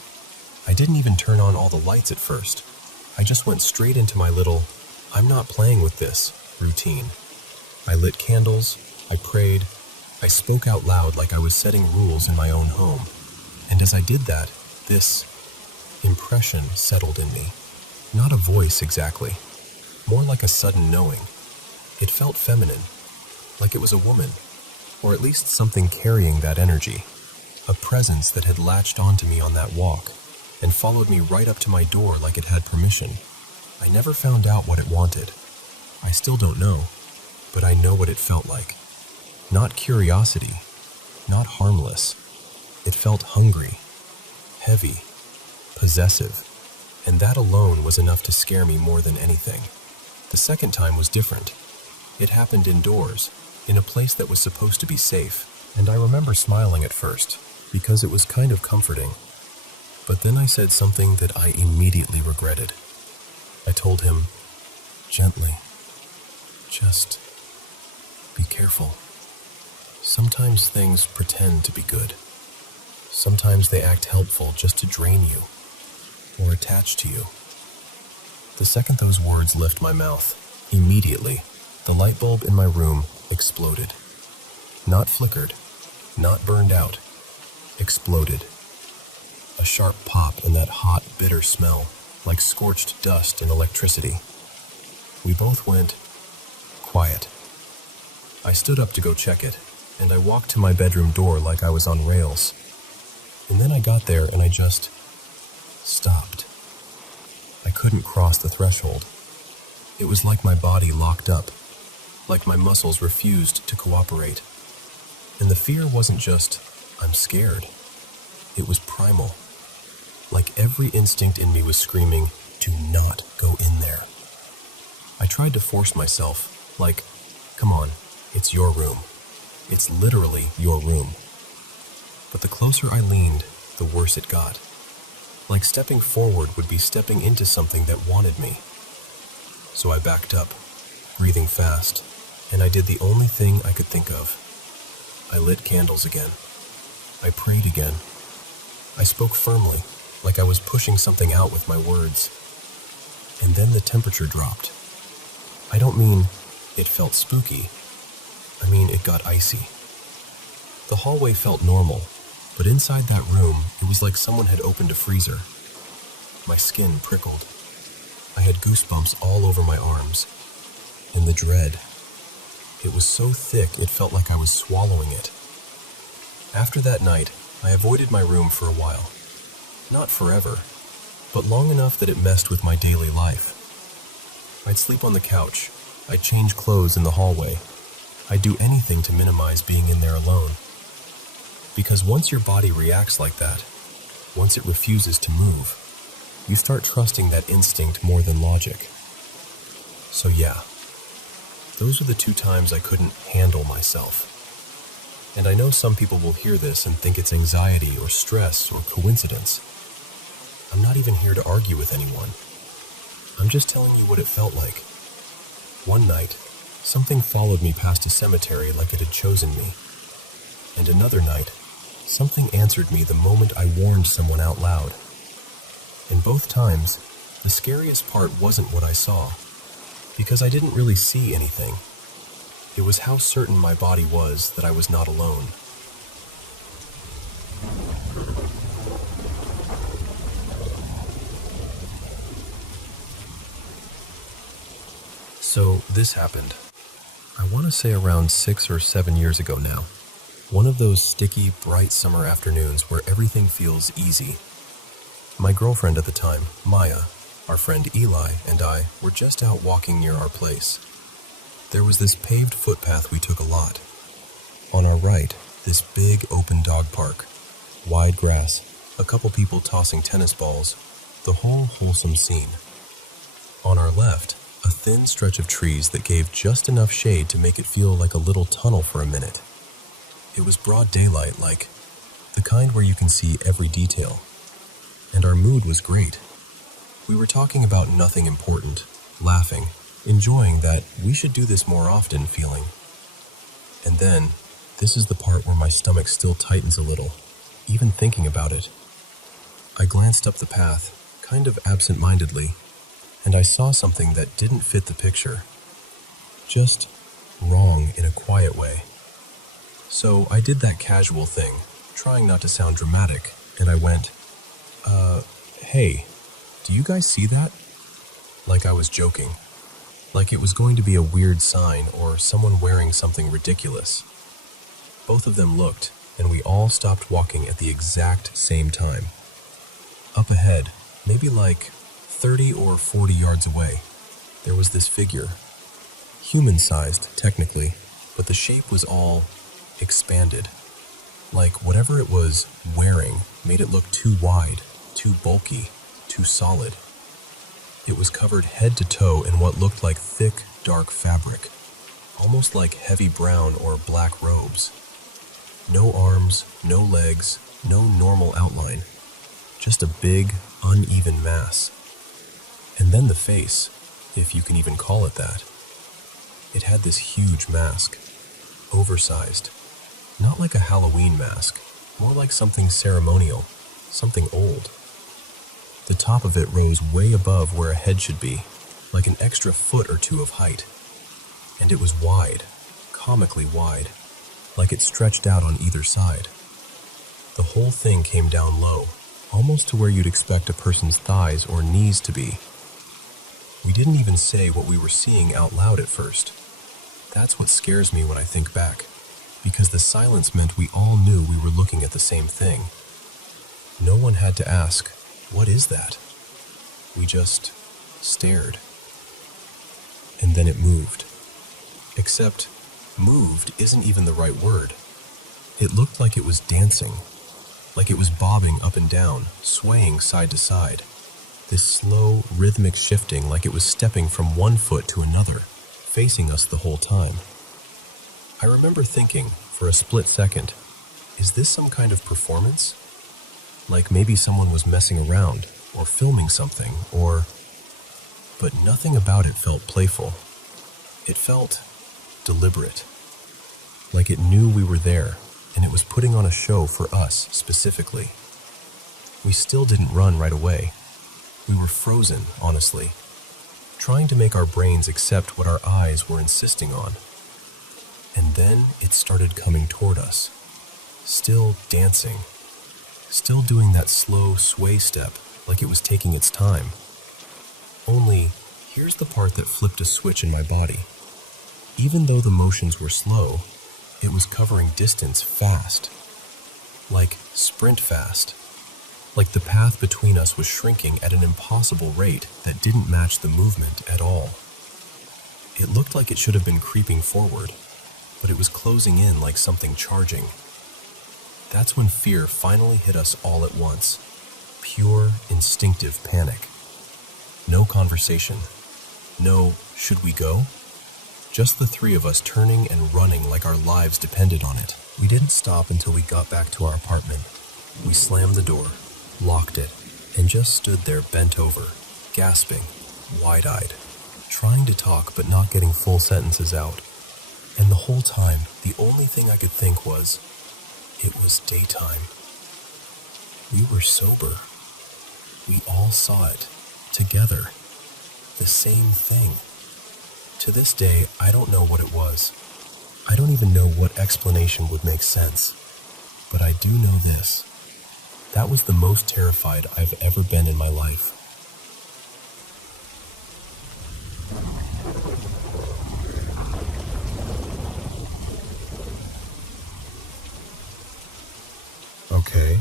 I didn't even turn on all the lights at first. I just went straight into my little, I'm not playing with this, routine. I lit candles, I prayed, I spoke out loud like I was setting rules in my own home. And as I did that, this impression settled in me. Not a voice exactly, more like a sudden knowing. It felt feminine, like it was a woman, or at least something carrying that energy. A presence that had latched onto me on that walk and followed me right up to my door like it had permission. I never found out what it wanted. I still don't know, but I know what it felt like. Not curiosity, not harmless. It felt hungry, heavy, possessive, and that alone was enough to scare me more than anything. The second time was different. It happened indoors, in a place that was supposed to be safe, and I remember smiling at first, because it was kind of comforting. But then I said something that I immediately regretted. I told him, gently, just be careful. Sometimes things pretend to be good. Sometimes they act helpful just to drain you, or attach to you. The second those words left my mouth, immediately, the light bulb in my room exploded. Not flickered, not burned out, exploded. A sharp pop and that hot, bitter smell, like scorched dust and electricity. We both went quiet. I stood up to go check it, and I walked to my bedroom door like I was on rails. And then I got there and I just stopped. I couldn't cross the threshold. It was like my body locked up, like my muscles refused to cooperate. And the fear wasn't just, I'm scared. It was primal. Like every instinct in me was screaming, do not go in there. I tried to force myself, like, come on, it's your room. It's literally your room. But the closer I leaned, the worse it got. Like stepping forward would be stepping into something that wanted me. So I backed up, breathing fast, and I did the only thing I could think of. I lit candles again. I prayed again. I spoke firmly, like I was pushing something out with my words. And then the temperature dropped. I don't mean it felt spooky. I mean it got icy. The hallway felt normal, but inside that room, it was like someone had opened a freezer. My skin prickled. I had goosebumps all over my arms. And the dread. It was so thick it felt like I was swallowing it. After that night, I avoided my room for a while. Not forever, but long enough that it messed with my daily life. I'd sleep on the couch. I'd change clothes in the hallway. I'd do anything to minimize being in there alone. Because once your body reacts like that, once it refuses to move, you start trusting that instinct more than logic. So yeah, those are the 2 times I couldn't handle myself. And I know some people will hear this and think it's anxiety or stress or coincidence. I'm not even here to argue with anyone. I'm just telling you what it felt like. One night, something followed me past a cemetery like it had chosen me. And another night, something answered me the moment I warned someone out loud. And both times, the scariest part wasn't what I saw, because I didn't really see anything. It was how certain my body was that I was not alone. So this happened. I want to say around 6 or 7 years ago now. One of those sticky, bright summer afternoons where everything feels easy. My girlfriend at the time, Maya, our friend Eli, and I were just out walking near our place. There was this paved footpath we took a lot. On our right, this big open dog park. Wide grass, a couple people tossing tennis balls, the whole wholesome scene. On our left, a thin stretch of trees that gave just enough shade to make it feel like a little tunnel for a minute. It was broad daylight, like the kind where you can see every detail. And our mood was great. We were talking about nothing important, laughing, enjoying that we should do this more often feeling. And then, this is the part where my stomach still tightens a little, even thinking about it. I glanced up the path, kind of absent-mindedly, and I saw something that didn't fit the picture. Just wrong in a quiet way. So I did that casual thing, trying not to sound dramatic, and I went, hey, do you guys see that? Like I was joking. Like it was going to be a weird sign or someone wearing something ridiculous. Both of them looked, and we all stopped walking at the exact same time. Up ahead, maybe like 30 or 40 yards away, there was this figure. Human-sized, technically, but the shape was all expanded. Like whatever it was wearing made it look too wide, too bulky, too solid. It was covered head to toe in what looked like thick, dark fabric, almost like heavy brown or black robes. No arms, no legs, no normal outline, just a big, uneven mass. And then the face, if you can even call it that. It had this huge mask, oversized, not like a Halloween mask, more like something ceremonial, something old. The top of it rose way above where a head should be, like an extra foot or 2 of height. And it was wide, comically wide, like it stretched out on either side. The whole thing came down low, almost to where you'd expect a person's thighs or knees to be. We didn't even say what we were seeing out loud at first. That's what scares me when I think back, because the silence meant we all knew we were looking at the same thing. No one had to ask, "What is that?" We just stared. And then it moved. Except, moved isn't even the right word. It looked like it was dancing, like it was bobbing up and down, swaying side to side. This slow, rhythmic shifting like it was stepping from one foot to another, facing us the whole time. I remember thinking, for a split second, is this some kind of performance? Like maybe someone was messing around, or filming something, or... But nothing about it felt playful. It felt deliberate. Like it knew we were there, and it was putting on a show for us specifically. We still didn't run right away. We were frozen, honestly, trying to make our brains accept what our eyes were insisting on. And then it started coming toward us, still dancing, still doing that slow sway step like it was taking its time. Only, here's the part that flipped a switch in my body. Even though the motions were slow, it was covering distance fast. Like sprint fast. Like the path between us was shrinking at an impossible rate that didn't match the movement at all. It looked like it should have been creeping forward, but it was closing in like something charging. That's when fear finally hit us all at once. Pure, instinctive panic. No conversation. No, should we go? Just the three of us turning and running like our lives depended on it. We didn't stop until we got back to our apartment. We slammed the door, locked it, and just stood there bent over, gasping, wide-eyed, trying to talk but not getting full sentences out. And the whole time, the only thing I could think was, it was daytime. We were sober. We all saw it, together. The same thing. To this day, I don't know what it was. I don't even know what explanation would make sense. But I do know this. That was the most terrified I've ever been in my life. Okay,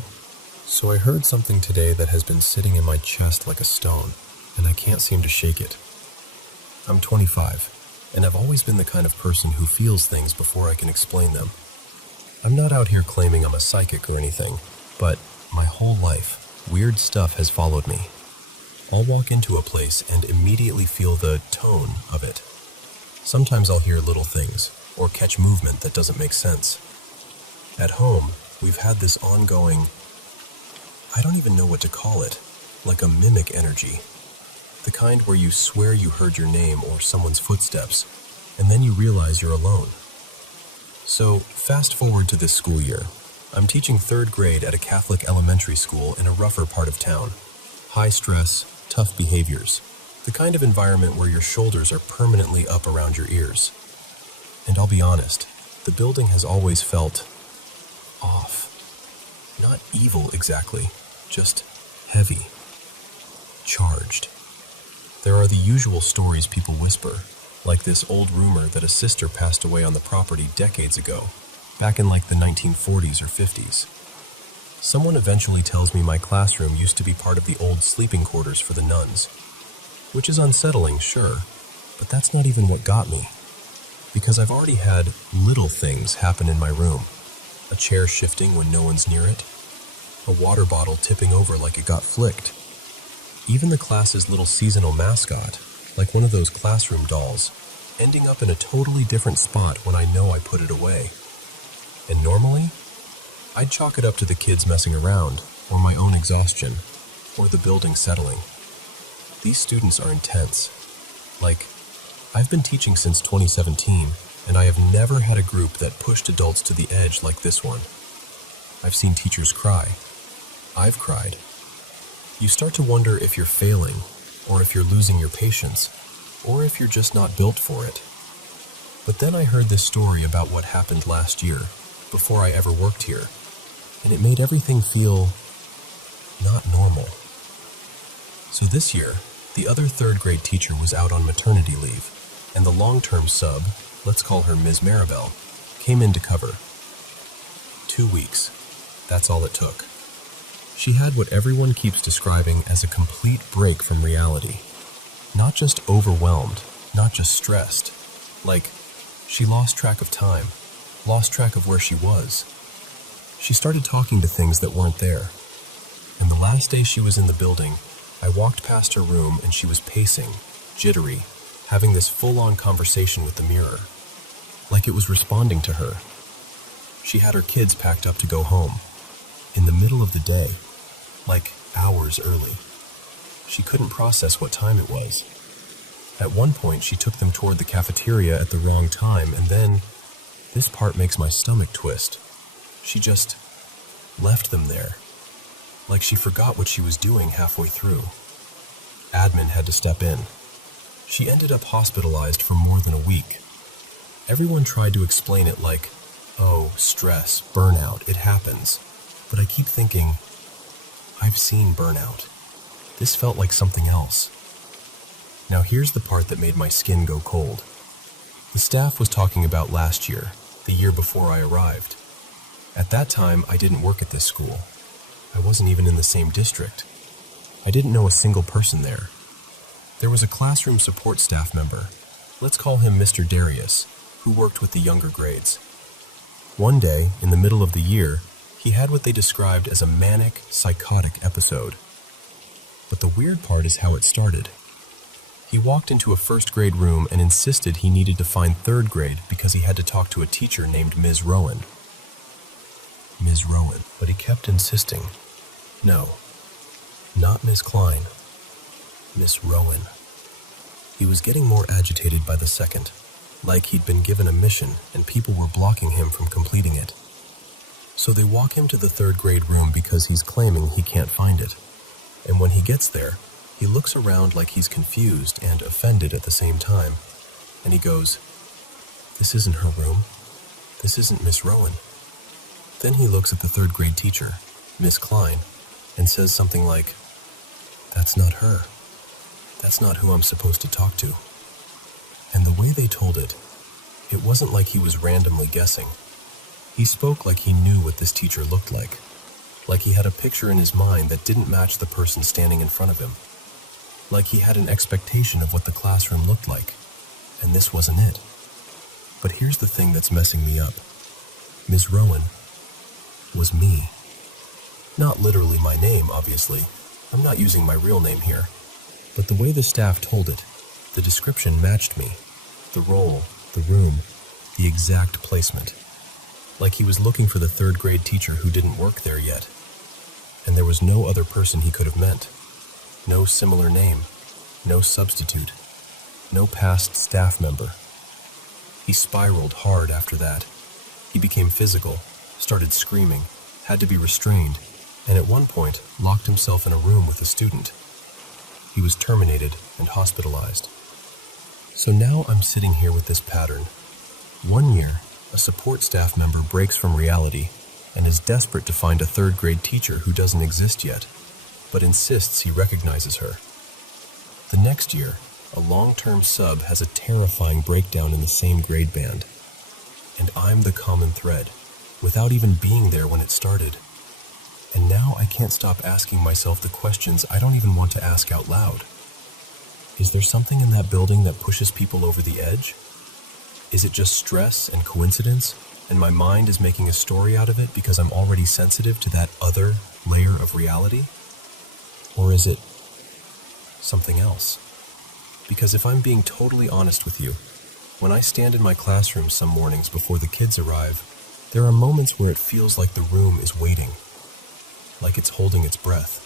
so I heard something today that has been sitting in my chest like a stone, and I can't seem to shake it. I'm 25, and I've always been the kind of person who feels things before I can explain them. I'm not out here claiming I'm a psychic or anything, but my whole life, weird stuff has followed me. I'll walk into a place and immediately feel the tone of it. Sometimes I'll hear little things, or catch movement that doesn't make sense. At home, we've had this ongoing, I don't even know what to call it, like a mimic energy. The kind where you swear you heard your name or someone's footsteps, and then you realize you're alone. So, fast forward to this school year. I'm teaching 3rd grade at a Catholic elementary school in a rougher part of town. High stress, tough behaviors. The kind of environment where your shoulders are permanently up around your ears. And I'll be honest, the building has always felt off. Not evil exactly, just heavy. Charged. There are the usual stories people whisper, like this old rumor that a sister passed away on the property decades ago, back in like the 1940s or 50s. Someone eventually tells me my classroom used to be part of the old sleeping quarters for the nuns, which is unsettling, sure, but that's not even what got me, because I've already had little things happen in my room. A chair shifting when no one's near it, a water bottle tipping over like it got flicked. Even the class's little seasonal mascot, like one of those classroom dolls, ending up in a totally different spot when I know I put it away. And normally, I'd chalk it up to the kids messing around, or my own exhaustion, or the building settling. These students are intense. Like, I've been teaching since 2017, and I have never had a group that pushed adults to the edge like this one. I've seen teachers cry. I've cried. You start to wonder if you're failing, or if you're losing your patience, or if you're just not built for it. But then I heard this story about what happened last year, before I ever worked here, and it made everything feel not normal. So this year, the other 3rd grade teacher was out on maternity leave, and the long-term sub, let's call her Ms. Maribel, came in to cover. 2 weeks. That's all it took. She had what everyone keeps describing as a complete break from reality. Not just overwhelmed, not just stressed. Like, she lost track of time, lost track of where she was. She started talking to things that weren't there. And the last day she was in the building, I walked past her room and she was pacing, jittery, having this full-on conversation with the mirror. Like it was responding to her. She had her kids packed up to go home. In the middle of the day. Like hours early. She couldn't process what time it was. At one point, she took them toward the cafeteria at the wrong time, and then, this part makes my stomach twist. She just left them there. Like she forgot what she was doing halfway through. Admin had to step in. She ended up hospitalized for more than a week. Everyone tried to explain it like, oh, stress, burnout, it happens. But I keep thinking, I've seen burnout. This felt like something else. Now here's the part that made my skin go cold. The staff was talking about last year, the year before I arrived. At that time, I didn't work at this school. I wasn't even in the same district. I didn't know a single person there. There was a classroom support staff member, let's call him Mr. Darius, who worked with the younger grades. One day, in the middle of the year, he had what they described as a manic, psychotic episode. But the weird part is how it started. He walked into a first grade room and insisted he needed to find third grade because he had to talk to a teacher named Ms. Rowan. Ms. Rowan. But he kept insisting. No, not Ms. Klein. Miss Rowan. He was getting more agitated by the second, like he'd been given a mission and people were blocking him from completing it. So they walk him to the third grade room because he's claiming he can't find it. And when he gets there, he looks around like he's confused and offended at the same time. And he goes, "This isn't her room. This isn't Miss Rowan." Then he looks at the third grade teacher, Miss Klein, and says something like, "That's not her. That's not who I'm supposed to talk to." And the way they told it, it wasn't like he was randomly guessing. He spoke like he knew what this teacher looked like he had a picture in his mind that didn't match the person standing in front of him, like he had an expectation of what the classroom looked like, and this wasn't it. But here's the thing that's messing me up. Ms. Rowan was me. Not literally my name, obviously. I'm not using my real name here. But the way the staff told it, the description matched me. The role, the room, the exact placement. Like he was looking for the third grade teacher who didn't work there yet. And there was no other person he could have meant. No similar name. No substitute. No past staff member. He spiraled hard after that. He became physical, started screaming, had to be restrained, and at one point locked himself in a room with a student. He was terminated and hospitalized. So now I'm sitting here with this pattern. 1 year, a support staff member breaks from reality and is desperate to find a third grade teacher who doesn't exist yet, but insists he recognizes her. The next year, a long-term sub has a terrifying breakdown in the same grade band. And I'm the common thread, without even being there when it started. And now I can't stop asking myself the questions I don't even want to ask out loud. Is there something in that building that pushes people over the edge? Is it just stress and coincidence, and my mind is making a story out of it because I'm already sensitive to that other layer of reality? Or is it something else? Because if I'm being totally honest with you, when I stand in my classroom some mornings before the kids arrive, there are moments where it feels like the room is waiting, like it's holding its breath,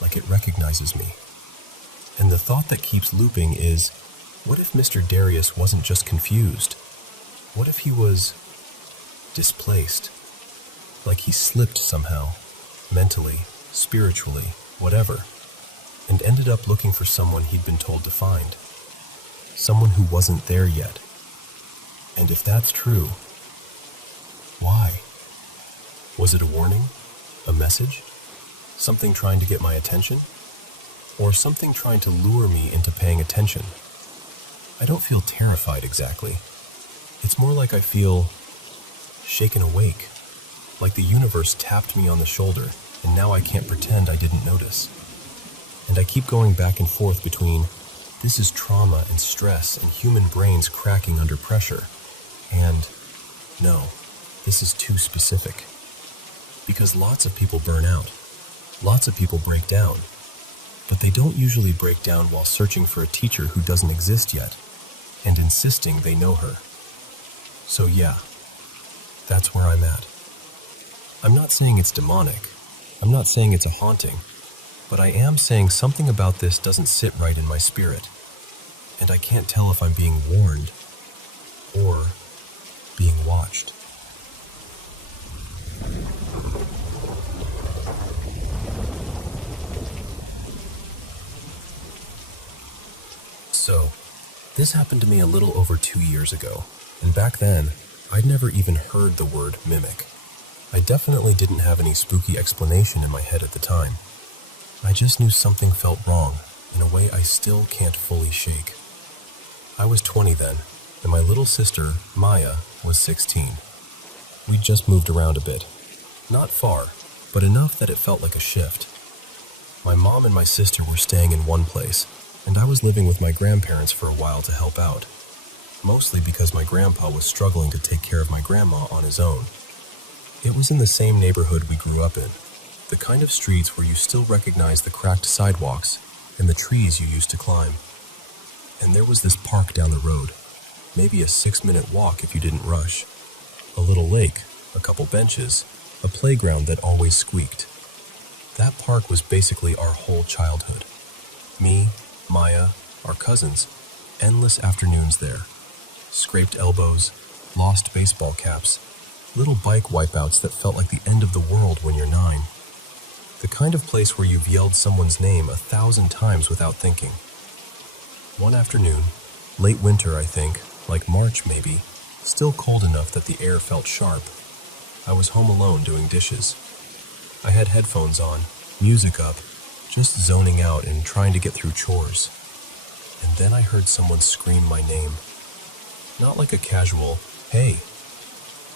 like it recognizes me. And the thought that keeps looping is, what if Mr. Darius wasn't just confused? What if he was displaced? Like he slipped somehow, mentally, spiritually, whatever, and ended up looking for someone he'd been told to find. Someone who wasn't there yet. And if that's true, why? Was it a warning? A message? Something trying to get my attention? Or something trying to lure me into paying attention? I don't feel terrified exactly, It's more like I feel shaken awake, like the universe tapped me on the shoulder, and now I can't pretend I didn't notice. And I keep going back and forth between this is trauma and stress and human brains cracking under pressure, and no, this is too specific. Because lots of people burn out, lots of people break down, but they don't usually break down while searching for a teacher who doesn't exist yet, and insisting they know her. So yeah, that's where I'm at. I'm not saying it's demonic, I'm not saying it's a haunting, but I am saying something about this doesn't sit right in my spirit, and I can't tell if I'm being warned or being watched. So, this happened to me a little over 2 years ago, and back then, I'd never even heard the word mimic. I definitely didn't have any spooky explanation in my head at the time. I just knew something felt wrong, in a way I still can't fully shake. I was 20 then, and my little sister, Maya, was 16. We'd just moved around a bit. Not far, but enough that it felt like a shift. My mom and my sister were staying in one place, and I was living with my grandparents for a while to help out, mostly because my grandpa was struggling to take care of my grandma on his own. It was in the same neighborhood we grew up in, the kind of streets where you still recognize the cracked sidewalks and the trees you used to climb. And there was this park down the road, maybe a 6-minute walk if you didn't rush. A little lake, a couple benches, a playground that always squeaked. That park was basically our whole childhood. Me, Maya, our cousins, endless afternoons there. Scraped elbows, lost baseball caps, little bike wipeouts that felt like the end of the world when you're 9. The kind of place where you've yelled someone's name 1,000 times without thinking. One afternoon, late winter I think, like March maybe, still cold enough that the air felt sharp. I was home alone doing dishes. I had headphones on, music up, just zoning out and trying to get through chores. And then I heard someone scream my name. Not like a casual, hey.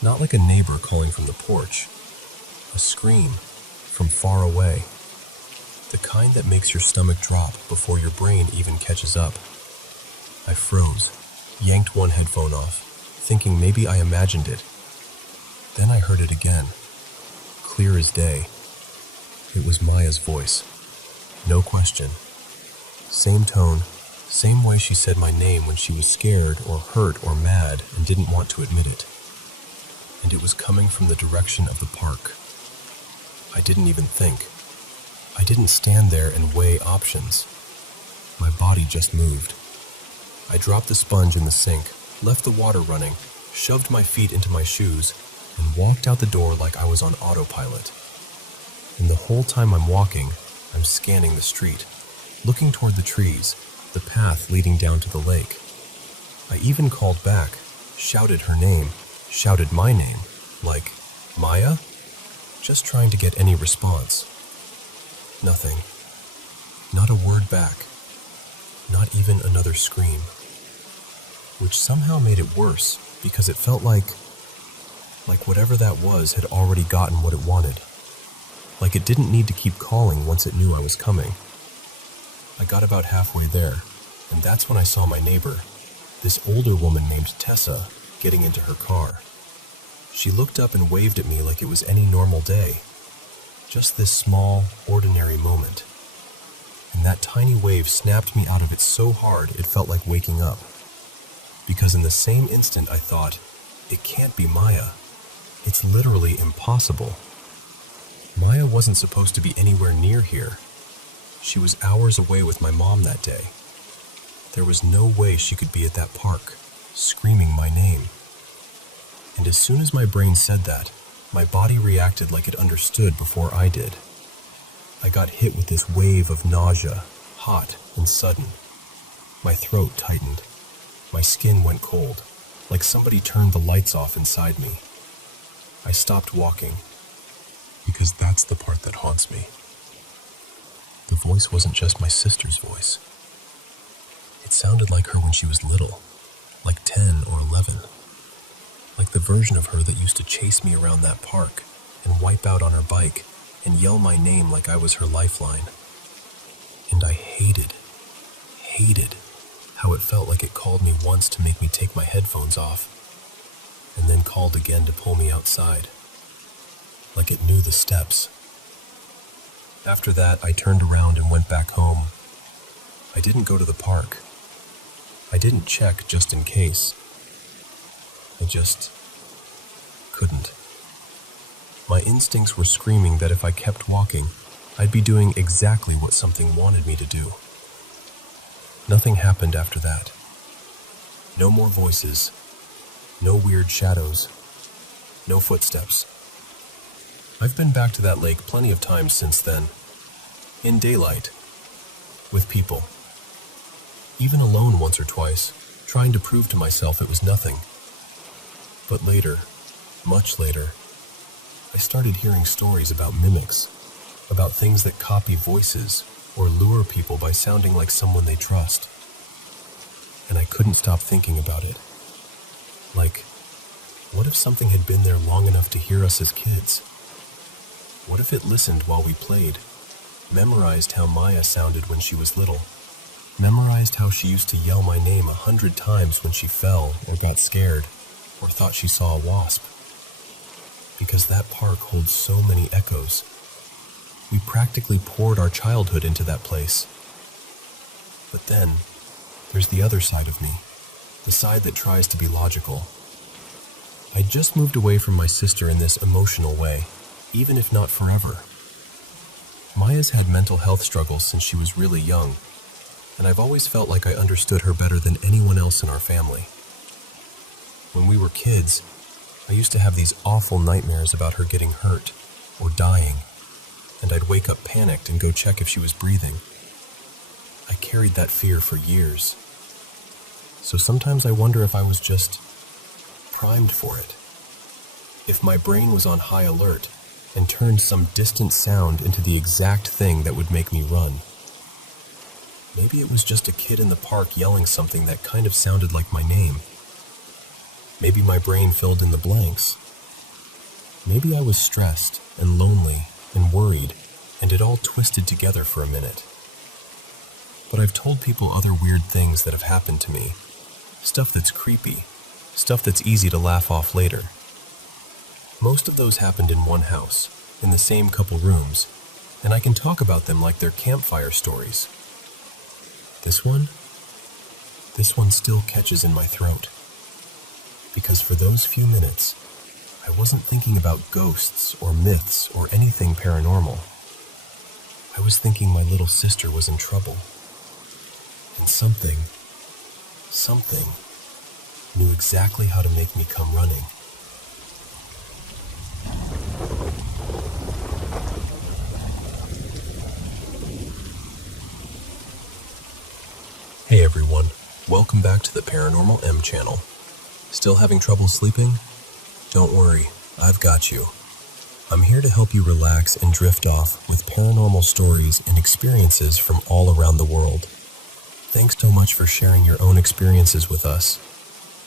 Not like a neighbor calling from the porch. A scream from far away. The kind that makes your stomach drop before your brain even catches up. I froze, yanked one headphone off, thinking maybe I imagined it. Then I heard it again, clear as day. It was Maya's voice. No question. Same tone, same way she said my name when she was scared or hurt or mad and didn't want to admit it. And it was coming from the direction of the park. I didn't even think. I didn't stand there and weigh options. My body just moved. I dropped the sponge in the sink, left the water running, shoved my feet into my shoes, and walked out the door like I was on autopilot. And the whole time I'm walking, I'm scanning the street, looking toward the trees, the path leading down to the lake. I even called back, shouted her name, shouted my name, like, Maya? Just trying to get any response. Nothing. Not a word back. Not even another scream. Which somehow made it worse, because it felt like whatever that was had already gotten what it wanted. Like it didn't need to keep calling once it knew I was coming. I got about halfway there, and that's when I saw my neighbor, this older woman named Tessa, getting into her car. She looked up and waved at me like it was any normal day. Just this small, ordinary moment. And that tiny wave snapped me out of it so hard it felt like waking up. Because in the same instant I thought, it can't be Maya. It's literally impossible. Maya wasn't supposed to be anywhere near here. She was hours away with my mom that day. There was no way she could be at that park, screaming my name. And as soon as my brain said that, my body reacted like it understood before I did. I got hit with this wave of nausea, hot and sudden. My throat tightened. My skin went cold, like somebody turned the lights off inside me. I stopped walking, because that's the part that haunts me. The voice wasn't just my sister's voice. It sounded like her when she was little, like 10 or 11. like the version of her that used to chase me around that park and wipe out on her bike and yell my name like I was her lifeline. And I hated how it felt like it called me once to make me take my headphones off, and then called again to pull me outside, like it knew the steps. After that, I turned around and went back home. I didn't go to the park. I didn't check just in case. I just couldn't. My instincts were screaming that if I kept walking, I'd be doing exactly what something wanted me to do. Nothing happened after that. No more voices, no weird shadows, no footsteps. I've been back to that lake plenty of times since then, in daylight, with people. Even alone once or twice, trying to prove to myself it was nothing. But later, much later, I started hearing stories about mimics, about things that copy voices or lure people by sounding like someone they trust. And I couldn't stop thinking about it. Like, what if something had been there long enough to hear us as kids? What if it listened while we played, memorized how Maya sounded when she was little, memorized how she used to yell my name 100 times when she fell or got scared or thought she saw a wasp? Because that park holds so many echoes. We practically poured our childhood into that place. But then, there's the other side of me, the side that tries to be logical. I just moved away from my sister in this emotional way, even if not forever. Maya's had mental health struggles since she was really young, and I've always felt like I understood her better than anyone else in our family. When we were kids, I used to have these awful nightmares about her getting hurt or dying, and I'd wake up panicked and go check if she was breathing. I carried that fear for years. So sometimes I wonder if I was just primed for it. If my brain was on high alert and turned some distant sound into the exact thing that would make me run. Maybe it was just a kid in the park yelling something that kind of sounded like my name. Maybe my brain filled in the blanks. Maybe I was stressed and lonely and worried, and it all twisted together for a minute. But I've told people other weird things that have happened to me. Stuff that's creepy. Stuff that's easy to laugh off later. Most of those happened in one house, in the same couple rooms, and I can talk about them like they're campfire stories. This one still catches in my throat. Because for those few minutes, I wasn't thinking about ghosts or myths or anything paranormal. I was thinking my little sister was in trouble. And something knew exactly how to make me come running. Hey everyone, welcome back to the Paranormal M channel. Still having trouble sleeping? Don't worry, I've got you. I'm here to help you relax and drift off with paranormal stories and experiences from all around the world. Thanks so much for sharing your own experiences with us.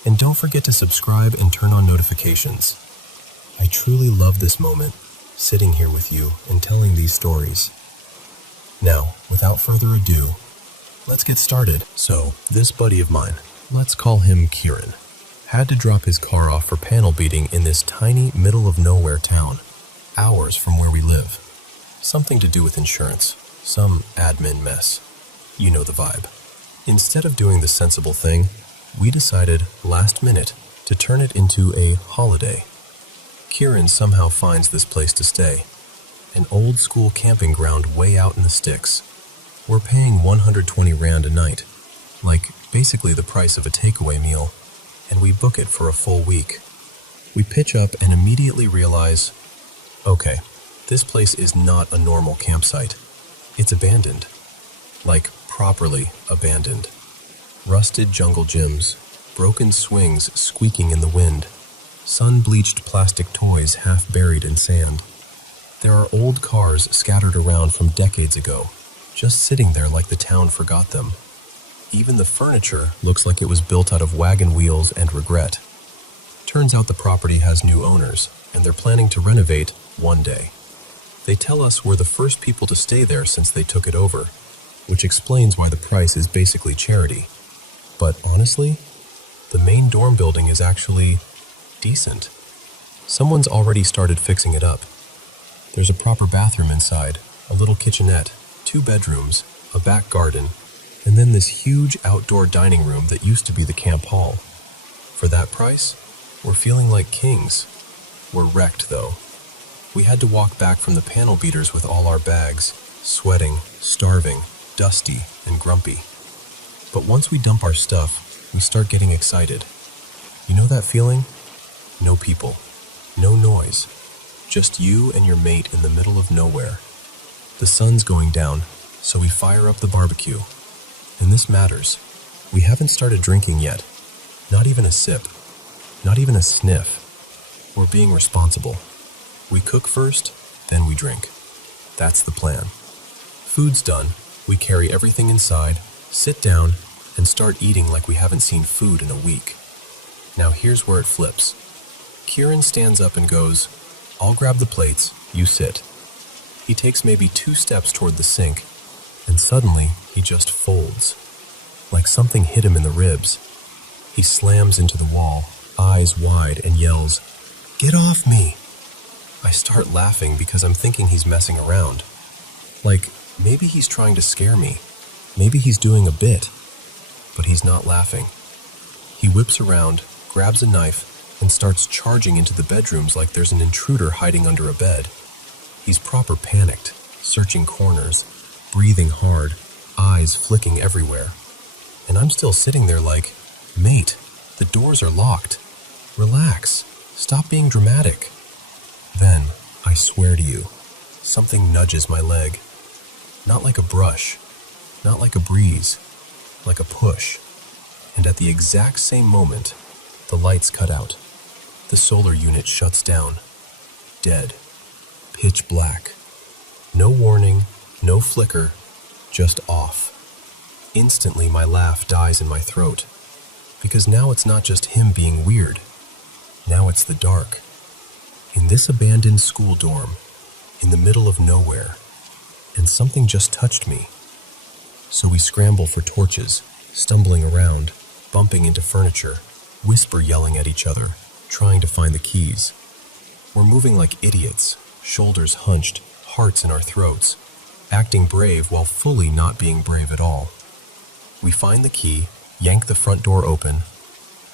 And don't forget to subscribe and turn on notifications. I truly love this moment, sitting here with you and telling these stories. Now, without further ado, let's get started. So, this buddy of mine, let's call him Kieran, had to drop his car off for panel beating in this tiny middle-of-nowhere town, hours from where we live. Something to do with insurance, some admin mess. You know the vibe. Instead of doing the sensible thing, we decided, last minute, to turn it into a holiday. Kieran somehow finds this place to stay, an old-school camping ground way out in the sticks. We're paying 120 Rand a night, like basically the price of a takeaway meal, and we book it for a full week. We pitch up and immediately realize, okay, this place is not a normal campsite. It's abandoned. Like, properly abandoned. Rusted jungle gyms, broken swings squeaking in the wind, sun-bleached plastic toys half buried in sand. There are old cars scattered around from decades ago, just sitting there like the town forgot them. Even the furniture looks like it was built out of wagon wheels and regret. Turns out the property has new owners, and they're planning to renovate one day. They tell us we're the first people to stay there since they took it over, which explains why the price is basically charity. But honestly, the main dorm building is actually decent. Someone's already started fixing it up. There's a proper bathroom inside, a little kitchenette, 2 bedrooms, a back garden, and then this huge outdoor dining room that used to be the camp hall. For that price, we're feeling like kings. We're wrecked, though. We had to walk back from the panel beaters with all our bags, sweating, starving, dusty, and grumpy. But once we dump our stuff, we start getting excited. You know that feeling? No people, no noise, just you and your mate in the middle of nowhere. The sun's going down, so we fire up the barbecue. And this matters. We haven't started drinking yet. Not even a sip. Not even a sniff. We're being responsible. We cook first, then we drink. That's the plan. Food's done. We carry everything inside, sit down, and start eating like we haven't seen food in a week. Now here's where it flips. Kieran stands up and goes, "I'll grab the plates, you sit." He takes maybe 2 steps toward the sink, and suddenly he just folds. Like something hit him in the ribs. He slams into the wall, eyes wide, and yells, "Get off me!" I start laughing because I'm thinking he's messing around. Like, maybe he's trying to scare me. Maybe he's doing a bit. But he's not laughing. He whips around, grabs a knife, and starts charging into the bedrooms like there's an intruder hiding under a bed. He's proper panicked, searching corners, breathing hard, eyes flicking everywhere. And I'm still sitting there like, "Mate, the doors are locked. Relax. Stop being dramatic." Then, I swear to you, something nudges my leg. Not like a brush, not like a breeze, like a push. And at the exact same moment, the lights cut out. The solar unit shuts down. Dead. Pitch black. No warning, no flicker, just off. Instantly, my laugh dies in my throat. Because now it's not just him being weird. Now it's the dark. In this abandoned school dorm, in the middle of nowhere, and something just touched me. So we scramble for torches, stumbling around, bumping into furniture, whisper yelling at each other, trying to find the keys. We're moving like idiots, shoulders hunched, hearts in our throats, acting brave while fully not being brave at all. We find the key, yank the front door open,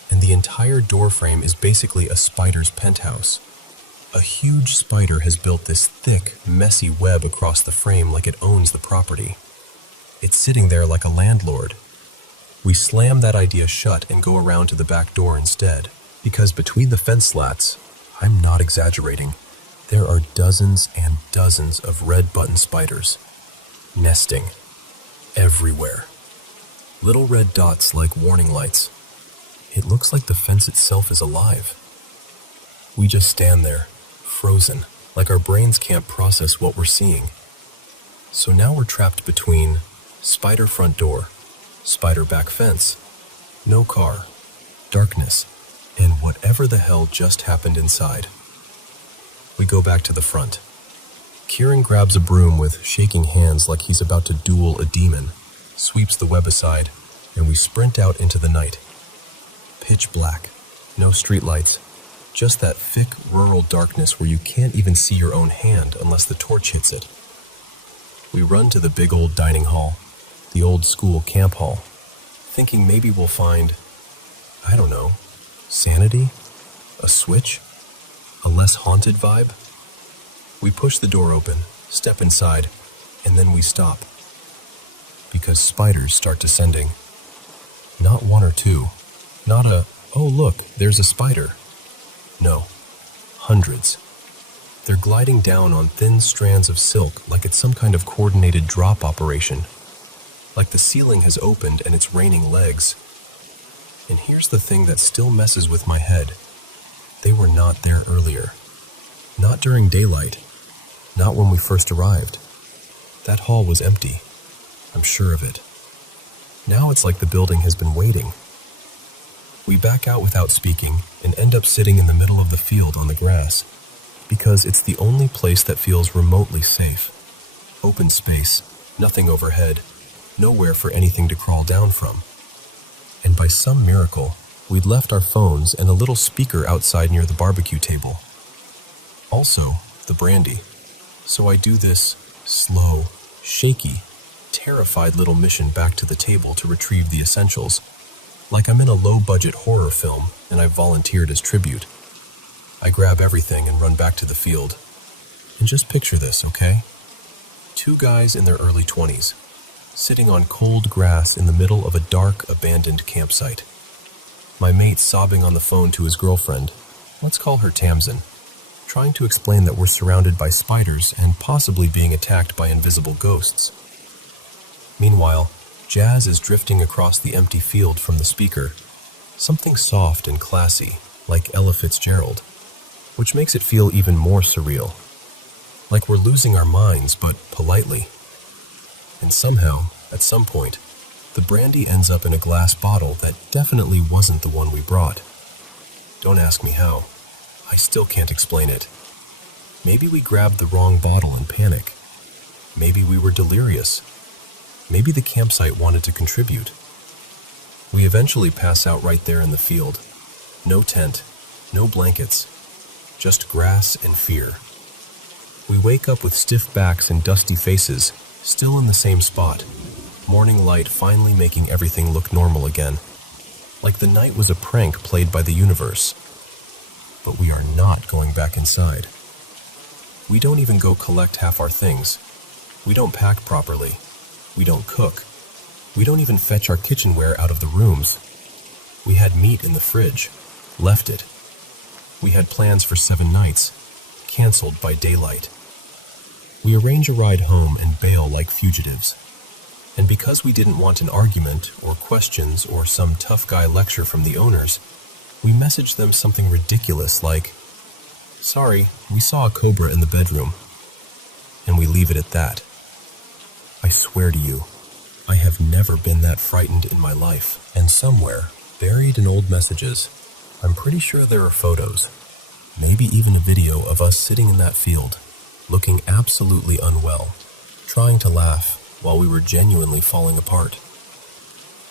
and the entire door frame is basically a spider's penthouse. A huge spider has built this thick, messy web across the frame like it owns the property. It's sitting there like a landlord. We slam that idea shut and go around to the back door instead, because between the fence slats, I'm not exaggerating, there are dozens and dozens of red button spiders, nesting everywhere. Little red dots like warning lights. It looks like the fence itself is alive. We just stand there, frozen, like our brains can't process what we're seeing. So now we're trapped between spider front door, spider back fence, no car, darkness, and whatever the hell just happened inside. We go back to the front. Kieran grabs a broom with shaking hands like he's about to duel a demon, sweeps the web aside, and we sprint out into the night. Pitch black, no streetlights, just that thick rural darkness where you can't even see your own hand unless the torch hits it. We run to the big old dining hall, the old school camp hall, thinking maybe we'll find, I don't know, sanity? A switch? A less haunted vibe? We push the door open, step inside, and then we stop. Because spiders start descending. Not one or two. Not a, "Oh look, there's a spider." No, hundreds. They're gliding down on thin strands of silk like it's some kind of coordinated drop operation. Like the ceiling has opened and it's raining legs. And here's the thing that still messes with my head. They were not there earlier. Not during daylight. Not when we first arrived. That hall was empty. I'm sure of it. Now it's like the building has been waiting. We back out without speaking and end up sitting in the middle of the field on the grass, because it's the only place that feels remotely safe. Open space, nothing overhead, nowhere for anything to crawl down from. And by some miracle, we'd left our phones and a little speaker outside near the barbecue table. Also, the brandy. So I do this slow, shaky, terrified little mission back to the table to retrieve the essentials, like I'm in a low-budget horror film and I've volunteered as tribute. I grab everything and run back to the field. And just picture this, okay? 2 guys in their early 20s, sitting on cold grass in the middle of a dark, abandoned campsite. My mate sobbing on the phone to his girlfriend, let's call her Tamsin, trying to explain that we're surrounded by spiders and possibly being attacked by invisible ghosts. Meanwhile, jazz is drifting across the empty field from the speaker, something soft and classy, like Ella Fitzgerald, which makes it feel even more surreal, like we're losing our minds, but politely. And somehow, at some point, the brandy ends up in a glass bottle that definitely wasn't the one we brought. Don't ask me how. I still can't explain it. Maybe we grabbed the wrong bottle in panic. Maybe we were delirious. Maybe the campsite wanted to contribute. We eventually pass out right there in the field. No tent, no blankets, just grass and fear. We wake up with stiff backs and dusty faces, still in the same spot. Morning light finally making everything look normal again. Like the night was a prank played by the universe. But we are not going back inside. We don't even go collect half our things. We don't pack properly. We don't cook. We don't even fetch our kitchenware out of the rooms. We had meat in the fridge, left it. We had plans for 7 nights, canceled by daylight. We arrange a ride home and bail like fugitives. And because we didn't want an argument or questions or some tough guy lecture from the owners, we message them something ridiculous like, "Sorry, we saw a cobra in the bedroom." And we leave it at that. I swear to you, I have never been that frightened in my life. And somewhere, buried in old messages, I'm pretty sure there are photos, maybe even a video of us sitting in that field, looking absolutely unwell, trying to laugh while we were genuinely falling apart.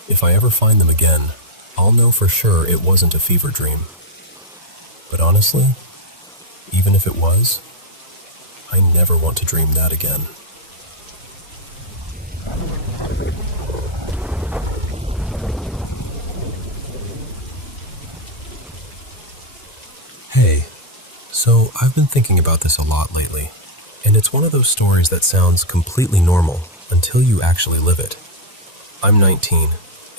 If I ever find them again, I'll know for sure it wasn't a fever dream. But honestly, even if it was, I never want to dream that again. Hey, so I've been thinking about this a lot lately, and it's one of those stories that sounds completely normal until you actually live it. I'm 19,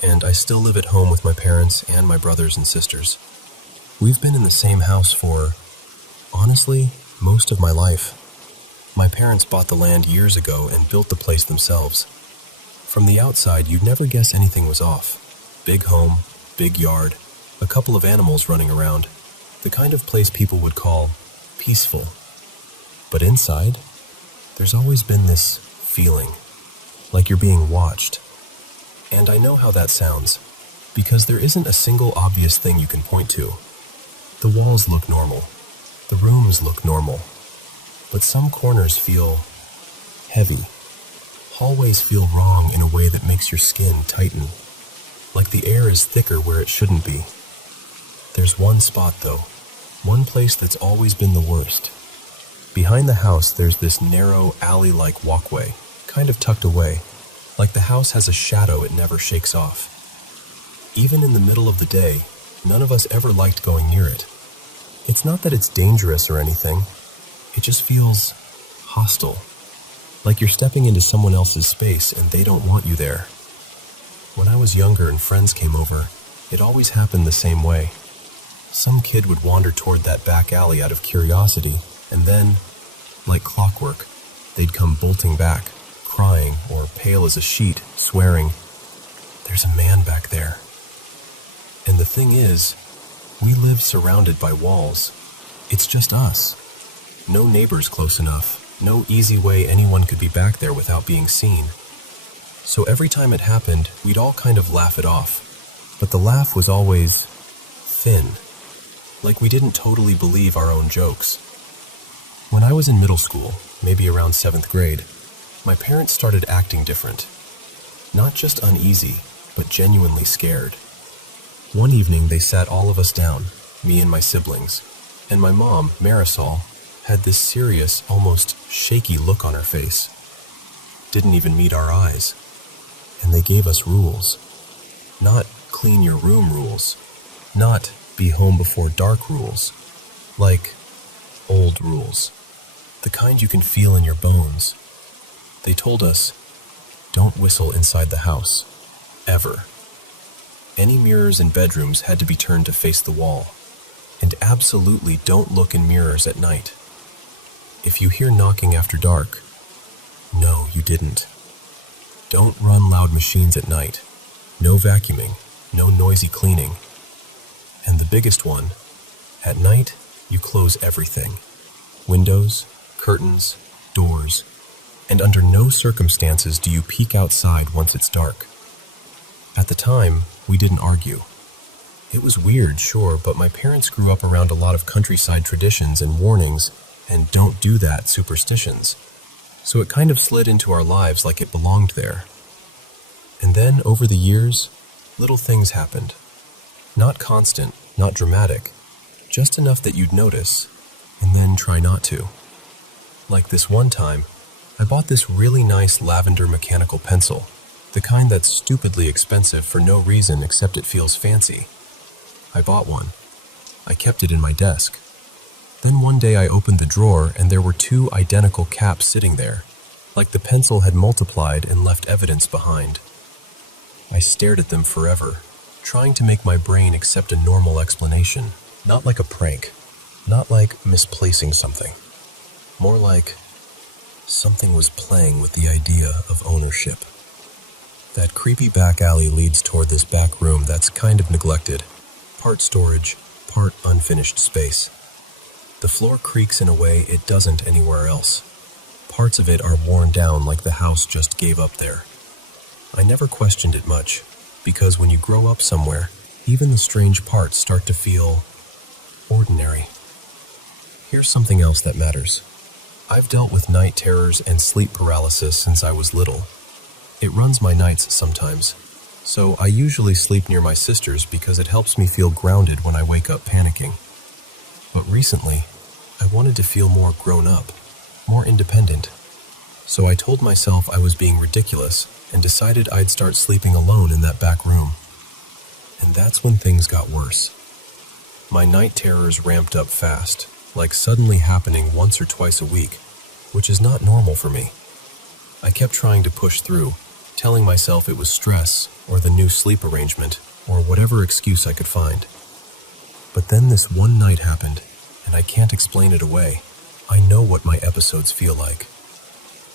and I still live at home with my parents and my brothers and sisters. We've been in the same house for, honestly, most of my life. My parents bought the land years ago and built the place themselves. From the outside, you'd never guess anything was off. Big home, big yard, a couple of animals running around. The kind of place people would call peaceful. But inside, there's always been this feeling, like you're being watched. And I know how that sounds, because there isn't a single obvious thing you can point to. The walls look normal. The rooms look normal. But some corners feel heavy. Hallways feel wrong in a way that makes your skin tighten, like the air is thicker where it shouldn't be. There's one spot, though, one place that's always been the worst. Behind the house, there's this narrow alley-like walkway, kind of tucked away, like the house has a shadow it never shakes off. Even in the middle of the day, none of us ever liked going near it. It's not that it's dangerous or anything, it just feels hostile, like you're stepping into someone else's space and they don't want you there. When I was younger and friends came over, it always happened the same way. Some kid would wander toward that back alley out of curiosity, and then, like clockwork, they'd come bolting back, crying or pale as a sheet, swearing, "There's a man back there." And the thing is, we live surrounded by walls. It's just us. No neighbors close enough, no easy way anyone could be back there without being seen. So every time it happened, we'd all kind of laugh it off. But the laugh was always, thin, like we didn't totally believe our own jokes. When I was in middle school, maybe around 7th grade, my parents started acting different. Not just uneasy, but genuinely scared. One evening they sat all of us down, me and my siblings, and my mom, Marisol, had this serious, almost shaky look on her face. Didn't even meet our eyes. And they gave us rules. Not clean your room rules. Not be home before dark rules. Like old rules. The kind you can feel in your bones. They told us, don't whistle inside the house. Ever. Any mirrors in bedrooms had to be turned to face the wall. And absolutely don't look in mirrors at night. If you hear knocking after dark, no, you didn't. Don't run loud machines at night. No vacuuming, no noisy cleaning. And the biggest one, at night, you close everything. Windows, curtains, doors, and under no circumstances do you peek outside once it's dark. At the time, we didn't argue. It was weird, sure, but my parents grew up around a lot of countryside traditions and warnings and don't do that superstitions. So it kind of slid into our lives like it belonged there. And then, over the years, little things happened. Not constant, not dramatic, just enough that you'd notice, and then try not to. Like this one time, I bought this really nice lavender mechanical pencil, the kind that's stupidly expensive for no reason except it feels fancy. I bought one. I kept it in my desk. Then one day I opened the drawer and there were 2 identical caps sitting there, like the pencil had multiplied and left evidence behind. I stared at them forever, trying to make my brain accept a normal explanation, not like a prank, not like misplacing something, more like something was playing with the idea of ownership. That creepy back alley leads toward this back room that's kind of neglected, part storage, part unfinished space. The floor creaks in a way it doesn't anywhere else. Parts of it are worn down like the house just gave up there. I never questioned it much, because when you grow up somewhere, even the strange parts start to feel ordinary. Here's something else that matters. I've dealt with night terrors and sleep paralysis since I was little. It runs my nights sometimes, so I usually sleep near my sisters because it helps me feel grounded when I wake up panicking. But recently, I wanted to feel more grown up, more independent. So I told myself I was being ridiculous and decided I'd start sleeping alone in that back room. And that's when things got worse. My night terrors ramped up fast, like suddenly happening once or twice a week, which is not normal for me. I kept trying to push through, telling myself it was stress or the new sleep arrangement or whatever excuse I could find. But then this one night happened, and I can't explain it away. I know what my episodes feel like.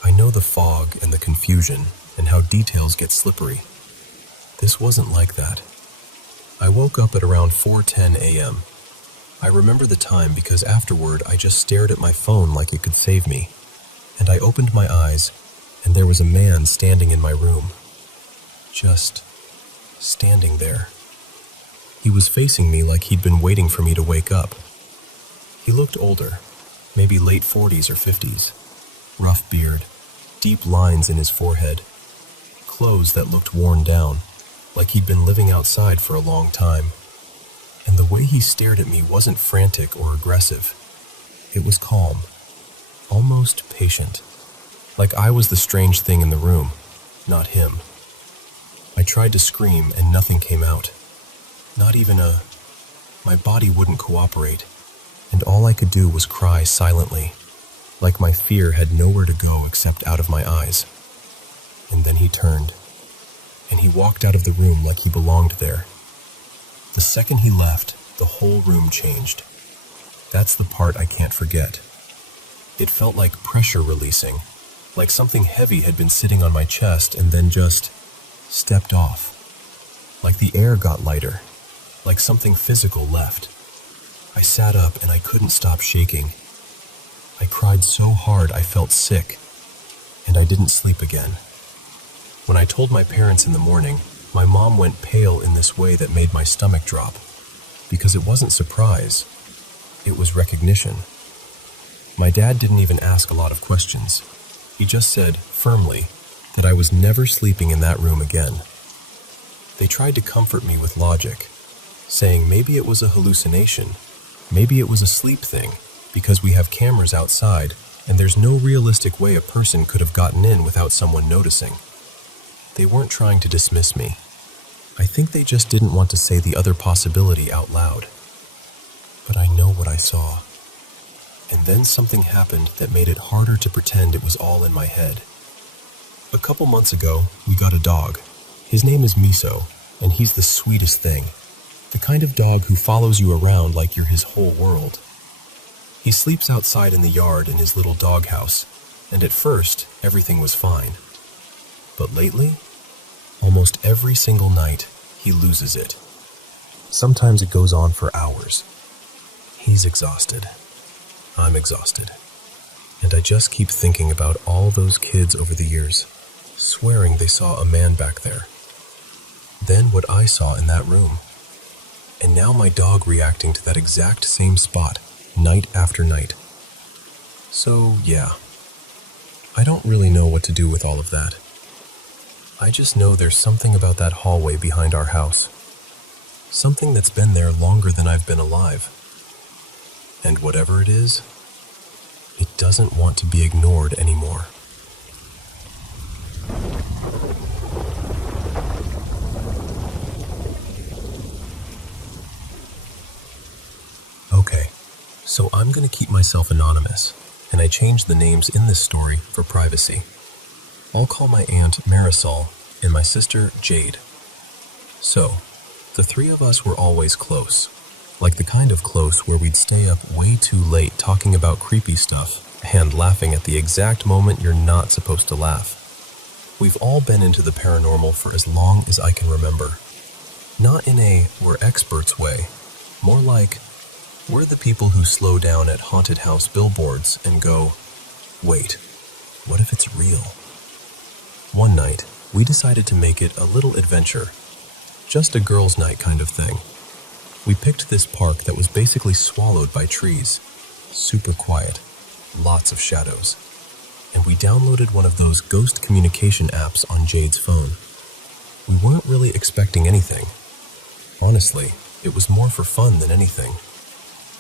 I know the fog and the confusion and how details get slippery. This wasn't like that. I woke up at around 4:10 a.m. I remember the time because afterward I just stared at my phone like it could save me. And I opened my eyes, and there was a man standing in my room. Just standing there. He was facing me like he'd been waiting for me to wake up. He looked older, maybe late 40s or 50s. Rough beard, deep lines in his forehead, clothes that looked worn down, like he'd been living outside for a long time. And the way he stared at me wasn't frantic or aggressive. It was calm, almost patient, like I was the strange thing in the room, not him. I tried to scream and nothing came out. Not even my body wouldn't cooperate, and all I could do was cry silently, like my fear had nowhere to go except out of my eyes. And then he turned, and he walked out of the room like he belonged there. The second he left, the whole room changed. That's the part I can't forget. It felt like pressure releasing, like something heavy had been sitting on my chest and then just stepped off. Like the air got lighter, like something physical left. I sat up and I couldn't stop shaking. I cried so hard I felt sick, and I didn't sleep again. When I told my parents in the morning, my mom went pale in this way that made my stomach drop, because it wasn't surprise, it was recognition. My dad didn't even ask a lot of questions. He just said, firmly, that I was never sleeping in that room again. They tried to comfort me with logic, saying maybe it was a hallucination, maybe it was a sleep thing, because we have cameras outside and there's no realistic way a person could have gotten in without someone noticing. They weren't trying to dismiss me. I think they just didn't want to say the other possibility out loud. But I know what I saw. And then something happened that made it harder to pretend it was all in my head. A couple months ago, we got a dog. His name is Miso, and he's the sweetest thing. The kind of dog who follows you around like you're his whole world. He sleeps outside in the yard in his little doghouse, and at first, everything was fine. But lately, almost every single night, he loses it. Sometimes it goes on for hours. He's exhausted. I'm exhausted. And I just keep thinking about all those kids over the years, swearing they saw a man back there. Then what I saw in that room. And now my dog reacting to that exact same spot, night after night. So, yeah. I don't really know what to do with all of that. I just know there's something about that hallway behind our house. Something that's been there longer than I've been alive. And whatever it is, it doesn't want to be ignored anymore. Okay, so I'm going to keep myself anonymous, and I changed the names in this story for privacy. I'll call my aunt Marisol and my sister Jade. So, the three of us were always close. Like the kind of close where we'd stay up way too late talking about creepy stuff and laughing at the exact moment you're not supposed to laugh. We've all been into the paranormal for as long as I can remember. Not in a we're experts way, more like we're the people who slow down at haunted house billboards and go, wait, what if it's real? One night, we decided to make it a little adventure. Just a girls' night kind of thing. We picked this park that was basically swallowed by trees. Super quiet. Lots of shadows. And we downloaded one of those ghost communication apps on Jade's phone. We weren't really expecting anything. Honestly, it was more for fun than anything.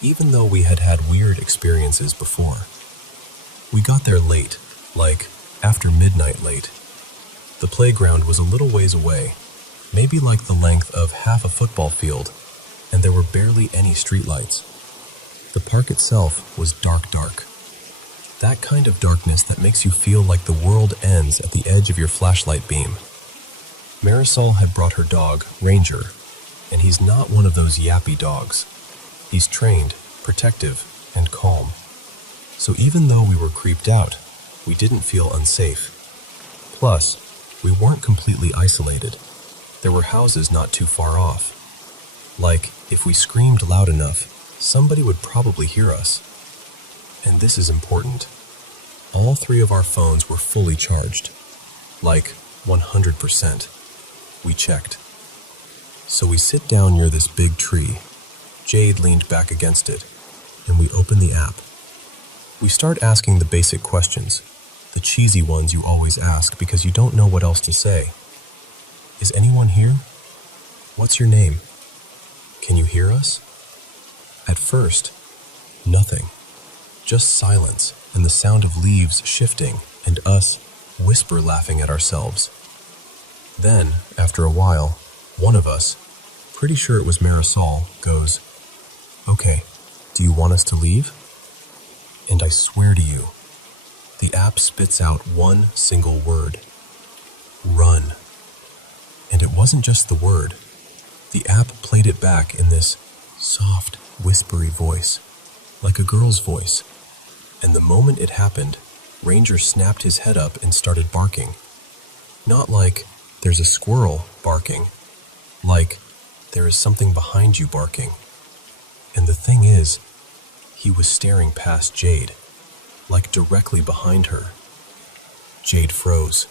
Even though we had had weird experiences before. We got there late, like after midnight late. The playground was a little ways away, maybe like the length of half a football field, and there were barely any streetlights. The park itself was dark. That kind of darkness that makes you feel like the world ends at the edge of your flashlight beam. Marisol had brought her dog, Ranger, and he's not one of those yappy dogs. He's trained, protective, and calm. So even though we were creeped out, we didn't feel unsafe. Plus, we weren't completely isolated. There were houses not too far off. Like, if we screamed loud enough, somebody would probably hear us. And this is important. All three of our phones were fully charged. Like, 100%. We checked. So we sit down near this big tree. Jade leaned back against it, and we open the app. We start asking the basic questions, the cheesy ones you always ask because you don't know what else to say. Is anyone here? What's your name? Can you hear us? At first, nothing. Just silence and the sound of leaves shifting and us whisper laughing at ourselves. Then, after a while, one of us, pretty sure it was Marisol, goes, "Okay, do you want us to leave?" And I swear to you, the app spits out one single word. Run. And it wasn't just the word. The app played it back in this soft, whispery voice, like a girl's voice. And the moment it happened, Ranger snapped his head up and started barking. Not like, there's a squirrel barking. Like, there is something behind you barking. And the thing is, he was staring past Jade, like directly behind her. Jade froze.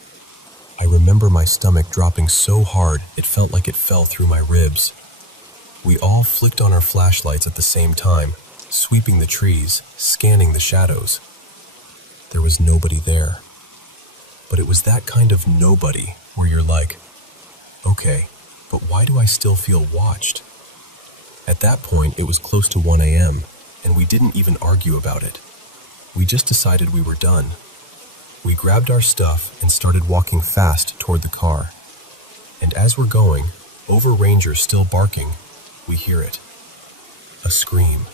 I remember my stomach dropping so hard it felt like it fell through my ribs. We all flicked on our flashlights at the same time, sweeping the trees, scanning the shadows. There was nobody there. But it was that kind of nobody where you're like, okay, but why do I still feel watched? At that point, it was close to 1 a.m., and we didn't even argue about it. We just decided we were done. We grabbed our stuff and started walking fast toward the car. And as we're going, over Ranger still barking, we hear it. A scream.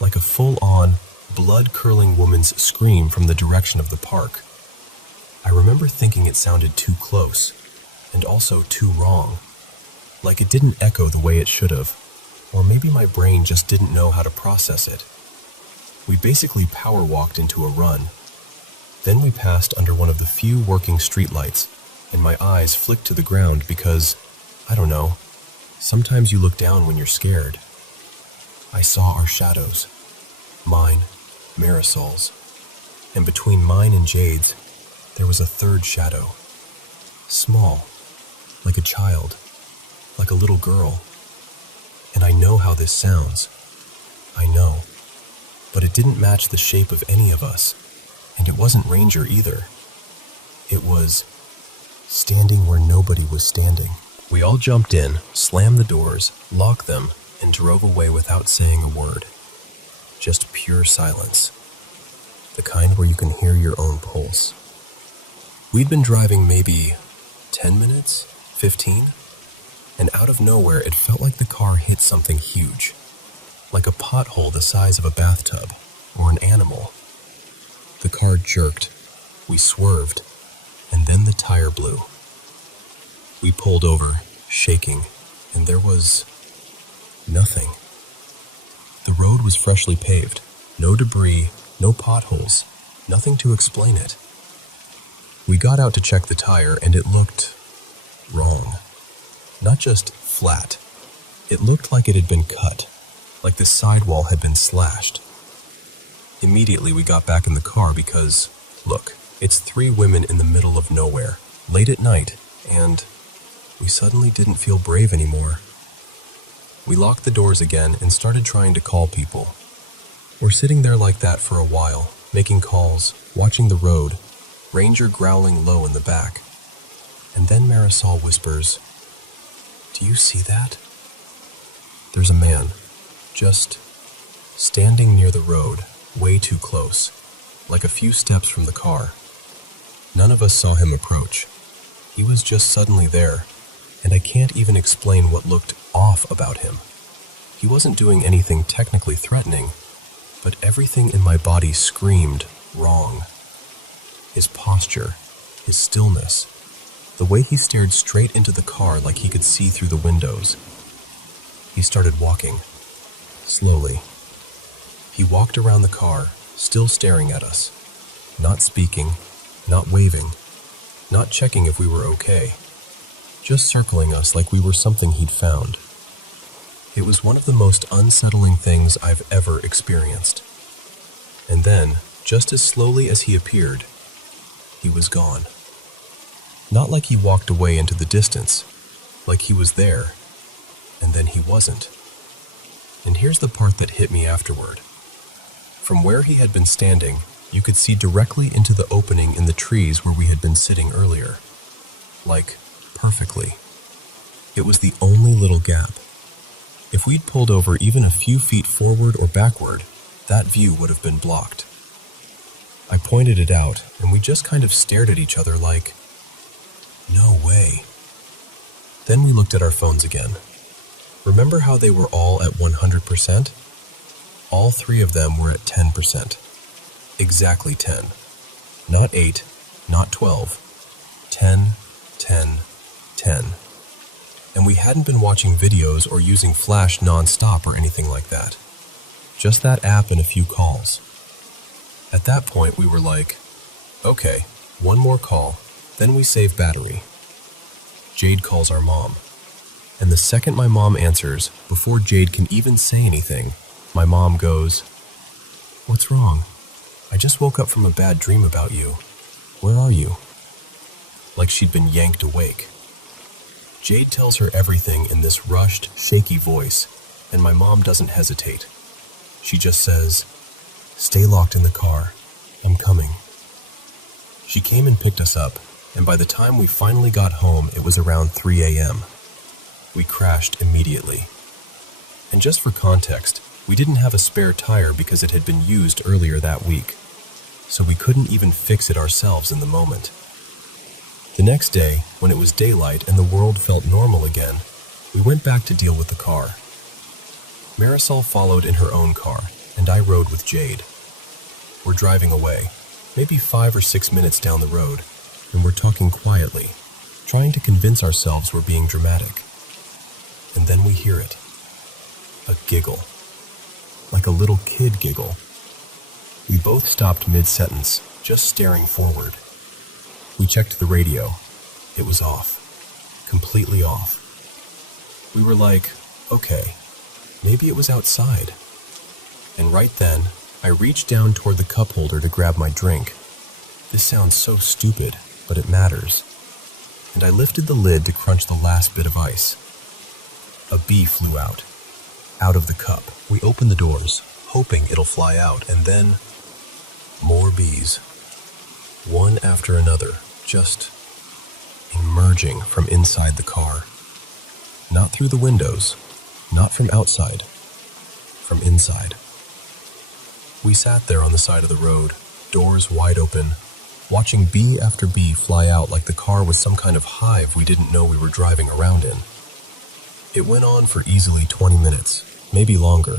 Like a full-on, blood-curdling woman's scream from the direction of the park. I remember thinking it sounded too close, and also too wrong. Like it didn't echo the way it should have, or maybe my brain just didn't know how to process it. We basically power walked into a run. Then we passed under one of the few working streetlights, and my eyes flicked to the ground because, I don't know, sometimes you look down when you're scared. I saw our shadows. Mine, Marisol's, and between mine and Jade's, there was a third shadow. Small, like a child, like a little girl. And I know how this sounds. I know. But it didn't match the shape of any of us, and it wasn't Ranger either. It was standing where nobody was standing. We all jumped in, slammed the doors, locked them, and drove away without saying a word. Just pure silence. The kind where you can hear your own pulse. We'd been driving maybe 10 minutes, 15, and out of nowhere it felt like the car hit something huge, like a pothole the size of a bathtub, or an animal. The car jerked, we swerved, and then the tire blew. We pulled over, shaking, and there was nothing. The road was freshly paved, no debris, no potholes, nothing to explain it. We got out to check the tire and it looked wrong. Not just flat. It looked like it had been cut, like the sidewall had been slashed. Immediately we got back in the car because, look, it's 3 women in the middle of nowhere, late at night, and we suddenly didn't feel brave anymore. We locked the doors again and started trying to call people. We're sitting there like that for a while, making calls, watching the road, Ranger growling low in the back. And then Marisol whispers, "Do you see that?" There's a man, just standing near the road, way too close, like a few steps from the car. None of us saw him approach. He was just suddenly there, and I can't even explain what looked off about him. He wasn't doing anything technically threatening, but everything in my body screamed wrong. His posture, his stillness, the way he stared straight into the car like he could see through the windows. He started walking, slowly. He walked around the car, still staring at us, not speaking, not waving, not checking if we were okay, just circling us like we were something he'd found. It was one of the most unsettling things I've ever experienced. And then, just as slowly as he appeared, he was gone. Not like he walked away into the distance, like he was there, and then he wasn't. And here's the part that hit me afterward. From where he had been standing, you could see directly into the opening in the trees where we had been sitting earlier. Like, perfectly. It was the only little gap. If we'd pulled over even a few feet forward or backward, that view would have been blocked. I pointed it out, and we just kind of stared at each other like, no way. Then we looked at our phones again. Remember how they were all at 100%? All 3 of them were at 10%. Exactly 10. Not 8, not 12. 10, 10, 10. And we hadn't been watching videos or using Flash non-stop or anything like that. Just that app and a few calls. At that point, we were like, okay, one more call, then we save battery. Jade calls our mom. And the second my mom answers, before Jade can even say anything, my mom goes, "What's wrong? I just woke up from a bad dream about you. Where are you?" Like she'd been yanked awake. Jade tells her everything in this rushed, shaky voice, and my mom doesn't hesitate. She just says, "Stay locked in the car. I'm coming." She came and picked us up, and by the time we finally got home, it was around 3 a.m. We crashed immediately. And just for context, we didn't have a spare tire because it had been used earlier that week, so we couldn't even fix it ourselves in the moment. The next day, when it was daylight and the world felt normal again, we went back to deal with the car. Marisol followed in her own car, and I rode with Jade. We're driving away, maybe 5 or 6 minutes down the road, and we're talking quietly, trying to convince ourselves we're being dramatic. And then we hear it. A giggle. Like a little kid giggle. We both stopped mid-sentence, just staring forward. We checked the radio. It was off. Completely off. We were like, okay, maybe it was outside. And right then, I reached down toward the cup holder to grab my drink. This sounds so stupid, but it matters. And I lifted the lid to crunch the last bit of ice. A bee flew out of the cup. We opened the doors, hoping it'll fly out, and then more bees. One after another, just emerging from inside the car. Not through the windows, not from outside, from inside. We sat there on the side of the road, doors wide open, watching bee after bee fly out like the car was some kind of hive we didn't know we were driving around in. It went on for easily 20 minutes, maybe longer.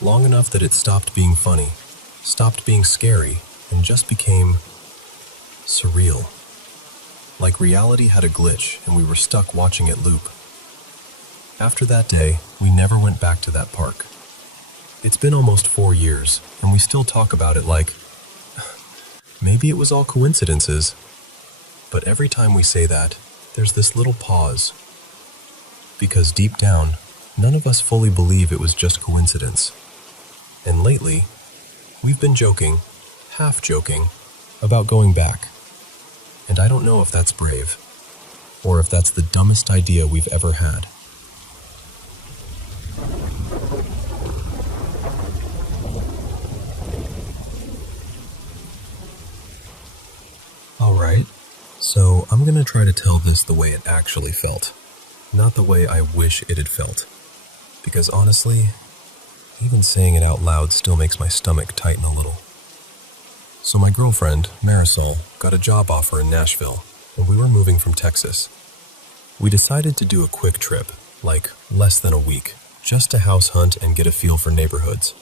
Long enough that it stopped being funny, stopped being scary, and just became surreal. Like reality had a glitch and we were stuck watching it loop. After that day, we never went back to that park. It's been almost 4 years, and we still talk about it like, maybe it was all coincidences. But every time we say that, there's this little pause. Because deep down, none of us fully believe it was just coincidence. And lately, we've been joking, half joking, about going back. And I don't know if that's brave, or if that's the dumbest idea we've ever had. Alright, so I'm gonna try to tell this the way it actually felt, not the way I wish it had felt. Because honestly, even saying it out loud still makes my stomach tighten a little. So my girlfriend, Marisol, got a job offer in Nashville, and we were moving from Texas. We decided to do a quick trip, like less than a week, just to house hunt and get a feel for neighborhoods.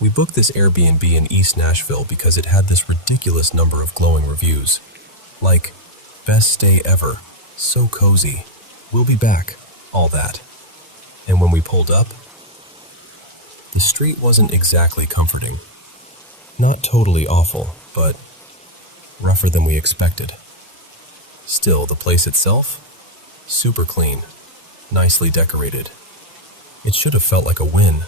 We booked this Airbnb in East Nashville because it had this ridiculous number of glowing reviews. Like, best stay ever, so cozy, we'll be back, all that. And when we pulled up, the street wasn't exactly comforting. Not totally awful, but rougher than we expected. Still, the place itself? Super clean, nicely decorated. It should have felt like a win.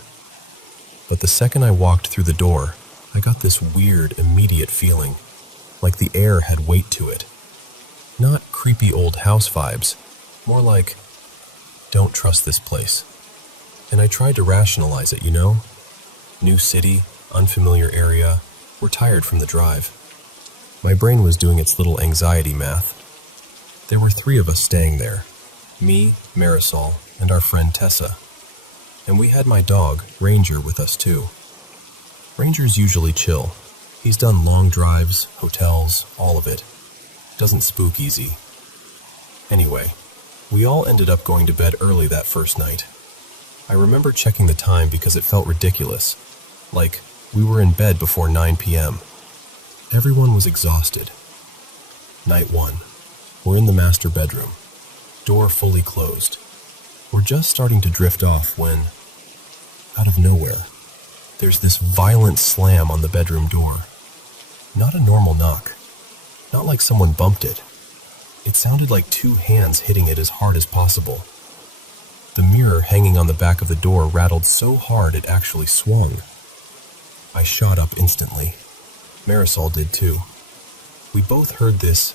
But the second I walked through the door, I got this weird, immediate feeling, like the air had weight to it. Not creepy old house vibes, more like, don't trust this place. And I tried to rationalize it, you know? New city, unfamiliar area, we're tired from the drive. My brain was doing its little anxiety math. There were 3 of us staying there. Me, Marisol, and our friend Tessa. And we had my dog, Ranger, with us too. Ranger's usually chill. He's done long drives, hotels, all of it. Doesn't spook easy. Anyway, we all ended up going to bed early that first night. I remember checking the time because it felt ridiculous. Like, we were in bed before 9 p.m. Everyone was exhausted. Night 1. We're in the master bedroom. Door fully closed. We're just starting to drift off when, out of nowhere, there's this violent slam on the bedroom door. Not a normal knock. Not like someone bumped it. It sounded like 2 hands hitting it as hard as possible. The mirror hanging on the back of the door rattled so hard it actually swung. I shot up instantly. Marisol did too. We both heard this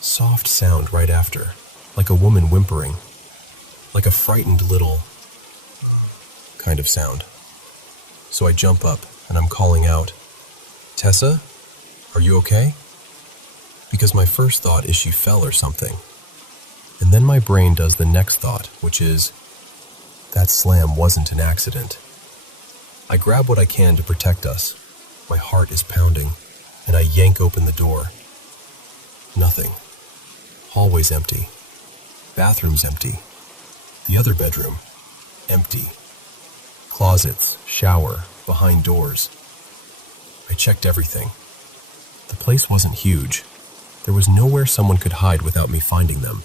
soft sound right after, like a woman whimpering, like a frightened little kind of sound. So I jump up and I'm calling out, "Tessa, are you okay?" Because my first thought is she fell or something. And then my brain does the next thought, which is, that slam wasn't an accident. I grab what I can to protect us. My heart is pounding, and I yank open the door. Nothing. Hallway's empty. Bathroom's empty. The other bedroom, empty. Closets, shower, behind doors. I checked everything. The place wasn't huge. There was nowhere someone could hide without me finding them.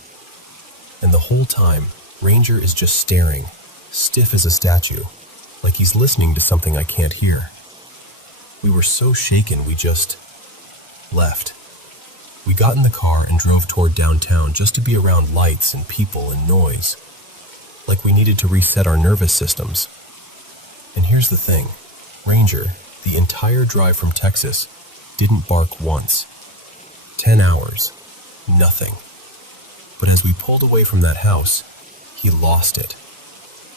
And the whole time, Ranger is just staring, stiff as a statue, like he's listening to something I can't hear. We were so shaken we just left. We got in the car and drove toward downtown just to be around lights and people and noise, like we needed to reset our nervous systems. And here's the thing, Ranger, the entire drive from Texas, didn't bark once. 10 hours, nothing. But as we pulled away from that house, he lost it.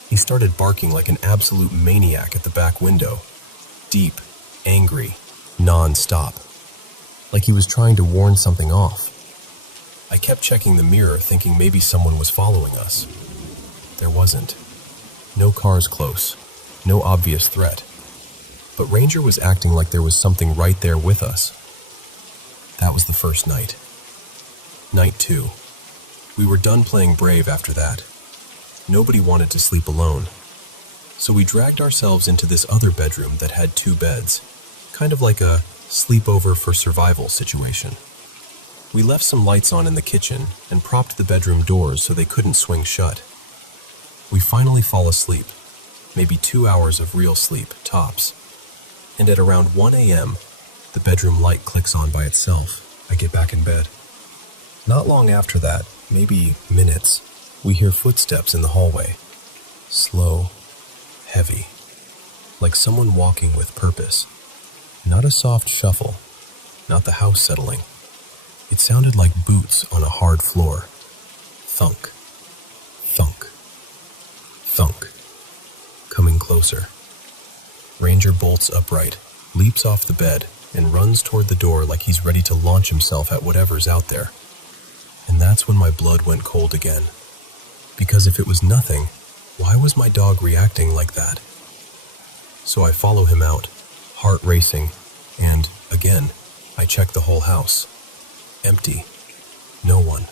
He started barking like an absolute maniac at the back window, deep, angry, non-stop, like he was trying to warn something off. I kept checking the mirror, thinking maybe someone was following us. There wasn't. No cars close, no obvious threat. But Ranger was acting like there was something right there with us. That was the first night. Night 2. We were done playing brave after that. Nobody wanted to sleep alone. So we dragged ourselves into this other bedroom that had 2 beds, kind of like a sleepover for survival situation. We left some lights on in the kitchen and propped the bedroom doors so they couldn't swing shut. We finally fall asleep, maybe 2 hours of real sleep, tops. And at around 1 a.m., the bedroom light clicks on by itself. I get back in bed. Not long after that, maybe minutes, we hear footsteps in the hallway. Slow, heavy, like someone walking with purpose. Not a soft shuffle, not the house settling. It sounded like boots on a hard floor. Thunk, thunk, thunk. Coming closer. Ranger bolts upright, leaps off the bed, and runs toward the door like he's ready to launch himself at whatever's out there. And that's when my blood went cold again. Because if it was nothing, why was my dog reacting like that? So I follow him out, heart racing, and, again, I check the whole house. Empty. No one.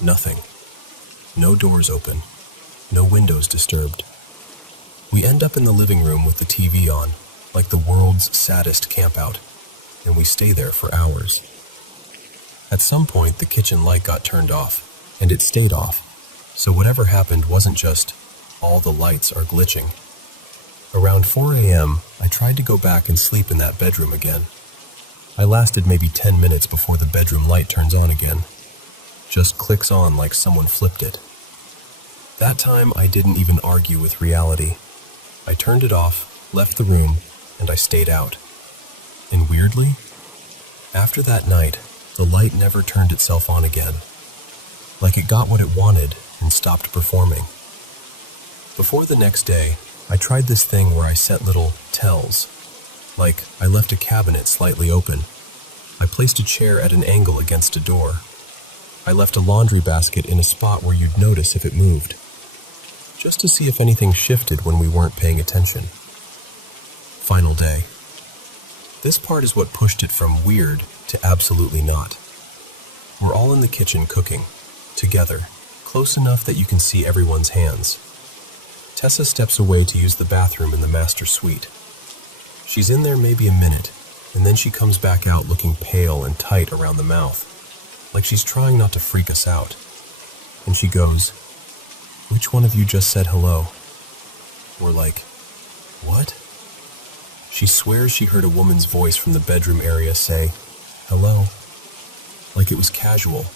Nothing. No doors open. No windows disturbed. We end up in the living room with the TV on, like the world's saddest campout, and we stay there for hours. At some point, the kitchen light got turned off, and it stayed off, so whatever happened wasn't just, all the lights are glitching. Around 4 a.m., I tried to go back and sleep in that bedroom again. I lasted maybe 10 minutes before the bedroom light turns on again. Just clicks on like someone flipped it. That time, I didn't even argue with reality. I turned it off, left the room, and I stayed out. And weirdly, after that night, the light never turned itself on again. Like it got what it wanted and stopped performing. Before the next day, I tried this thing where I set little tells. Like, I left a cabinet slightly open. I placed a chair at an angle against a door. I left a laundry basket in a spot where you'd notice if it moved, just to see if anything shifted when we weren't paying attention. Final day. This part is what pushed it from weird to absolutely not. We're all in the kitchen cooking, together, close enough that you can see everyone's hands. Tessa steps away to use the bathroom in the master suite. She's in there maybe a minute, and then she comes back out looking pale and tight around the mouth, like she's trying not to freak us out. And she goes, "Which one of you just said hello?" We're like, "What?" She swears she heard a woman's voice from the bedroom area say, "Hello," like it was casual,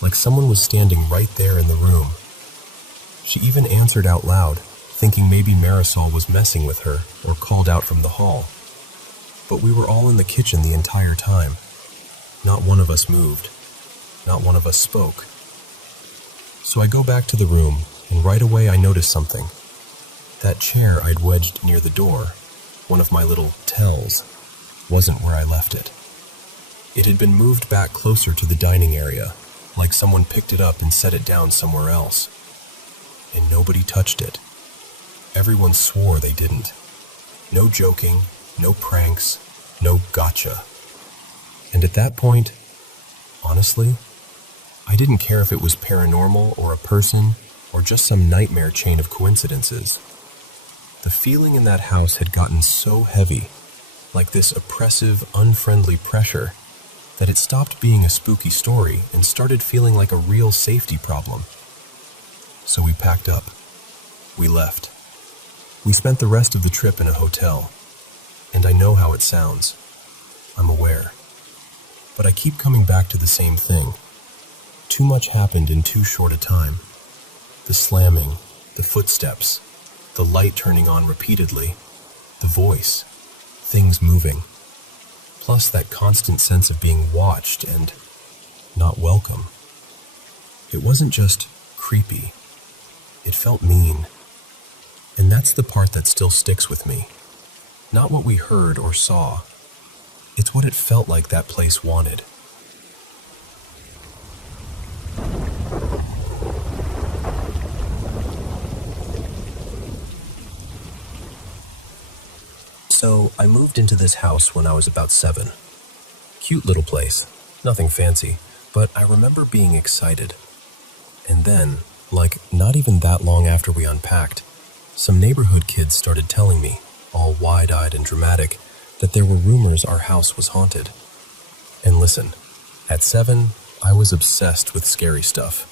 like someone was standing right there in the room. She even answered out loud, thinking maybe Marisol was messing with her or called out from the hall. But we were all in the kitchen the entire time. Not one of us moved. Not one of us spoke. So I go back to the room, and right away I notice something. That chair I'd wedged near the door, one of my little tells, wasn't where I left it. It had been moved back closer to the dining area, like someone picked it up and set it down somewhere else. And nobody touched it. Everyone swore they didn't. No joking, no pranks, no gotcha. And at that point, honestly, I didn't care if it was paranormal or a person or just some nightmare chain of coincidences. The feeling in that house had gotten so heavy, like this oppressive, unfriendly pressure, that it stopped being a spooky story and started feeling like a real safety problem. So we packed up. We left. We spent the rest of the trip in a hotel. And I know how it sounds. I'm aware. But I keep coming back to the same thing. Too much happened in too short a time. The slamming, the footsteps, the light turning on repeatedly, the voice, things moving. Plus that constant sense of being watched and not welcome. It wasn't just creepy. It felt mean. And that's the part that still sticks with me. Not what we heard or saw. It's what it felt like that place wanted. So I moved into this house when I was about 7. Cute little place, nothing fancy, but I remember being excited. And then, like not even that long after we unpacked, some neighborhood kids started telling me, all wide-eyed and dramatic, that there were rumors our house was haunted. And listen, at 7, I was obsessed with scary stuff.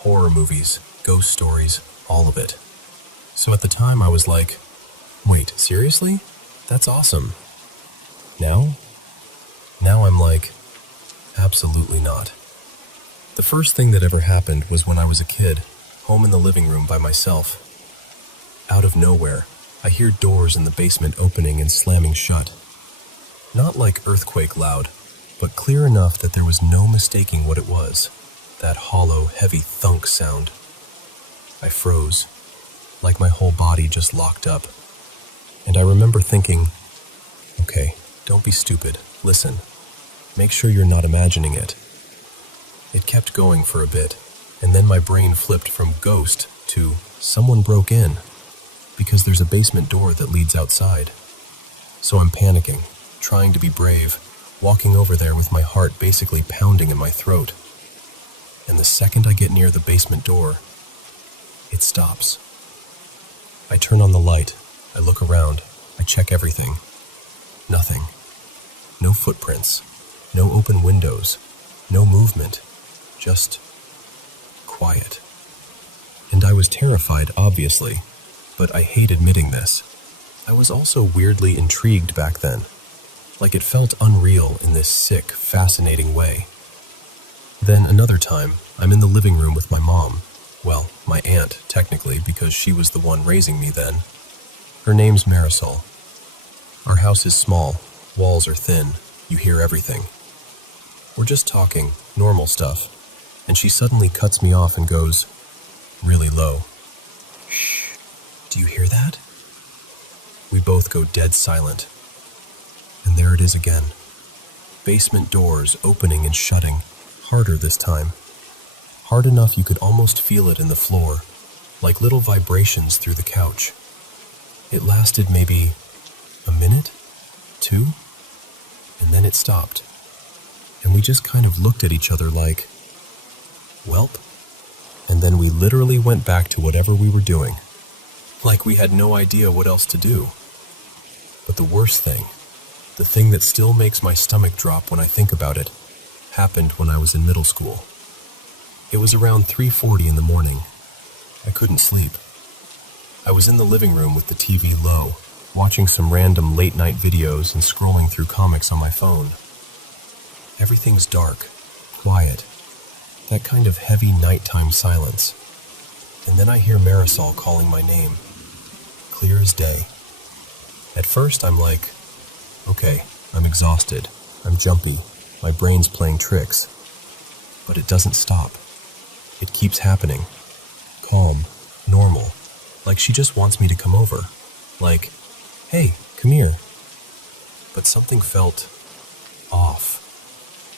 Horror movies, ghost stories, all of it. So at the time I was like, wait, seriously? That's awesome. Now I'm like, absolutely not. The first thing that ever happened was when I was a kid, home in the living room by myself. Out of nowhere, I hear doors in the basement opening and slamming shut. Not like earthquake loud, but clear enough that there was no mistaking what it was. That hollow, heavy thunk sound. I froze, like my whole body just locked up. And I remember thinking, okay, don't be stupid, listen. Make sure you're not imagining it. It kept going for a bit, and then my brain flipped from ghost to someone broke in, because there's a basement door that leads outside. So I'm panicking, trying to be brave, walking over there with my heart basically pounding in my throat. And the second I get near the basement door, it stops. I turn on the light, I look around, I check everything. Nothing. No footprints, no open windows, no movement, just quiet. And I was terrified, obviously, but I hate admitting this. I was also weirdly intrigued back then, like it felt unreal in this sick, fascinating way. Then another time, I'm in the living room with my mom. Well, my aunt, technically, because she was the one raising me then. Her name's Marisol. Our house is small, walls are thin, you hear everything. We're just talking, normal stuff, and she suddenly cuts me off and goes, really low, "Shh, do you hear that?" We both go dead silent. And there it is again. Basement doors opening and shutting, harder this time. Hard enough you could almost feel it in the floor, like little vibrations through the couch. It lasted maybe a minute, 2, and then it stopped. And we just kind of looked at each other like, welp. And then we literally went back to whatever we were doing, like we had no idea what else to do. But the worst thing, the thing that still makes my stomach drop when I think about it, happened when I was in middle school. It was around 3:40 in the morning. I couldn't sleep. I was in the living room with the TV low, watching some random late-night videos and scrolling through comics on my phone. Everything's dark, quiet, that kind of heavy nighttime silence. And then I hear Marisol calling my name, clear as day. At first I'm like, okay, I'm exhausted, I'm jumpy, my brain's playing tricks. But it doesn't stop. It keeps happening. Calm, normal, like she just wants me to come over. Like, hey, come here. But something felt off,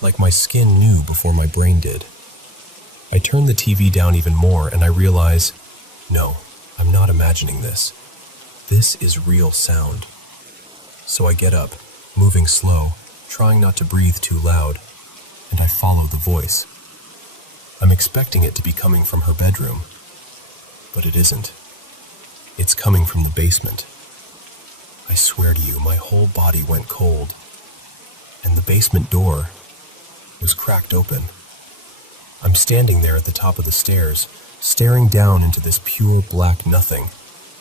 like my skin knew before my brain did. I turn the TV down even more and I realize, no, I'm not imagining this. This is real sound. So I get up, moving slow, trying not to breathe too loud, and I follow the voice. I'm expecting it to be coming from her bedroom, but it isn't. It's coming from the basement. I swear to you, my whole body went cold, and the basement door was cracked open. I'm standing there at the top of the stairs, staring down into this pure black nothing,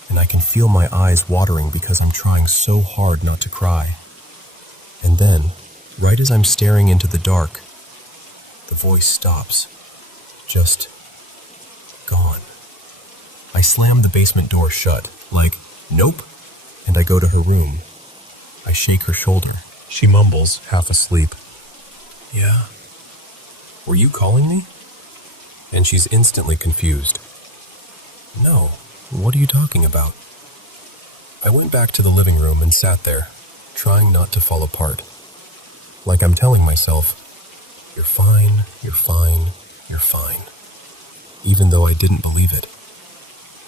and I can feel my eyes watering because I'm trying so hard not to cry. And then, right as I'm staring into the dark, the voice stops. Just gone. I slam the basement door shut, like, nope, and I go to her room. I shake her shoulder. She mumbles, half asleep. Yeah? Were you calling me? And she's instantly confused. No, what are you talking about? I went back to the living room and sat there, trying not to fall apart. Like I'm telling myself, you're fine, you're fine, you're fine. Even though I didn't believe it.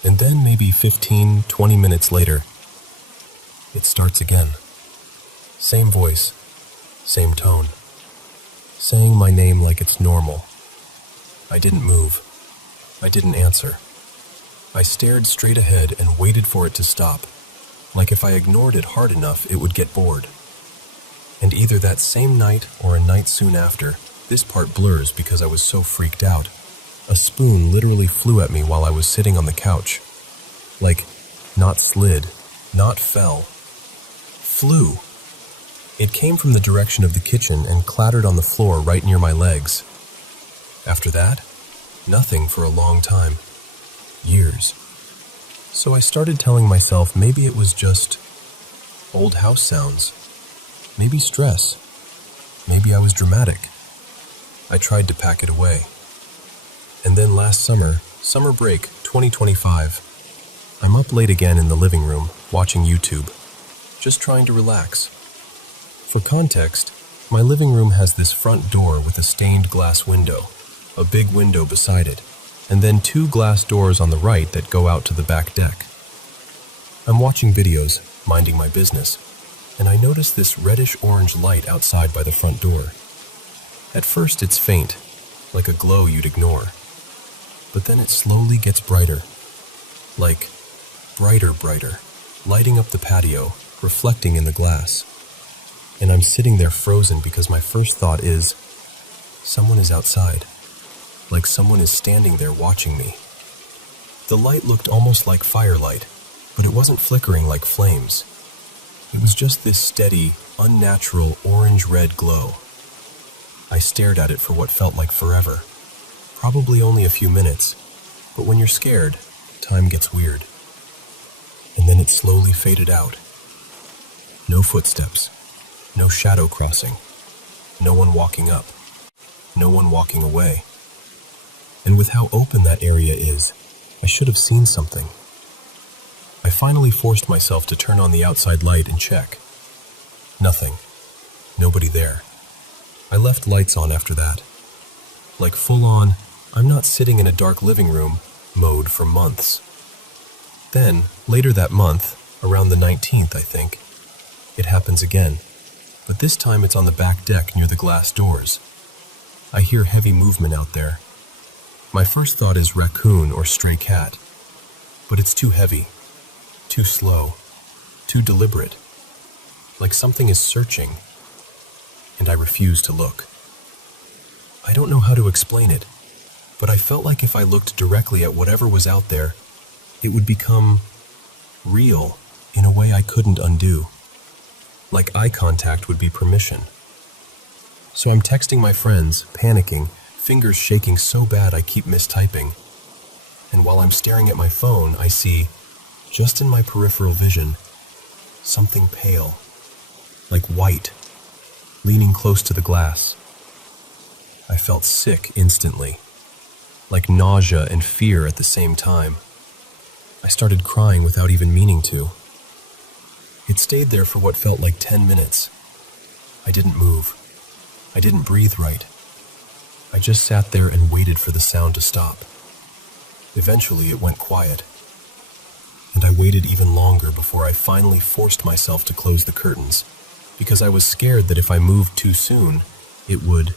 And then maybe 15, 20 minutes later, it starts again. Same voice, same tone. Saying my name like it's normal. I didn't move. I didn't answer. I stared straight ahead and waited for it to stop, like if I ignored it hard enough it would get bored. And either that same night or a night soon after, this part blurs because I was so freaked out. A spoon literally flew at me while I was sitting on the couch. Like, not slid, not fell. Flew. It came from the direction of the kitchen and clattered on the floor right near my legs. After that, nothing for a long time. Years. So I started telling myself maybe it was just old house sounds. Maybe stress. Maybe I was dramatic. I tried to pack it away. And then last summer break 2025, I'm up late again in the living room, watching YouTube, just trying to relax. For context, my living room has this front door with a stained glass window, a big window beside it, and then 2 glass doors on the right that go out to the back deck. I'm watching videos, minding my business, and I notice this reddish-orange light outside by the front door. At first it's faint, like a glow you'd ignore, but then it slowly gets brighter, like brighter, lighting up the patio, reflecting in the glass. And I'm sitting there frozen because my first thought is, someone is outside, like someone is standing there watching me. The light looked almost like firelight, but it wasn't flickering like flames. It was just this steady, unnatural orange-red glow. I stared at it for what felt like forever, probably only a few minutes, but when you're scared, time gets weird. And then it slowly faded out. No footsteps. No shadow crossing. No one walking up. No one walking away. And with how open that area is, I should have seen something. I finally forced myself to turn on the outside light and check. Nothing. Nobody there. I left lights on after that. Like full on, I'm not sitting in a dark living room mode for months. Then, later that month, around the 19th I think, it happens again. But this time it's on the back deck near the glass doors. I hear heavy movement out there. My first thought is raccoon or stray cat, but it's too heavy, too slow, too deliberate, like something is searching, and I refuse to look. I don't know how to explain it, but I felt like if I looked directly at whatever was out there, it would become real in a way I couldn't undo. Like eye contact would be permission. So I'm texting my friends, panicking, fingers shaking so bad I keep mistyping. And while I'm staring at my phone, I see, just in my peripheral vision, something pale, like white, leaning close to the glass. I felt sick instantly. like nausea and fear at the same time. I started crying without even meaning to. It stayed there for what felt like 10 minutes. I didn't move. I didn't breathe right. I just sat there and waited for the sound to stop. Eventually, it went quiet. And I waited even longer before I finally forced myself to close the curtains, because I was scared that if I moved too soon, it would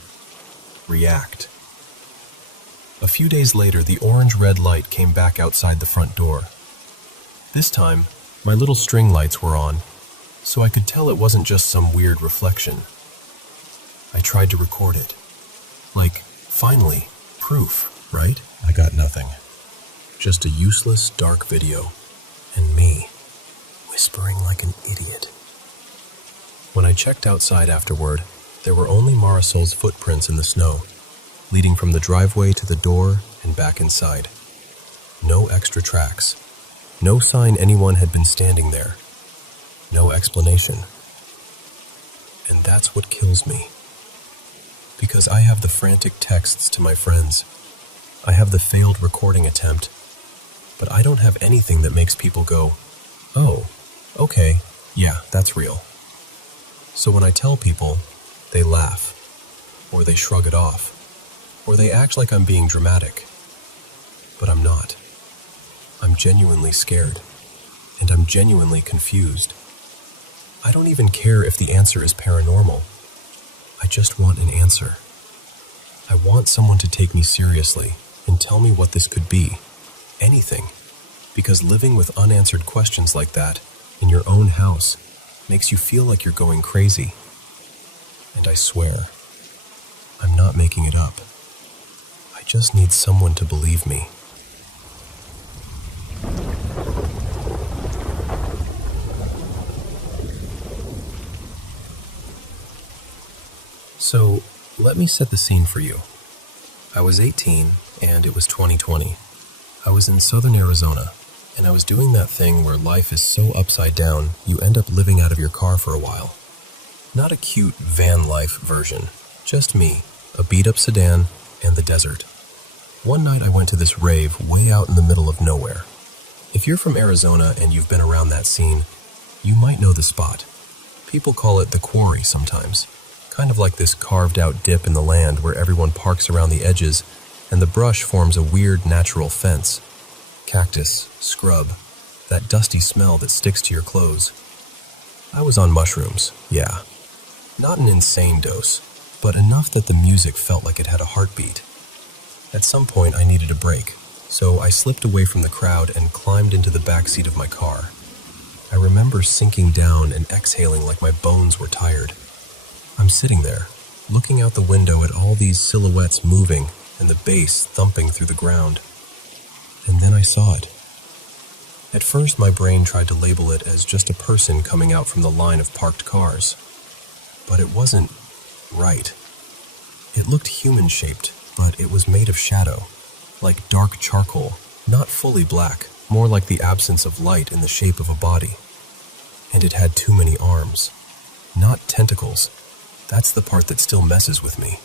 react. A few days later, the orange-red light came back outside the front door. This time, my little string lights were on, so I could tell it wasn't just some weird reflection. I tried to record it. Like, finally, proof, right? I got nothing. Just a useless, dark video. And me, whispering like an idiot. When I checked outside afterward, there were only Marisol's footprints in the snow, leading from the driveway to the door and back inside. No extra tracks. No sign anyone had been standing there. No explanation. And that's what kills me. Because I have the frantic texts to my friends. I have the failed recording attempt. But I don't have anything that makes people go, "Oh, okay, yeah, that's real." So when I tell people, they laugh, or they shrug it off, or they act like I'm being dramatic. But I'm not. I'm genuinely scared, and I'm genuinely confused. I don't even care if the answer is paranormal. I just want an answer. I want someone to take me seriously and tell me what this could be. Anything. Because living with unanswered questions like that in your own house makes you feel like you're going crazy. And I swear, I'm not making it up. I just need someone to believe me. So, let me set the scene for you. I was 18, and it was 2020. I was in southern Arizona, and I was doing that thing where life is so upside down, you end up living out of your car for a while. Not a cute van life version, just me, a beat-up sedan, and the desert. One night I went to this rave way out in the middle of nowhere. If you're from Arizona and you've been around that scene, you might know the spot. People call it the Quarry sometimes, kind of like this carved-out dip in the land where everyone parks around the edges and the brush forms a weird natural fence. Cactus, scrub, that dusty smell that sticks to your clothes. I was on mushrooms, yeah. Not an insane dose, but enough that the music felt like it had a heartbeat. At some point I needed a break, so I slipped away from the crowd and climbed into the back seat of my car. I remember sinking down and exhaling like my bones were tired. I'm sitting there, looking out the window at all these silhouettes moving and the bass thumping through the ground. And then I saw it. At first, my brain tried to label it as just a person coming out from the line of parked cars. But it wasn't right. It looked human-shaped, but it was made of shadow, like dark charcoal, not fully black, more like the absence of light in the shape of a body. And it had too many arms. Not tentacles. That's the part that still messes with me.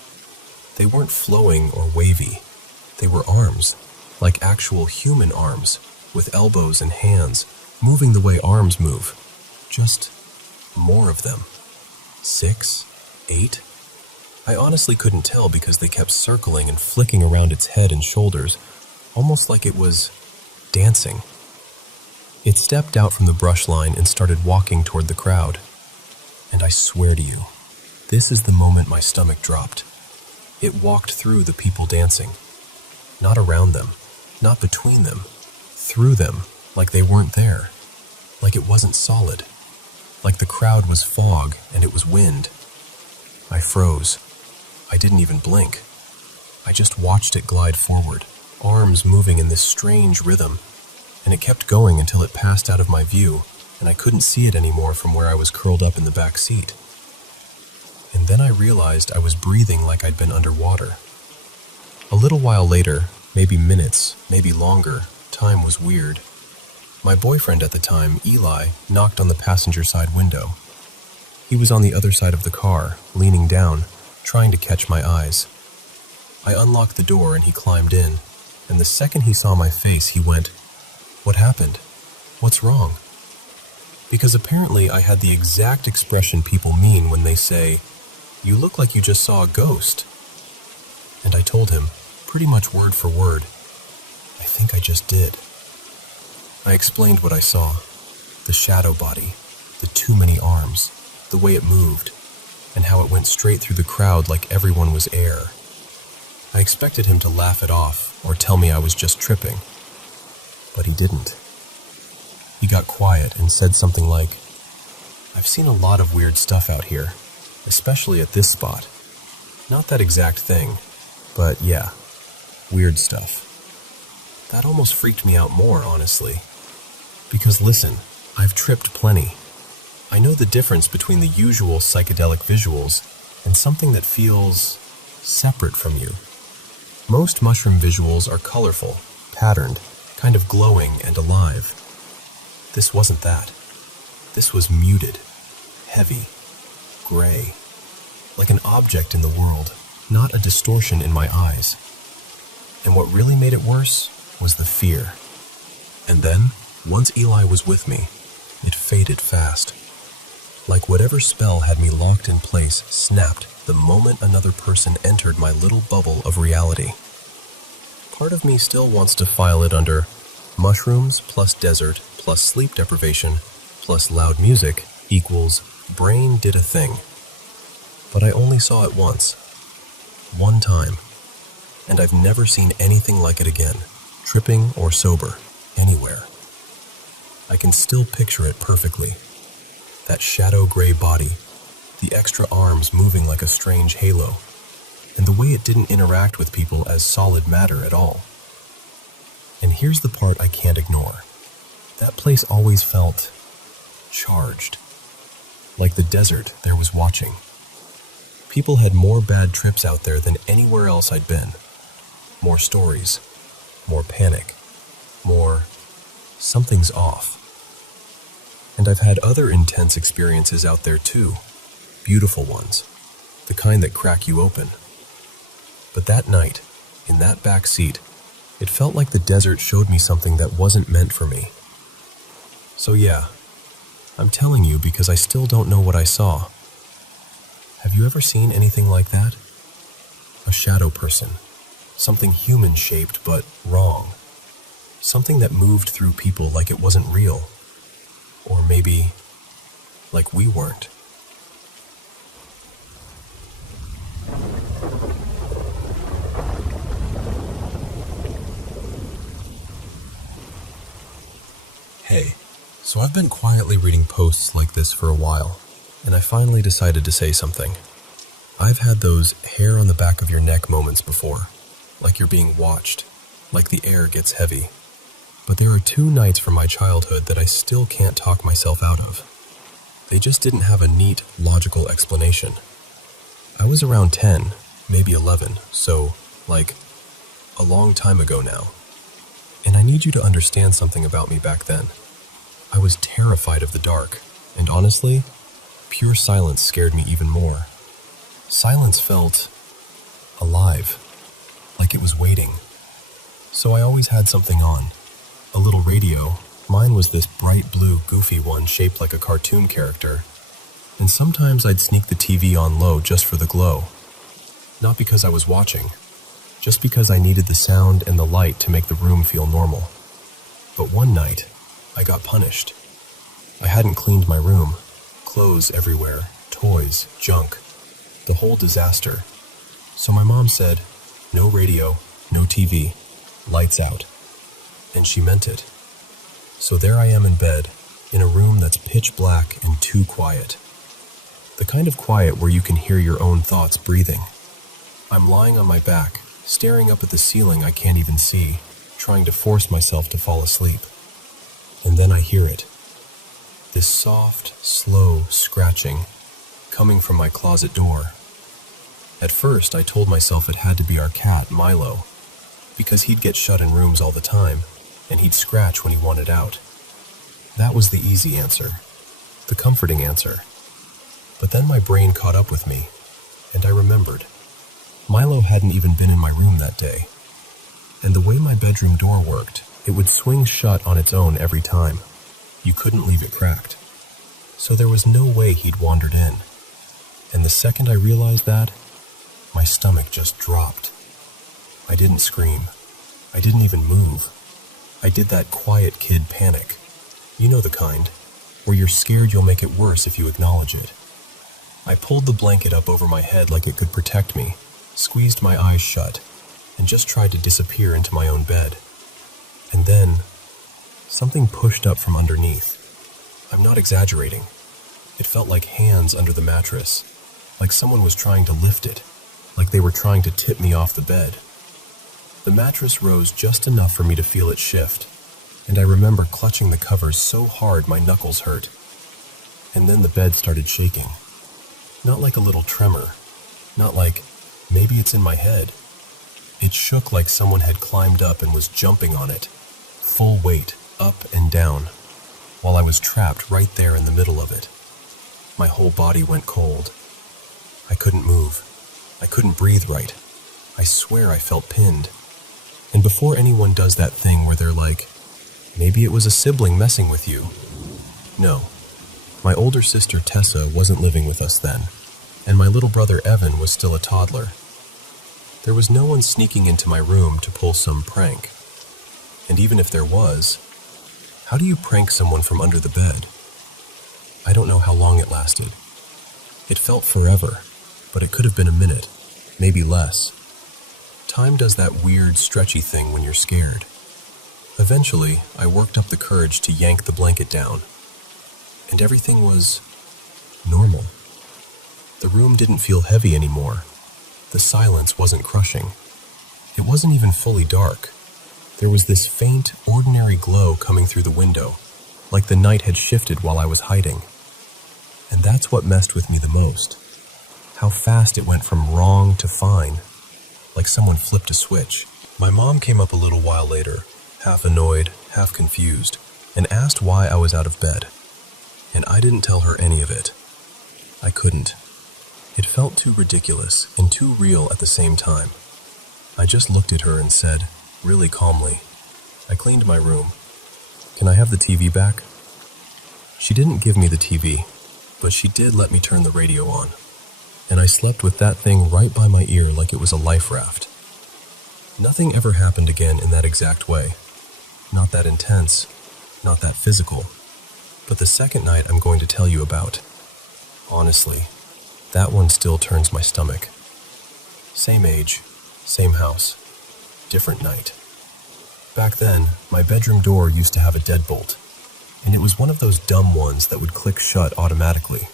They weren't flowing or wavy. They were arms, like actual human arms, with elbows and hands, moving the way arms move. Just more of them. 6? 8? I honestly couldn't tell because they kept circling and flicking around its head and shoulders, almost like it was dancing. It stepped out from the brush line and started walking toward the crowd. And I swear to you, this is the moment my stomach dropped. It walked through the people dancing. Not around them, not between them, through them, like they weren't there. Like it wasn't solid. Like the crowd was fog and it was wind. I froze. I didn't even blink. I just watched it glide forward, arms moving in this strange rhythm, and it kept going until it passed out of my view, and I couldn't see it anymore from where I was curled up in the back seat. And then I realized I was breathing like I'd been underwater. A little while later, maybe minutes, maybe longer, time was weird. My boyfriend at the time, Eli, knocked on the passenger side window. He was on the other side of the car, leaning down, trying to catch my eyes. I unlocked the door and he climbed in, and the second he saw my face, he went, "What happened? What's wrong?" Because apparently I had the exact expression people mean when they say, "You look like you just saw a ghost." And I told him, pretty much word for word, "I think I just did." I explained what I saw, the shadow body, the too many arms, the way it moved, and how it went straight through the crowd like everyone was air. I expected him to laugh it off or tell me I was just tripping, but he didn't. He got quiet and said something like, "I've seen a lot of weird stuff out here, especially at this spot. Not that exact thing, but yeah, weird stuff." That almost freaked me out more, honestly. Because listen, I've tripped plenty. I know the difference between the usual psychedelic visuals and something that feels separate from you. Most mushroom visuals are colorful, patterned, kind of glowing and alive. This wasn't that. This was muted, heavy, gray, like an object in the world, not a distortion in my eyes. And what really made it worse was the fear. And then, once Eli was with me, it faded fast. Like whatever spell had me locked in place snapped the moment another person entered my little bubble of reality. Part of me still wants to file it under mushrooms plus desert plus sleep deprivation plus loud music equals brain did a thing. But I only saw it once. One time. And I've never seen anything like it again, tripping or sober, anywhere. I can still picture it perfectly. That shadow gray body, the extra arms moving like a strange halo, and the way it didn't interact with people as solid matter at all. And here's the part I can't ignore. That place always felt charged. Like the desert there was watching. People had more bad trips out there than anywhere else I'd been. More stories, more panic, more something's off. And I've had other intense experiences out there too. Beautiful ones, the kind that crack you open. But that night, in that back seat, it felt like the desert showed me something that wasn't meant for me. So yeah, I'm telling you because I still don't know what I saw. Have you ever seen anything like that? A shadow person, something human-shaped but wrong. Something that moved through people like it wasn't real. Or maybe, like we weren't. Hey, so I've been quietly reading posts like this for a while, and I finally decided to say something. I've had those hair on the back of your neck moments before, like you're being watched, like the air gets heavy. But there are 2 nights from my childhood that I still can't talk myself out of. They just didn't have a neat, logical explanation. I was around 10, maybe 11, so, like, a long time ago now. And I need you to understand something about me back then. I was terrified of the dark, and honestly, pure silence scared me even more. Silence felt alive, like it was waiting. So I always had something on. A little radio. Mine was this bright blue, goofy one shaped like a cartoon character. And sometimes I'd sneak the TV on low just for the glow. Not because I was watching, just because I needed the sound and the light to make the room feel normal. But one night, I got punished. I hadn't cleaned my room. Clothes everywhere, toys, junk. The whole disaster. So my mom said, no radio, no TV, lights out. And she meant it. So there I am in bed, in a room that's pitch black and too quiet. The kind of quiet where you can hear your own thoughts breathing. I'm lying on my back, staring up at the ceiling I can't even see, trying to force myself to fall asleep. And then I hear it. This soft, slow scratching, coming from my closet door. At first, I told myself it had to be our cat, Milo, because he'd get shut in rooms all the time, and he'd scratch when he wanted out. That was the easy answer, the comforting answer. But then my brain caught up with me, and I remembered. Milo hadn't even been in my room that day. And the way my bedroom door worked, it would swing shut on its own every time. You couldn't leave it cracked. So there was no way he'd wandered in. And the second I realized that, my stomach just dropped. I didn't scream. I didn't even move. I did that quiet kid panic. You know the kind, where you're scared you'll make it worse if you acknowledge it. I pulled the blanket up over my head like it could protect me, squeezed my eyes shut, and just tried to disappear into my own bed. And then, something pushed up from underneath. I'm not exaggerating. It felt like hands under the mattress, like someone was trying to lift it, like they were trying to tip me off the bed. The mattress rose just enough for me to feel it shift, and I remember clutching the covers so hard my knuckles hurt. And then the bed started shaking. Not like a little tremor, not like, maybe it's in my head. It shook like someone had climbed up and was jumping on it, full weight, up and down, while I was trapped right there in the middle of it. My whole body went cold. I couldn't move. I couldn't breathe right. I swear I felt pinned. And before anyone does that thing where they're like, maybe it was a sibling messing with you. No. My older sister Tessa wasn't living with us then, and my little brother Evan was still a toddler. There was no one sneaking into my room to pull some prank. And even if there was, how do you prank someone from under the bed? I don't know how long it lasted. It felt forever, but it could have been a minute, maybe less. Time does that weird, stretchy thing when you're scared. Eventually, I worked up the courage to yank the blanket down, and everything was normal. The room didn't feel heavy anymore. The silence wasn't crushing. It wasn't even fully dark. There was this faint, ordinary glow coming through the window, like the night had shifted while I was hiding. And that's what messed with me the most. How fast it went from wrong to fine, like someone flipped a switch. My mom came up a little while later, half annoyed, half confused, and asked why I was out of bed. And I didn't tell her any of it. I couldn't. It felt too ridiculous and too real at the same time. I just looked at her and said, really calmly, I cleaned my room. Can I have the TV back? She didn't give me the TV, but she did let me turn the radio on. And I slept with that thing right by my ear like it was a life raft. Nothing ever happened again in that exact way. Not that intense, not that physical. But the second night I'm going to tell you about, honestly, that one still turns my stomach. Same age, same house, different night. Back then, my bedroom door used to have a deadbolt, and it was one of those dumb ones that would click shut automatically.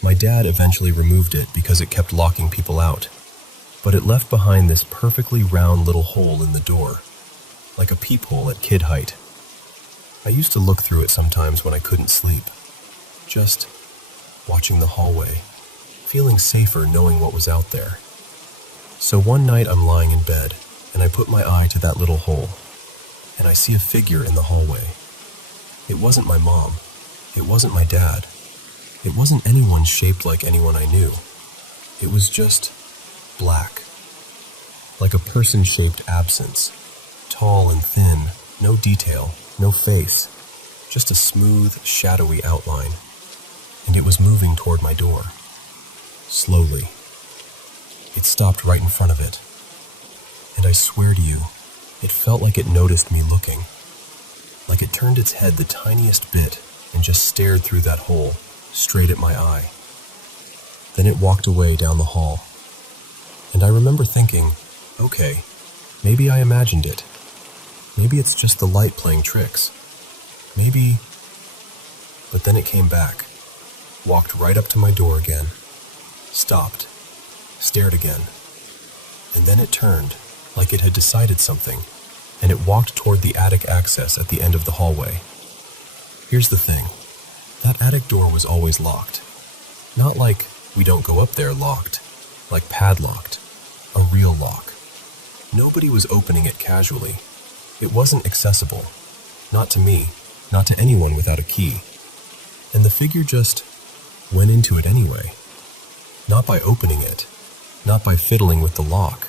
My dad eventually removed it because it kept locking people out, but it left behind this perfectly round little hole in the door, like a peephole at kid height. I used to look through it sometimes when I couldn't sleep, just watching the hallway, feeling safer knowing what was out there. So one night I'm lying in bed, and I put my eye to that little hole, and I see a figure in the hallway. It wasn't my mom. It wasn't my dad. It wasn't anyone shaped like anyone I knew. It was just black, like a person-shaped absence, tall and thin, no detail, no face, just a smooth, shadowy outline, and it was moving toward my door, slowly. It stopped right in front of it, and I swear to you, it felt like it noticed me looking, like it turned its head the tiniest bit and just stared through that hole, straight at my eye. Then it walked away down the hall, and I remember thinking, okay, maybe I imagined it. Maybe it's just the light playing tricks. Maybe... But then it came back, walked right up to my door again, stopped, stared again, and then it turned, like it had decided something, and it walked toward the attic access at the end of the hallway. Here's the thing. That attic door was always locked. Not like we don't go up there locked, like padlocked, a real lock. Nobody was opening it casually. It wasn't accessible. Not to me, not to anyone without a key. And the figure just went into it anyway. Not by opening it, not by fiddling with the lock.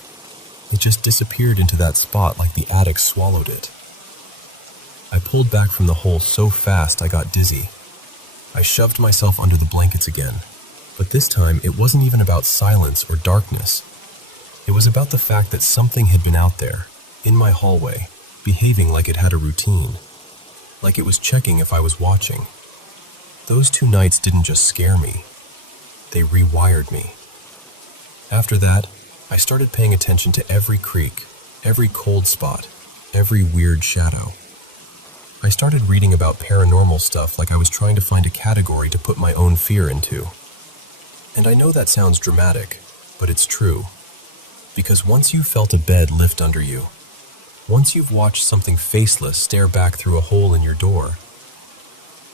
It just disappeared into that spot like the attic swallowed it. I pulled back from the hole so fast I got dizzy. I shoved myself under the blankets again, but this time it wasn't even about silence or darkness. It was about the fact that something had been out there, in my hallway, behaving like it had a routine, like it was checking if I was watching. Those 2 nights didn't just scare me, they rewired me. After that, I started paying attention to every creak, every cold spot, every weird shadow. I started reading about paranormal stuff like I was trying to find a category to put my own fear into. And I know that sounds dramatic, but it's true. Because once you've felt a bed lift under you, once you've watched something faceless stare back through a hole in your door,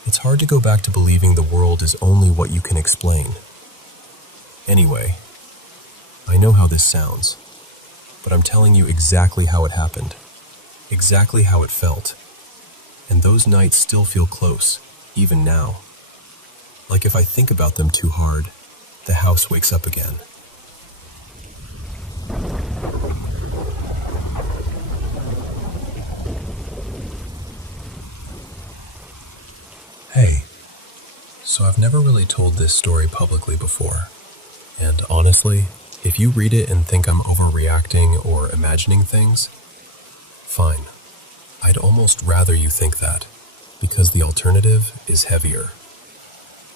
it's hard to go back to believing the world is only what you can explain. Anyway, I know how this sounds, but I'm telling you exactly how it happened, exactly how it felt. And those nights still feel close, even now. Like if I think about them too hard, the house wakes up again. Hey, so I've never really told this story publicly before. And honestly, if you read it and think I'm overreacting or imagining things, fine. I'd almost rather you think that, because the alternative is heavier.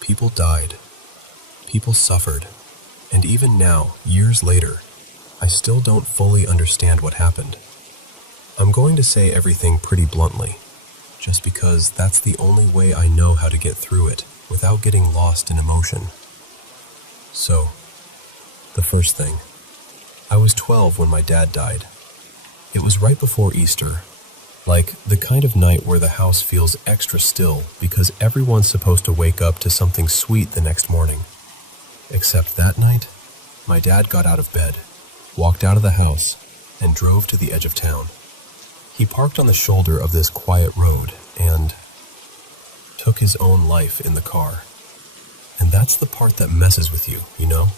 People died. People suffered. And even now, years later, I still don't fully understand what happened. I'm going to say everything pretty bluntly, just because that's the only way I know how to get through it without getting lost in emotion. So, the first thing. I was 12 when my dad died. It was right before Easter. Like the kind of night where the house feels extra still because everyone's supposed to wake up to something sweet the next morning. Except that night, my dad got out of bed, walked out of the house, and drove to the edge of town. He parked on the shoulder of this quiet road and took his own life in the car. And that's the part that messes with you, you know?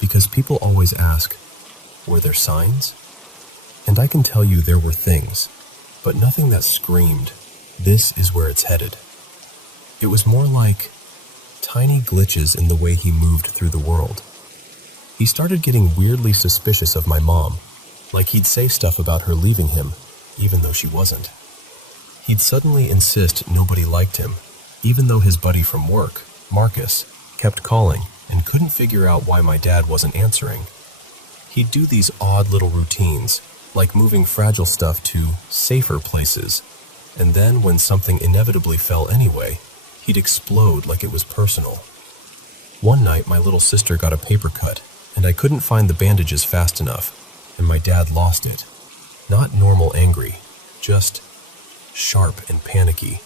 Because people always ask, were there signs? And I can tell you there were things, but nothing that screamed, this is where it's headed. It was more like tiny glitches in the way he moved through the world. He started getting weirdly suspicious of my mom, like he'd say stuff about her leaving him, even though she wasn't. He'd suddenly insist nobody liked him, even though his buddy from work, Marcus, kept calling and couldn't figure out why my dad wasn't answering. He'd do these odd little routines, like moving fragile stuff to safer places, and then when something inevitably fell anyway, he'd explode like it was personal. One night my little sister got a paper cut, and I couldn't find the bandages fast enough, and my dad lost it. Not normal angry, just sharp and panicky.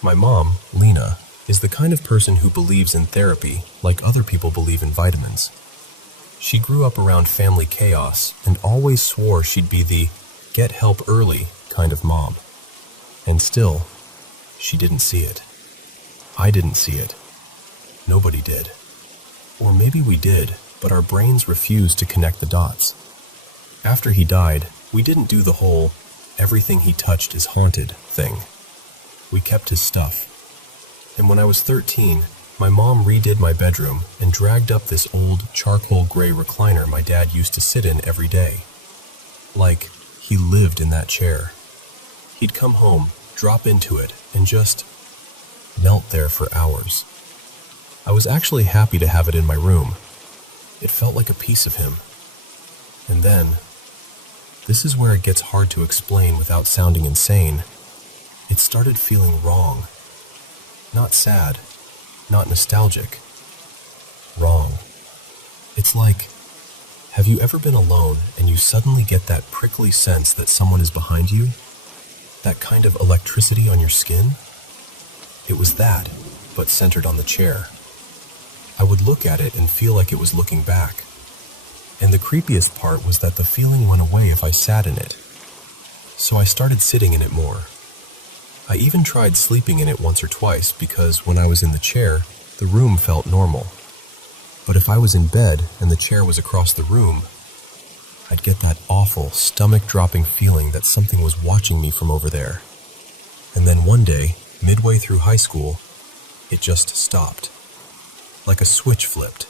My mom, Lena, is the kind of person who believes in therapy like other people believe in vitamins. She grew up around family chaos and always swore she'd be the get help early kind of mom. And still, she didn't see it. I didn't see it. Nobody did. Or maybe we did, but our brains refused to connect the dots. After he died, we didn't do the whole everything he touched is haunted thing. We kept his stuff. And when I was 13, my mom redid my bedroom and dragged up this old charcoal gray recliner my dad used to sit in every day. Like he lived in that chair. He'd come home, drop into it, and just melt there for hours. I was actually happy to have it in my room. It felt like a piece of him. And then, this is where it gets hard to explain without sounding insane, it started feeling wrong. Not sad, not nostalgic. Wrong. It's like, have you ever been alone and you suddenly get that prickly sense that someone is behind you? That kind of electricity on your skin? It was that, but centered on the chair. I would look at it and feel like it was looking back. And the creepiest part was that the feeling went away if I sat in it. So I started sitting in it more. I even tried sleeping in it once or twice because when I was in the chair, the room felt normal. But if I was in bed and the chair was across the room, I'd get that awful, stomach-dropping feeling that something was watching me from over there. And then one day, midway through high school, it just stopped. Like a switch flipped.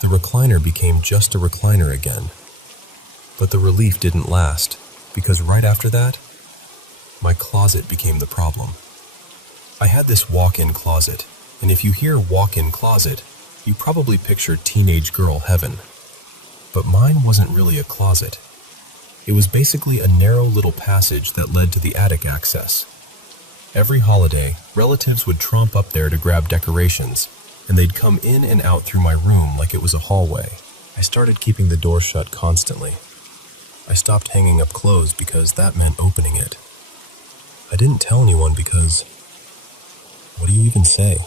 The recliner became just a recliner again. But the relief didn't last, because right after that, my closet became the problem. I had this walk-in closet, and if you hear walk-in closet, you probably picture teenage girl heaven. But mine wasn't really a closet. It was basically a narrow little passage that led to the attic access. Every holiday, relatives would tromp up there to grab decorations, and they'd come in and out through my room like it was a hallway. I started keeping the door shut constantly. I stopped hanging up clothes because that meant opening it. I didn't tell anyone because, what do you even say?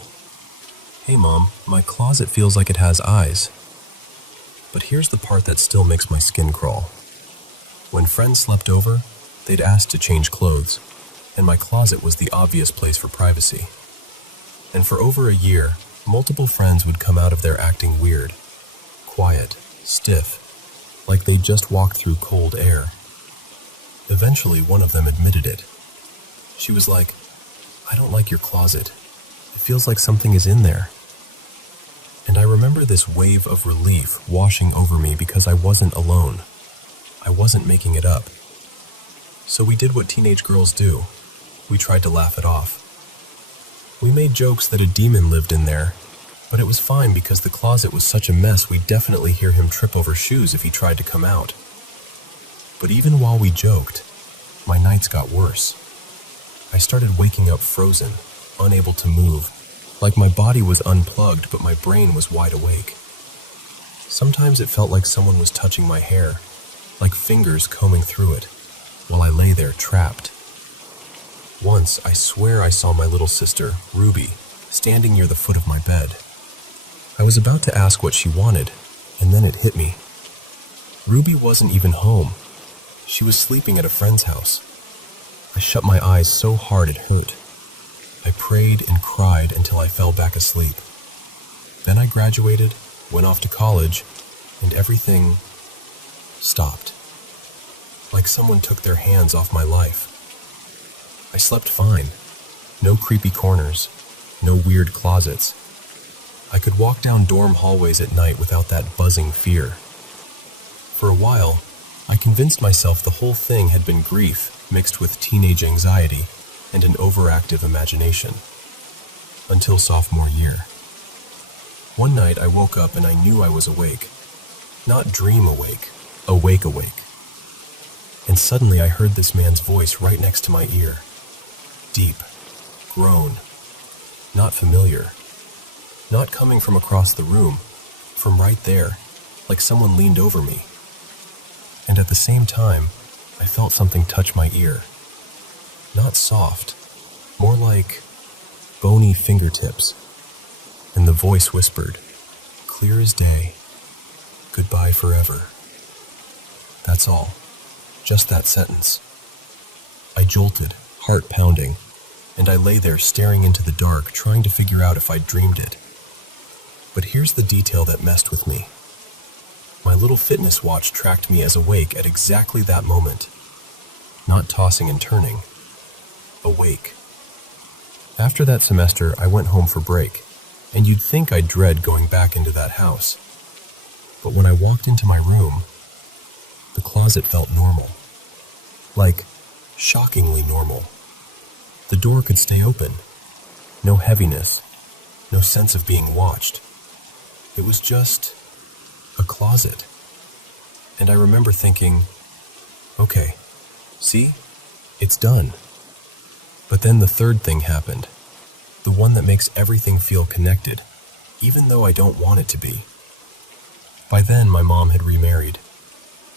Hey Mom, my closet feels like it has eyes. But here's the part that still makes my skin crawl. When friends slept over, they'd ask to change clothes, and my closet was the obvious place for privacy. And for over a year, multiple friends would come out of there acting weird, quiet, stiff, like they'd just walked through cold air. Eventually, one of them admitted it. She was like, "I don't like your closet. It feels like something is in there." And I remember this wave of relief washing over me because I wasn't alone. I wasn't making it up. So we did what teenage girls do. We tried to laugh it off. We made jokes that a demon lived in there, but it was fine because the closet was such a mess we'd definitely hear him trip over shoes if he tried to come out. But even while we joked, my nights got worse. I started waking up frozen, unable to move, like my body was unplugged but my brain was wide awake. Sometimes it felt like someone was touching my hair, like fingers combing through it, while I lay there trapped. Once, I swear I saw my little sister, Ruby, standing near the foot of my bed. I was about to ask what she wanted, and then it hit me. Ruby wasn't even home. She was sleeping at a friend's house. I shut my eyes so hard it hurt. I prayed and cried until I fell back asleep. Then I graduated, went off to college, and everything stopped. Like someone took their hands off my life. I slept fine. No creepy corners, no weird closets. I could walk down dorm hallways at night without that buzzing fear. For a while, I convinced myself the whole thing had been grief mixed with teenage anxiety and an overactive imagination. Until sophomore year. One night I woke up and I knew I was awake. Not dream awake, awake awake. And suddenly I heard this man's voice right next to my ear. Deep, grown, not familiar. Not coming from across the room, from right there, like someone leaned over me. And at the same time, I felt something touch my ear. Not soft, more like bony fingertips. And the voice whispered, clear as day, goodbye forever. That's all, just that sentence. I jolted, heart pounding, and I lay there staring into the dark, trying to figure out if I'd dreamed it. But here's the detail that messed with me. My little fitness watch tracked me as awake at exactly that moment. Not tossing and turning. Awake. After that semester, I went home for break, and you'd think I'd dread going back into that house. But when I walked into my room, the closet felt normal. Like, shockingly normal. The door could stay open. No heaviness. No sense of being watched. It was just a closet. And I remember thinking, okay, see? It's done. But then the third thing happened. The one that makes everything feel connected, even though I don't want it to be. By then, my mom had remarried.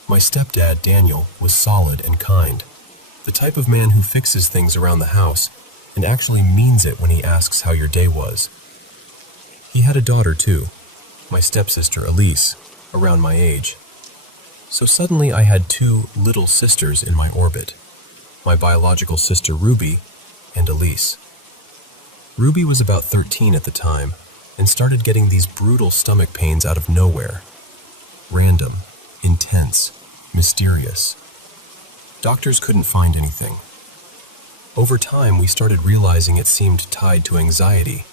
My stepdad, Daniel, was solid and kind. The type of man who fixes things around the house and actually means it when he asks how your day was. He had a daughter, too. My stepsister, Elise, around my age. So suddenly I had two little sisters in my orbit. My biological sister, Ruby, and Elise. Ruby was about 13 at the time and started getting these brutal stomach pains out of nowhere. Random, intense, mysterious. Doctors couldn't find anything. Over time, we started realizing it seemed tied to anxiety,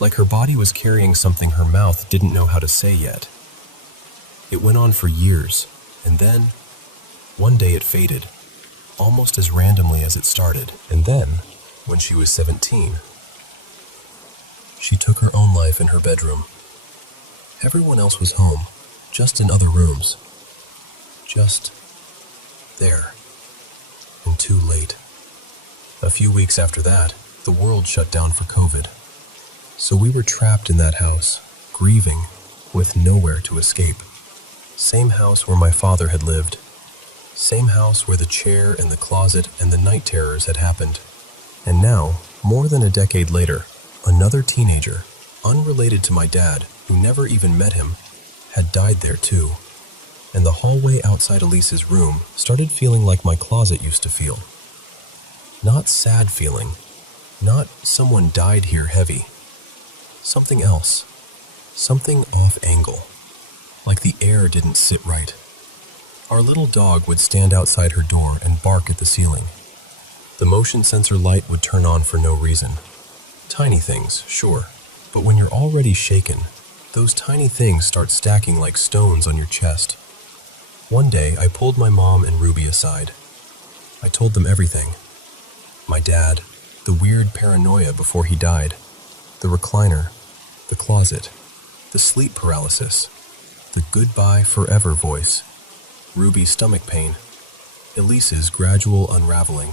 like her body was carrying something her mouth didn't know how to say yet. It went on for years, and then, one day it faded, almost as randomly as it started. And then, when she was 17, she took her own life in her bedroom. Everyone else was home, just in other rooms. Just there. And too late. A few weeks after that, the world shut down for COVID. So we were trapped in that house, grieving, with nowhere to escape. Same house where my father had lived. Same house where the chair and the closet and the night terrors had happened. And now, more than a decade later, another teenager, unrelated to my dad, who never even met him, had died there too. And the hallway outside Elise's room started feeling like my closet used to feel. Not sad feeling, not someone died here heavy. Something else, something off angle, like the air didn't sit right. Our little dog would stand outside her door and bark at the ceiling. The motion sensor light would turn on for no reason. Tiny things, sure, but when you're already shaken, those tiny things start stacking like stones on your chest. One day, I pulled my mom and Ruby aside. I told them everything. My dad, the weird paranoia before he died, the recliner, the closet, the sleep paralysis, the goodbye forever voice, Ruby's stomach pain, Elise's gradual unraveling.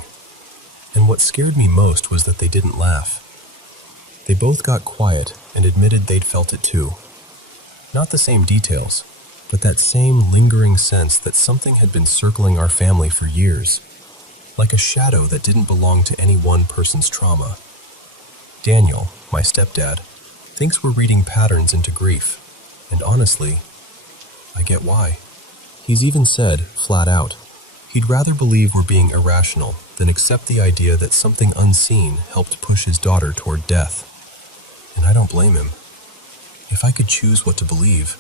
And what scared me most was that they didn't laugh. They both got quiet and admitted they'd felt it too. Not the same details, but that same lingering sense that something had been circling our family for years, like a shadow that didn't belong to any one person's trauma. Daniel, my stepdad, thinks we're reading patterns into grief, and honestly, I get why. He's even said, flat out, he'd rather believe we're being irrational than accept the idea that something unseen helped push his daughter toward death. And I don't blame him. If I could choose what to believe,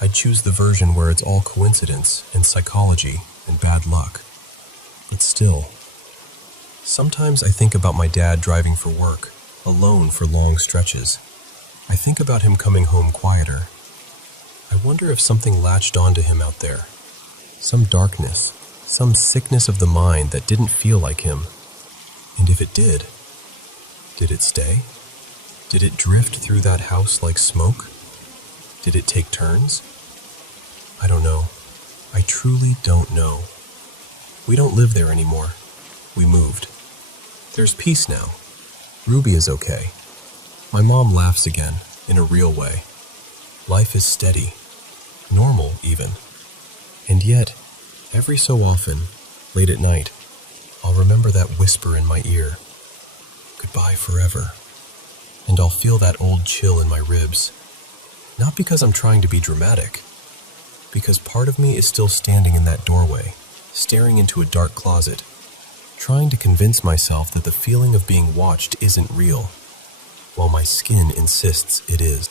I'd choose the version where it's all coincidence and psychology and bad luck. But still, sometimes I think about my dad driving for work, alone for long stretches. I think about him coming home quieter. I wonder if something latched onto him out there. Some darkness, some sickness of the mind that didn't feel like him. And if it did it stay? Did it drift through that house like smoke? Did it take turns? I don't know. I truly don't know. We don't live there anymore. We moved. There's peace now. Ruby is okay. My mom laughs again, in a real way. Life is steady. Normal, even. And yet, every so often, late at night, I'll remember that whisper in my ear. Goodbye forever. And I'll feel that old chill in my ribs. Not because I'm trying to be dramatic, because part of me is still standing in that doorway, staring into a dark closet, trying to convince myself that the feeling of being watched isn't real, while my skin insists it is.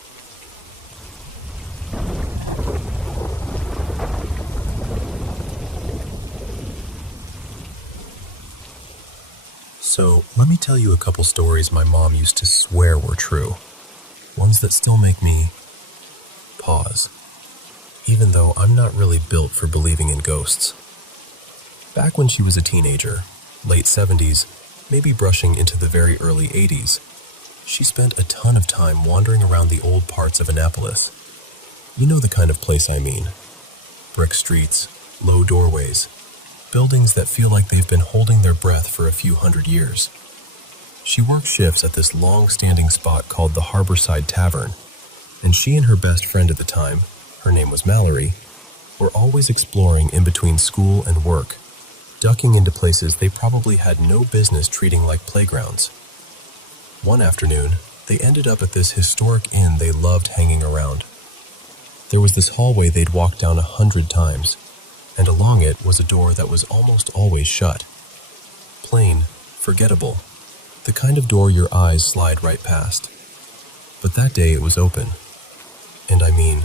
So, let me tell you a couple stories my mom used to swear were true, ones that still make me pause, even though I'm not really built for believing in ghosts. Back when she was a teenager, late 70s, maybe brushing into the very early 80s, she spent a ton of time wandering around the old parts of Annapolis. You know the kind of place I mean. Brick streets, low doorways, buildings that feel like they've been holding their breath for a few hundred years. She worked shifts at this long-standing spot called the Harborside Tavern, and she and her best friend at the time, her name was Mallory, were always exploring in between school and work, ducking into places they probably had no business treating like playgrounds. One afternoon, they ended up at this historic inn they loved hanging around. There was this hallway they'd walked down 100 times, and along it was a door that was almost always shut. Plain, forgettable, the kind of door your eyes slide right past. But that day it was open. And I mean,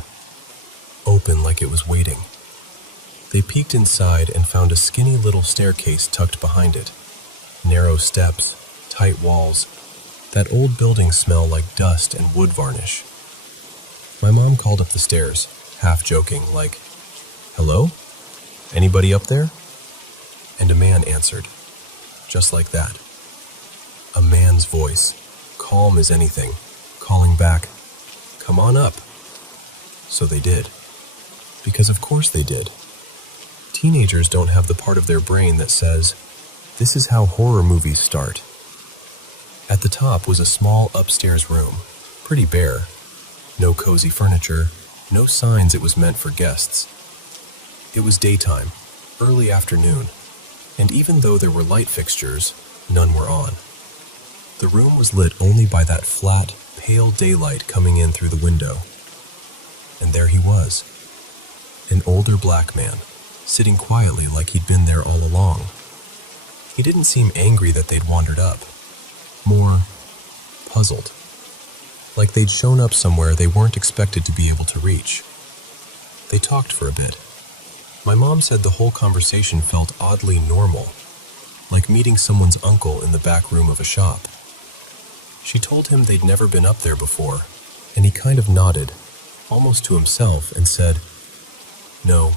open like it was waiting. They peeked inside and found a skinny little staircase tucked behind it. Narrow steps, tight walls. That old building smelled like dust and wood varnish. My mom called up the stairs, half joking, like, "Hello? Anybody up there?" And a man answered, just like that. A man's voice, calm as anything, calling back, "Come on up." So they did. Because of course they did. Teenagers don't have the part of their brain that says, "This is how horror movies start." At the top was a small upstairs room, pretty bare. No cozy furniture, no signs it was meant for guests. It was daytime, early afternoon, and even though there were light fixtures, none were on. The room was lit only by that flat, pale daylight coming in through the window. And there he was, an older black man, sitting quietly like he'd been there all along. He didn't seem angry that they'd wandered up, more puzzled, like they'd shown up somewhere they weren't expected to be able to reach. They talked for a bit. My mom said the whole conversation felt oddly normal, like meeting someone's uncle in the back room of a shop. She told him they'd never been up there before, and he kind of nodded, almost to himself, and said, "No,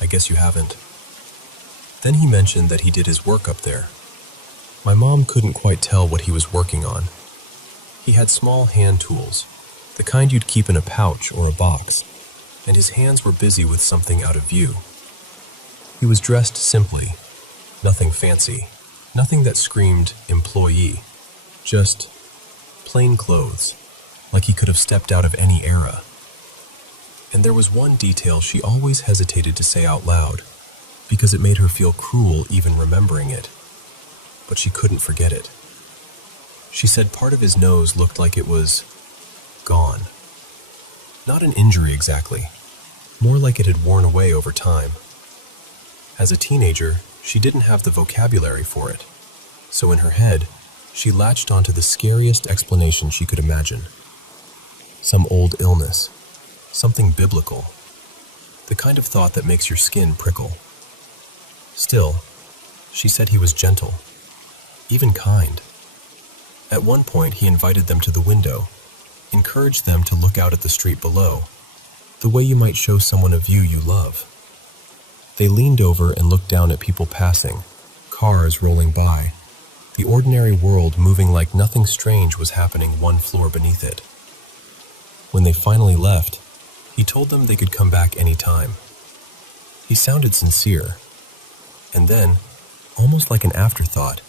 I guess you haven't." Then he mentioned that he did his work up there. My mom couldn't quite tell what he was working on. He had small hand tools, the kind you'd keep in a pouch or a box, and his hands were busy with something out of view. He was dressed simply, nothing fancy, nothing that screamed employee, just plain clothes, like he could have stepped out of any era. And there was one detail she always hesitated to say out loud, because it made her feel cruel even remembering it. But she couldn't forget it. She said part of his nose looked like it was gone. Not an injury exactly, more like it had worn away over time. As a teenager, she didn't have the vocabulary for it, so in her head, she latched onto the scariest explanation she could imagine. Some old illness, something biblical, the kind of thought that makes your skin prickle. Still, she said he was gentle, even kind. At one point, he invited them to the window, encouraged them to look out at the street below, the way you might show someone a view you love. They leaned over and looked down at people passing, cars rolling by, the ordinary world moving like nothing strange was happening one floor beneath it. When they finally left, he told them they could come back any time. He sounded sincere. And then, almost like an afterthought,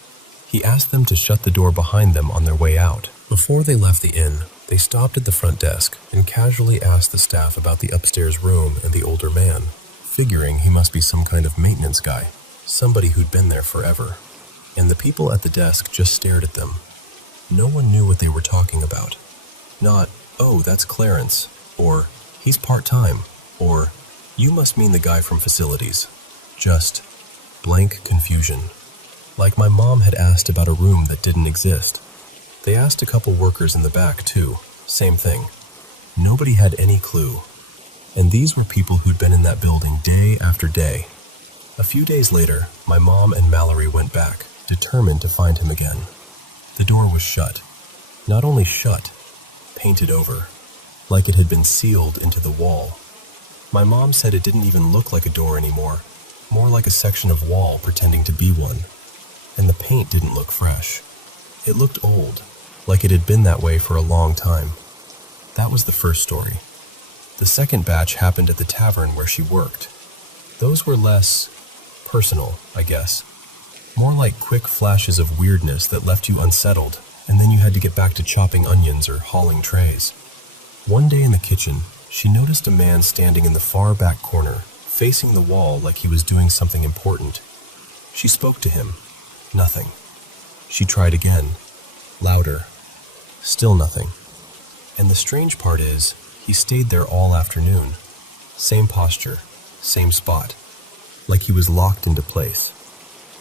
he asked them to shut the door behind them on their way out. Before they left the inn, they stopped at the front desk and casually asked the staff about the upstairs room and the older man, figuring he must be some kind of maintenance guy, somebody who'd been there forever. And the people at the desk just stared at them. No one knew what they were talking about. Not, "Oh, that's Clarence," or "He's part-time," or "You must mean the guy from facilities." Just blank confusion. Like my mom had asked about a room that didn't exist. They asked a couple workers in the back, too. Same thing. Nobody had any clue. And these were people who'd been in that building day after day. A few days later, my mom and Mallory went back, determined to find him again. The door was shut. Not only shut, painted over, like it had been sealed into the wall. My mom said it didn't even look like a door anymore, more like a section of wall pretending to be one. And the paint didn't look fresh. It looked old, like it had been that way for a long time. That was the first story. The second batch happened at the tavern where she worked. Those were less personal, I guess. More like quick flashes of weirdness that left you unsettled, and then you had to get back to chopping onions or hauling trays. One day in the kitchen, she noticed a man standing in the far back corner, facing the wall like he was doing something important. She spoke to him. Nothing. She tried again. Louder. Still nothing. And the strange part is, he stayed there all afternoon. Same posture, same spot, like he was locked into place.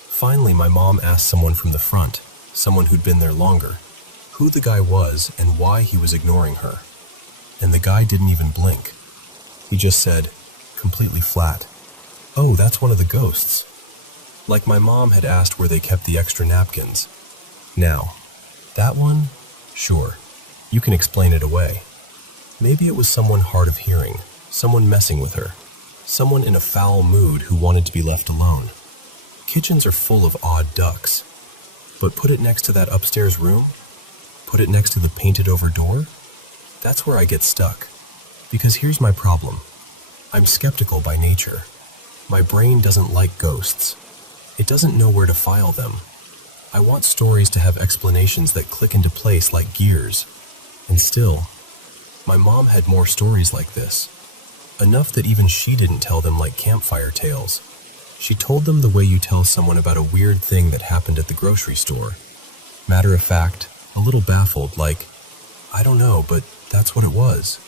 Finally, my mom asked someone from the front, someone who'd been there longer, who the guy was and why he was ignoring her. And the guy didn't even blink. He just said, completely flat, Oh, that's one of the ghosts. Like my mom had asked where they kept the extra napkins. Now, that one, sure, you can explain it away. Maybe it was someone hard of hearing, someone messing with her, someone in a foul mood who wanted to be left alone. Kitchens are full of odd ducks. But put it next to that upstairs room? Put it next to the painted-over door? That's where I get stuck. Because here's my problem. I'm skeptical by nature. My brain doesn't like ghosts. It doesn't know where to file them. I want stories to have explanations that click into place like gears. And still, my mom had more stories like this. Enough that even she didn't tell them like campfire tales. She told them the way you tell someone about a weird thing that happened at the grocery store. Matter of fact, a little baffled, like, I don't know, but that's what it was.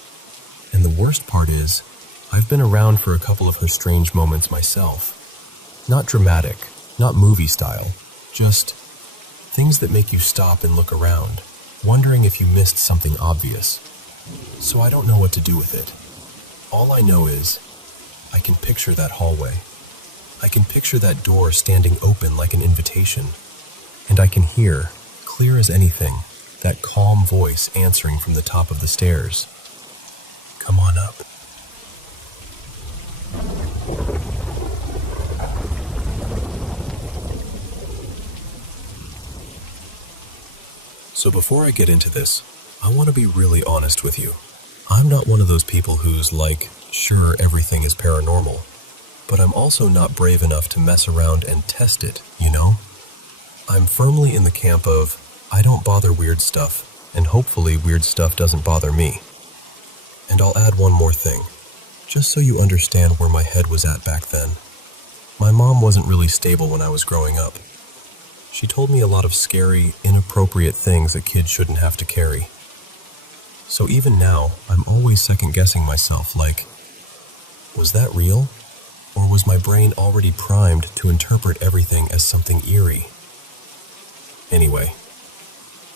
And the worst part is, I've been around for a couple of her strange moments myself. Not dramatic, not movie style, just things that make you stop and look around, wondering if you missed something obvious. So I don't know what to do with it. All I know is, I can picture that hallway. I can picture that door standing open like an invitation. And I can hear, clear as anything, that calm voice answering from the top of the stairs. Come on up. So before I get into this, I want to be really honest with you. I'm not one of those people who's like, sure, everything is paranormal. But I'm also not brave enough to mess around and test it, you know? I'm firmly in the camp of, I don't bother weird stuff, and hopefully weird stuff doesn't bother me. And I'll add one more thing, just so you understand where my head was at back then. My mom wasn't really stable when I was growing up. She told me a lot of scary, inappropriate things a kid shouldn't have to carry. So even now, I'm always second-guessing myself, like, was that real? Or was my brain already primed to interpret everything as something eerie? Anyway,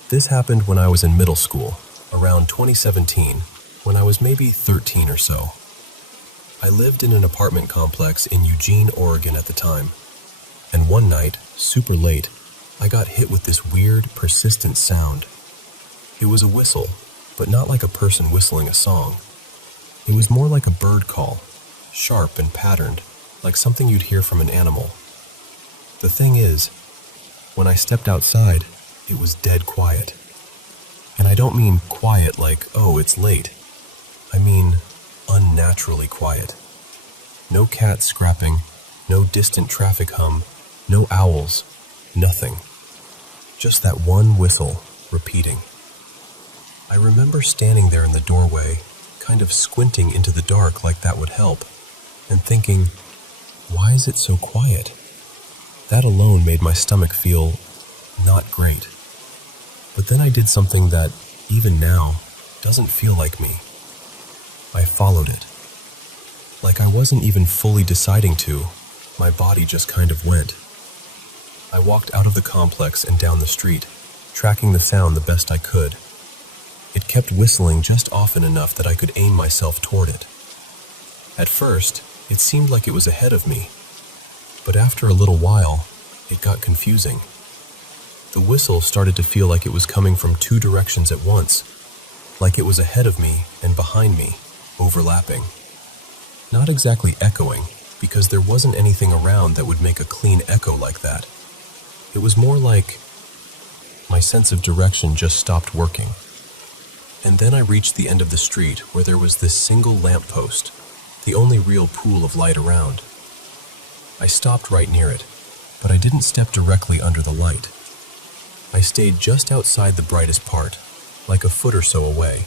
this happened when I was in middle school, around 2017, when I was maybe 13 or so. I lived in an apartment complex in Eugene, Oregon at the time, and one night, super late, I got hit with this weird, persistent sound. It was a whistle, but not like a person whistling a song. It was more like a bird call, sharp and patterned, like something you'd hear from an animal. The thing is, when I stepped outside, it was dead quiet. And I don't mean quiet like, oh, it's late. I mean unnaturally quiet. No cats scrapping, no distant traffic hum, no owls, nothing. Just that one whistle repeating. I remember standing there in the doorway, kind of squinting into the dark like that would help, and thinking, why is it so quiet? That alone made my stomach feel not great. But then I did something that, even now, doesn't feel like me. I followed it. Like I wasn't even fully deciding to, my body just kind of went. I walked out of the complex and down the street, tracking the sound the best I could. It kept whistling just often enough that I could aim myself toward it. At first, it seemed like it was ahead of me, but after a little while, it got confusing. The whistle started to feel like it was coming from two directions at once, like it was ahead of me and behind me, overlapping. Not exactly echoing, because there wasn't anything around that would make a clean echo like that. It was more like my sense of direction just stopped working. And then I reached the end of the street where there was this single lamppost, the only real pool of light around. I stopped right near it, but I didn't step directly under the light. I stayed just outside the brightest part, like a foot or so away.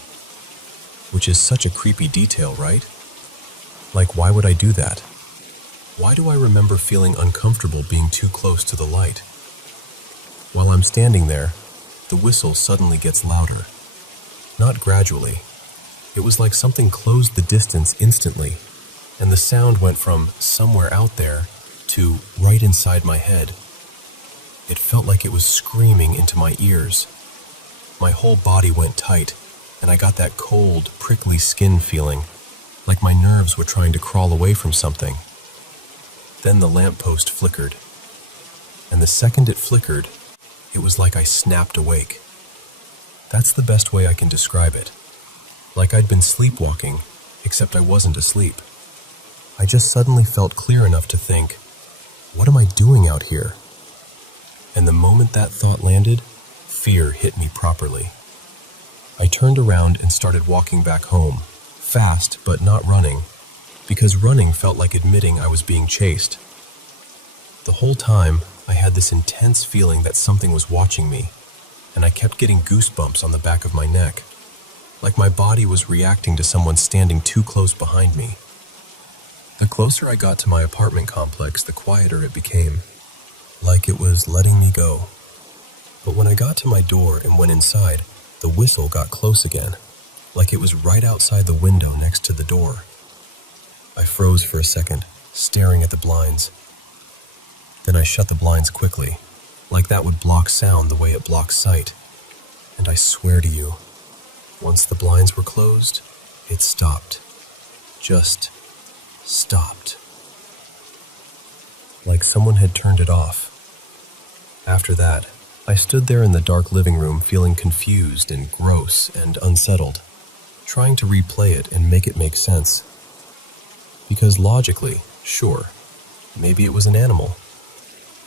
Which is such a creepy detail, right? Like, why would I do that? Why do I remember feeling uncomfortable being too close to the light? While I'm standing there, the whistle suddenly gets louder. Not gradually. It was like something closed the distance instantly, and the sound went from somewhere out there to right inside my head. It felt like it was screaming into my ears. My whole body went tight, and I got that cold, prickly skin feeling, like my nerves were trying to crawl away from something. Then the lamppost flickered. And the second it flickered, it was like I snapped awake. That's the best way I can describe it. Like I'd been sleepwalking, except I wasn't asleep. I just suddenly felt clear enough to think, what am I doing out here? And the moment that thought landed, fear hit me properly. I turned around and started walking back home, fast but not running, because running felt like admitting I was being chased. The whole time, I had this intense feeling that something was watching me, and I kept getting goosebumps on the back of my neck, like my body was reacting to someone standing too close behind me. The closer I got to my apartment complex, the quieter it became, like it was letting me go. But when I got to my door and went inside, the whistle got close again, like it was right outside the window next to the door. I froze for a second, staring at the blinds. Then I shut the blinds quickly, like that would block sound the way it blocks sight. And I swear to you, once the blinds were closed, it stopped. Just stopped. Like someone had turned it off. After that, I stood there in the dark living room feeling confused and gross and unsettled, trying to replay it and make it make sense. Because logically, sure, maybe it was an animal.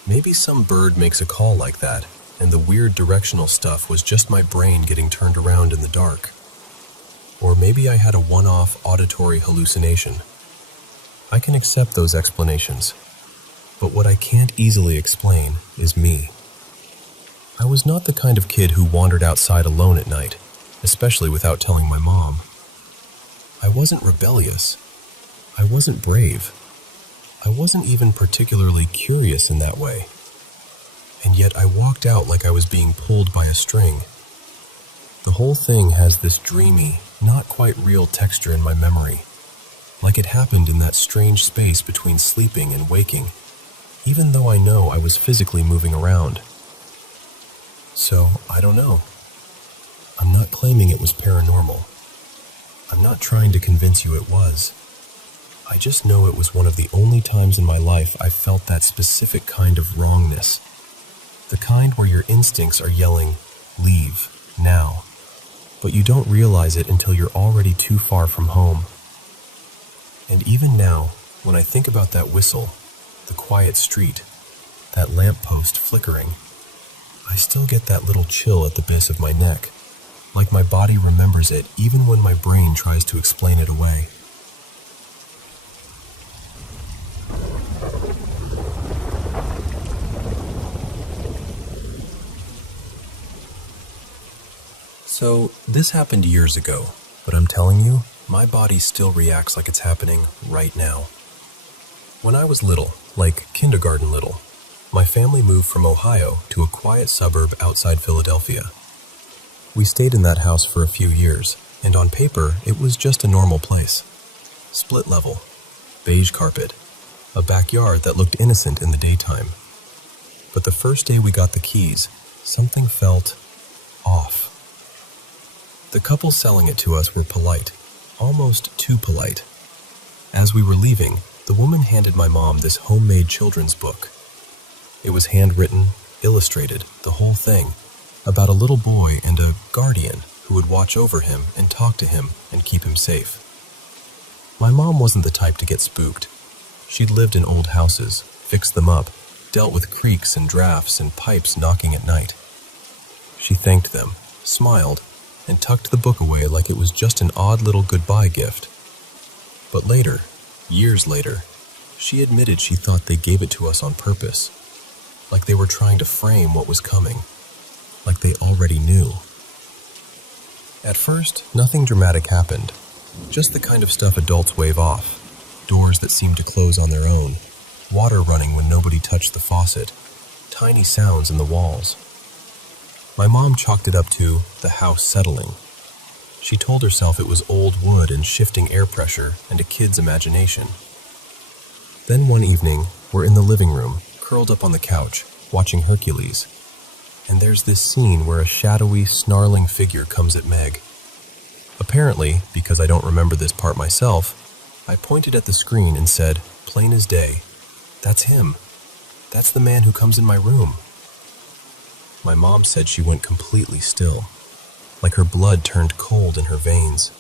Maybe some bird makes a call like that, and the weird directional stuff was just my brain getting turned around in the dark. Or maybe I had a one-off auditory hallucination. I can accept those explanations, but what I can't easily explain is me. I was not the kind of kid who wandered outside alone at night, especially without telling my mom. I wasn't rebellious. I wasn't brave. I wasn't even particularly curious in that way. And yet I walked out like I was being pulled by a string. The whole thing has this dreamy, not quite real texture in my memory, like it happened in that strange space between sleeping and waking, even though I know I was physically moving around. So, I don't know. I'm not claiming it was paranormal. I'm not trying to convince you it was. I just know it was one of the only times in my life I felt that specific kind of wrongness. The kind where your instincts are yelling, leave, now. But you don't realize it until you're already too far from home. And even now, when I think about that whistle, the quiet street, that lamppost flickering, I still get that little chill at the base of my neck, like my body remembers it even when my brain tries to explain it away. So, this happened years ago, but I'm telling you, my body still reacts like it's happening right now. When I was little, like kindergarten little, my family moved from Ohio to a quiet suburb outside Philadelphia. We stayed in that house for a few years, and on paper, it was just a normal place. Split level, beige carpet, a backyard that looked innocent in the daytime. But the first day we got the keys, something felt off. The couple selling it to us were polite, almost too polite. As we were leaving, the woman handed my mom this homemade children's book. It was handwritten, illustrated, the whole thing, about a little boy and a guardian who would watch over him and talk to him and keep him safe. My mom wasn't the type to get spooked. She'd lived in old houses, fixed them up, dealt with creaks and drafts and pipes knocking at night. She thanked them, smiled, and tucked the book away like it was just an odd little goodbye gift. But later, years later, she admitted she thought they gave it to us on purpose, like they were trying to frame what was coming, like they already knew. At first, nothing dramatic happened, just the kind of stuff adults wave off, doors that seemed to close on their own, water running when nobody touched the faucet, tiny sounds in the walls. My mom chalked it up to the house settling. She told herself it was old wood and shifting air pressure and a kid's imagination. Then one evening, we're in the living room, curled up on the couch, watching Hercules. And there's this scene where a shadowy, snarling figure comes at Meg. Apparently, because I don't remember this part myself, I pointed at the screen and said, plain as day, That's him. That's the man who comes in my room." My mom said she went completely still, like her blood turned cold in her veins.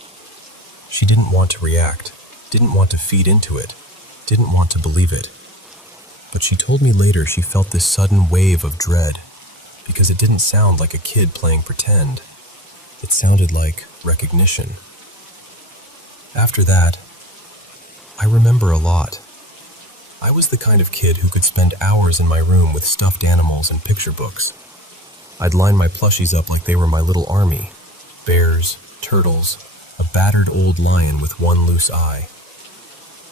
She didn't want to react, didn't want to feed into it, didn't want to believe it. But she told me later she felt this sudden wave of dread, because it didn't sound like a kid playing pretend. It sounded like recognition. After that, I remember a lot. I was the kind of kid who could spend hours in my room with stuffed animals and picture books. I'd line my plushies up like they were my little army. Bears, turtles, a battered old lion with one loose eye.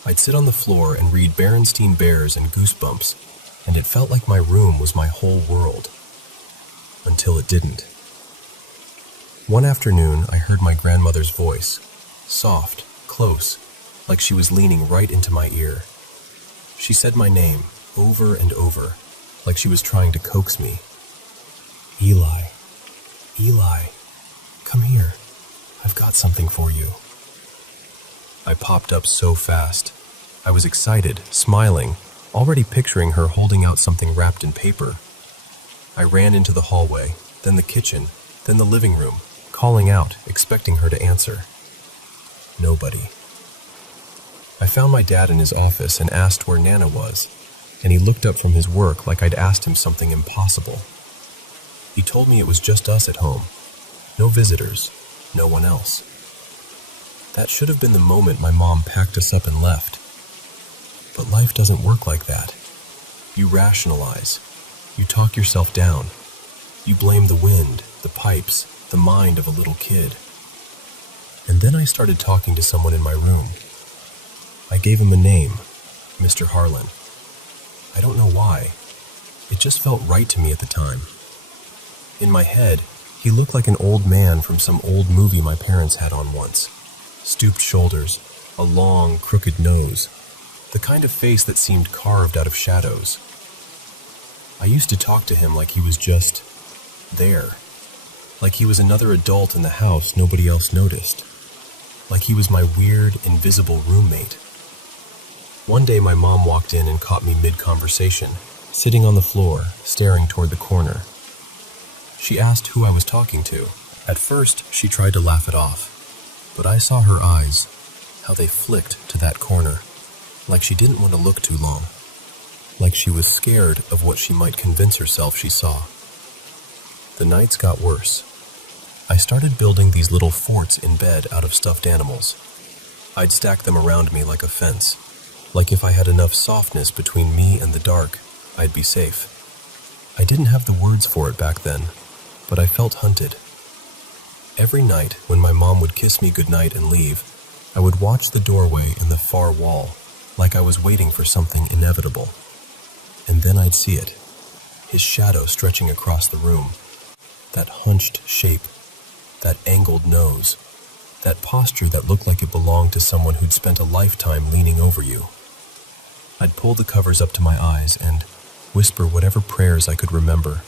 I'd sit on the floor and read Berenstain Bears and Goosebumps, and it felt like my room was my whole world. Until it didn't. One afternoon, I heard my grandmother's voice, soft, close, like she was leaning right into my ear. She said my name over and over, like she was trying to coax me. "Eli, Eli, come here. I've got something for you." I popped up so fast. I was excited, smiling, already picturing her holding out something wrapped in paper. I ran into the hallway, then the kitchen, then the living room, calling out, expecting her to answer. Nobody. I found my dad in his office and asked where Nana was, and he looked up from his work like I'd asked him something impossible. He told me it was just us at home. No visitors, no one else. That should have been the moment my mom packed us up and left. But life doesn't work like that. You rationalize. You talk yourself down. You blame the wind, the pipes, the mind of a little kid. And then I started talking to someone in my room. I gave him a name, Mr. Harlan. I don't know why. It just felt right to me at the time. In my head, he looked like an old man from some old movie my parents had on once. Stooped shoulders, a long, crooked nose, the kind of face that seemed carved out of shadows. I used to talk to him like he was just there, like he was another adult in the house nobody else noticed, like he was my weird, invisible roommate. One day my mom walked in and caught me mid-conversation, sitting on the floor, staring toward the corner. She asked who I was talking to. At first, she tried to laugh it off, but I saw her eyes, how they flicked to that corner, like she didn't want to look too long, like she was scared of what she might convince herself she saw. The nights got worse. I started building these little forts in bed out of stuffed animals. I'd stack them around me like a fence, like if I had enough softness between me and the dark, I'd be safe. I didn't have the words for it back then, but I felt hunted. Every night, when my mom would kiss me goodnight and leave, I would watch the doorway in the far wall, like I was waiting for something inevitable. And then I'd see it, his shadow stretching across the room. That hunched shape, that angled nose, that posture that looked like it belonged to someone who'd spent a lifetime leaning over you. I'd pull the covers up to my eyes and whisper whatever prayers I could remember.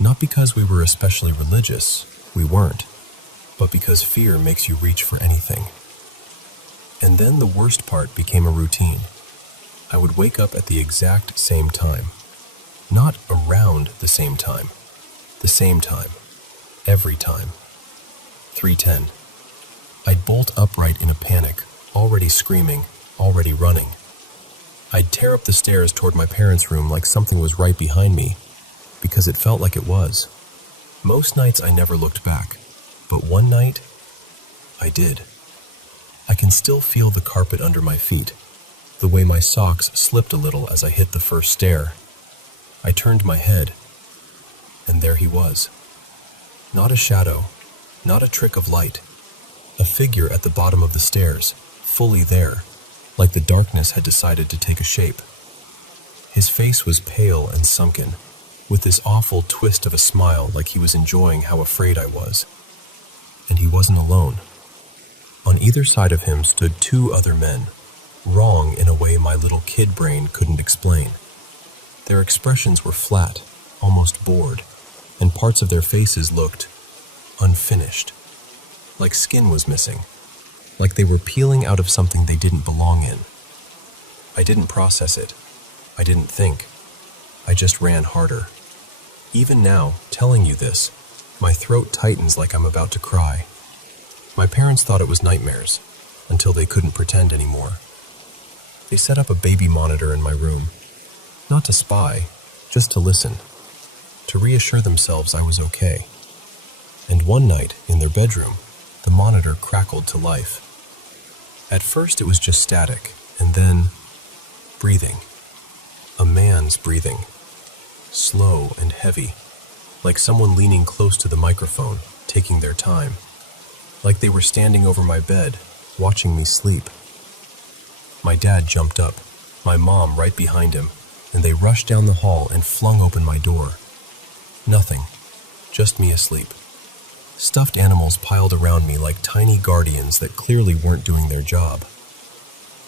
Not because we were especially religious, we weren't, but because fear makes you reach for anything. And then the worst part became a routine. I would wake up at the exact same time. Not around the same time. The same time. Every time. 3:10. I'd bolt upright in a panic, already screaming, already running. I'd tear up the stairs toward my parents' room like something was right behind me, because it felt like it was. Most nights I never looked back, but one night, I did. I can still feel the carpet under my feet, the way my socks slipped a little as I hit the first stair. I turned my head, and there he was. Not a shadow, not a trick of light. A figure at the bottom of the stairs, fully there, like the darkness had decided to take a shape. His face was pale and sunken, with this awful twist of a smile like he was enjoying how afraid I was. And he wasn't alone. On either side of him stood two other men, wrong in a way my little kid brain couldn't explain. Their expressions were flat, almost bored, and parts of their faces looked unfinished, like skin was missing, like they were peeling out of something they didn't belong in. I didn't process it. I didn't think. I just ran harder. Even now, telling you this, my throat tightens like I'm about to cry. My parents thought it was nightmares, until they couldn't pretend anymore. They set up a baby monitor in my room, not to spy, just to listen, to reassure themselves I was okay. And one night, in their bedroom, the monitor crackled to life. At first it was just static, and then breathing. A man's breathing. Slow and heavy, like someone leaning close to the microphone, taking their time. Like they were standing over my bed, watching me sleep. My dad jumped up, my mom right behind him, and they rushed down the hall and flung open my door. Nothing, just me asleep. Stuffed animals piled around me like tiny guardians that clearly weren't doing their job.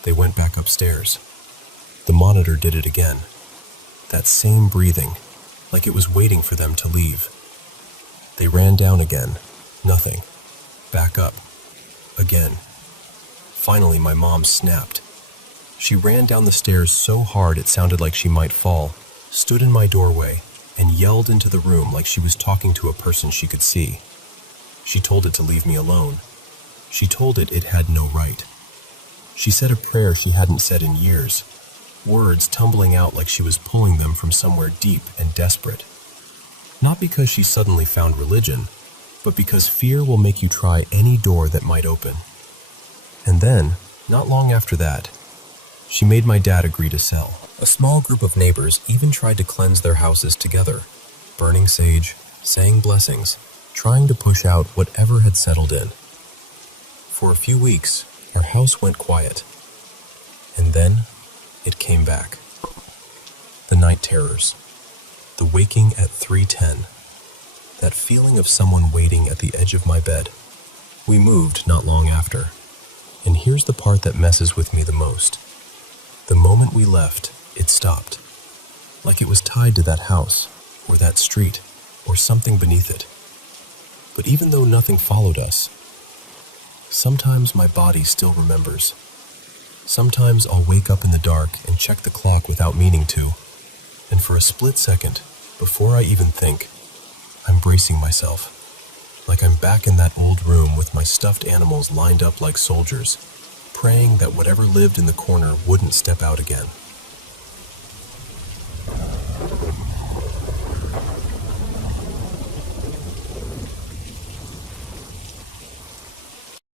They went back upstairs. The monitor did it again. That same breathing, like it was waiting for them to leave. They ran down again. Nothing. Back up. Again. Finally, my mom snapped. She ran down the stairs so hard it sounded like she might fall, stood in my doorway, and yelled into the room like she was talking to a person she could see. She told it to leave me alone. She told it had no right. She said a prayer she hadn't said in years, words tumbling out like she was pulling them from somewhere deep and desperate. Not because she suddenly found religion, but because fear will make you try any door that might open. And then, not long after that, she made my dad agree to sell. A small group of neighbors even tried to cleanse their houses together, burning sage, saying blessings, trying to push out whatever had settled in. For a few weeks, our house went quiet. And then, it came back. The night terrors. The waking at 3:10. That feeling of someone waiting at the edge of my bed. We moved not long after. And here's the part that messes with me the most. The moment we left, it stopped. Like it was tied to that house, or that street, or something beneath it. But even though nothing followed us, sometimes my body still remembers. Sometimes I'll wake up in the dark and check the clock without meaning to, and for a split second, before I even think, I'm bracing myself, like I'm back in that old room with my stuffed animals lined up like soldiers, praying that whatever lived in the corner wouldn't step out again.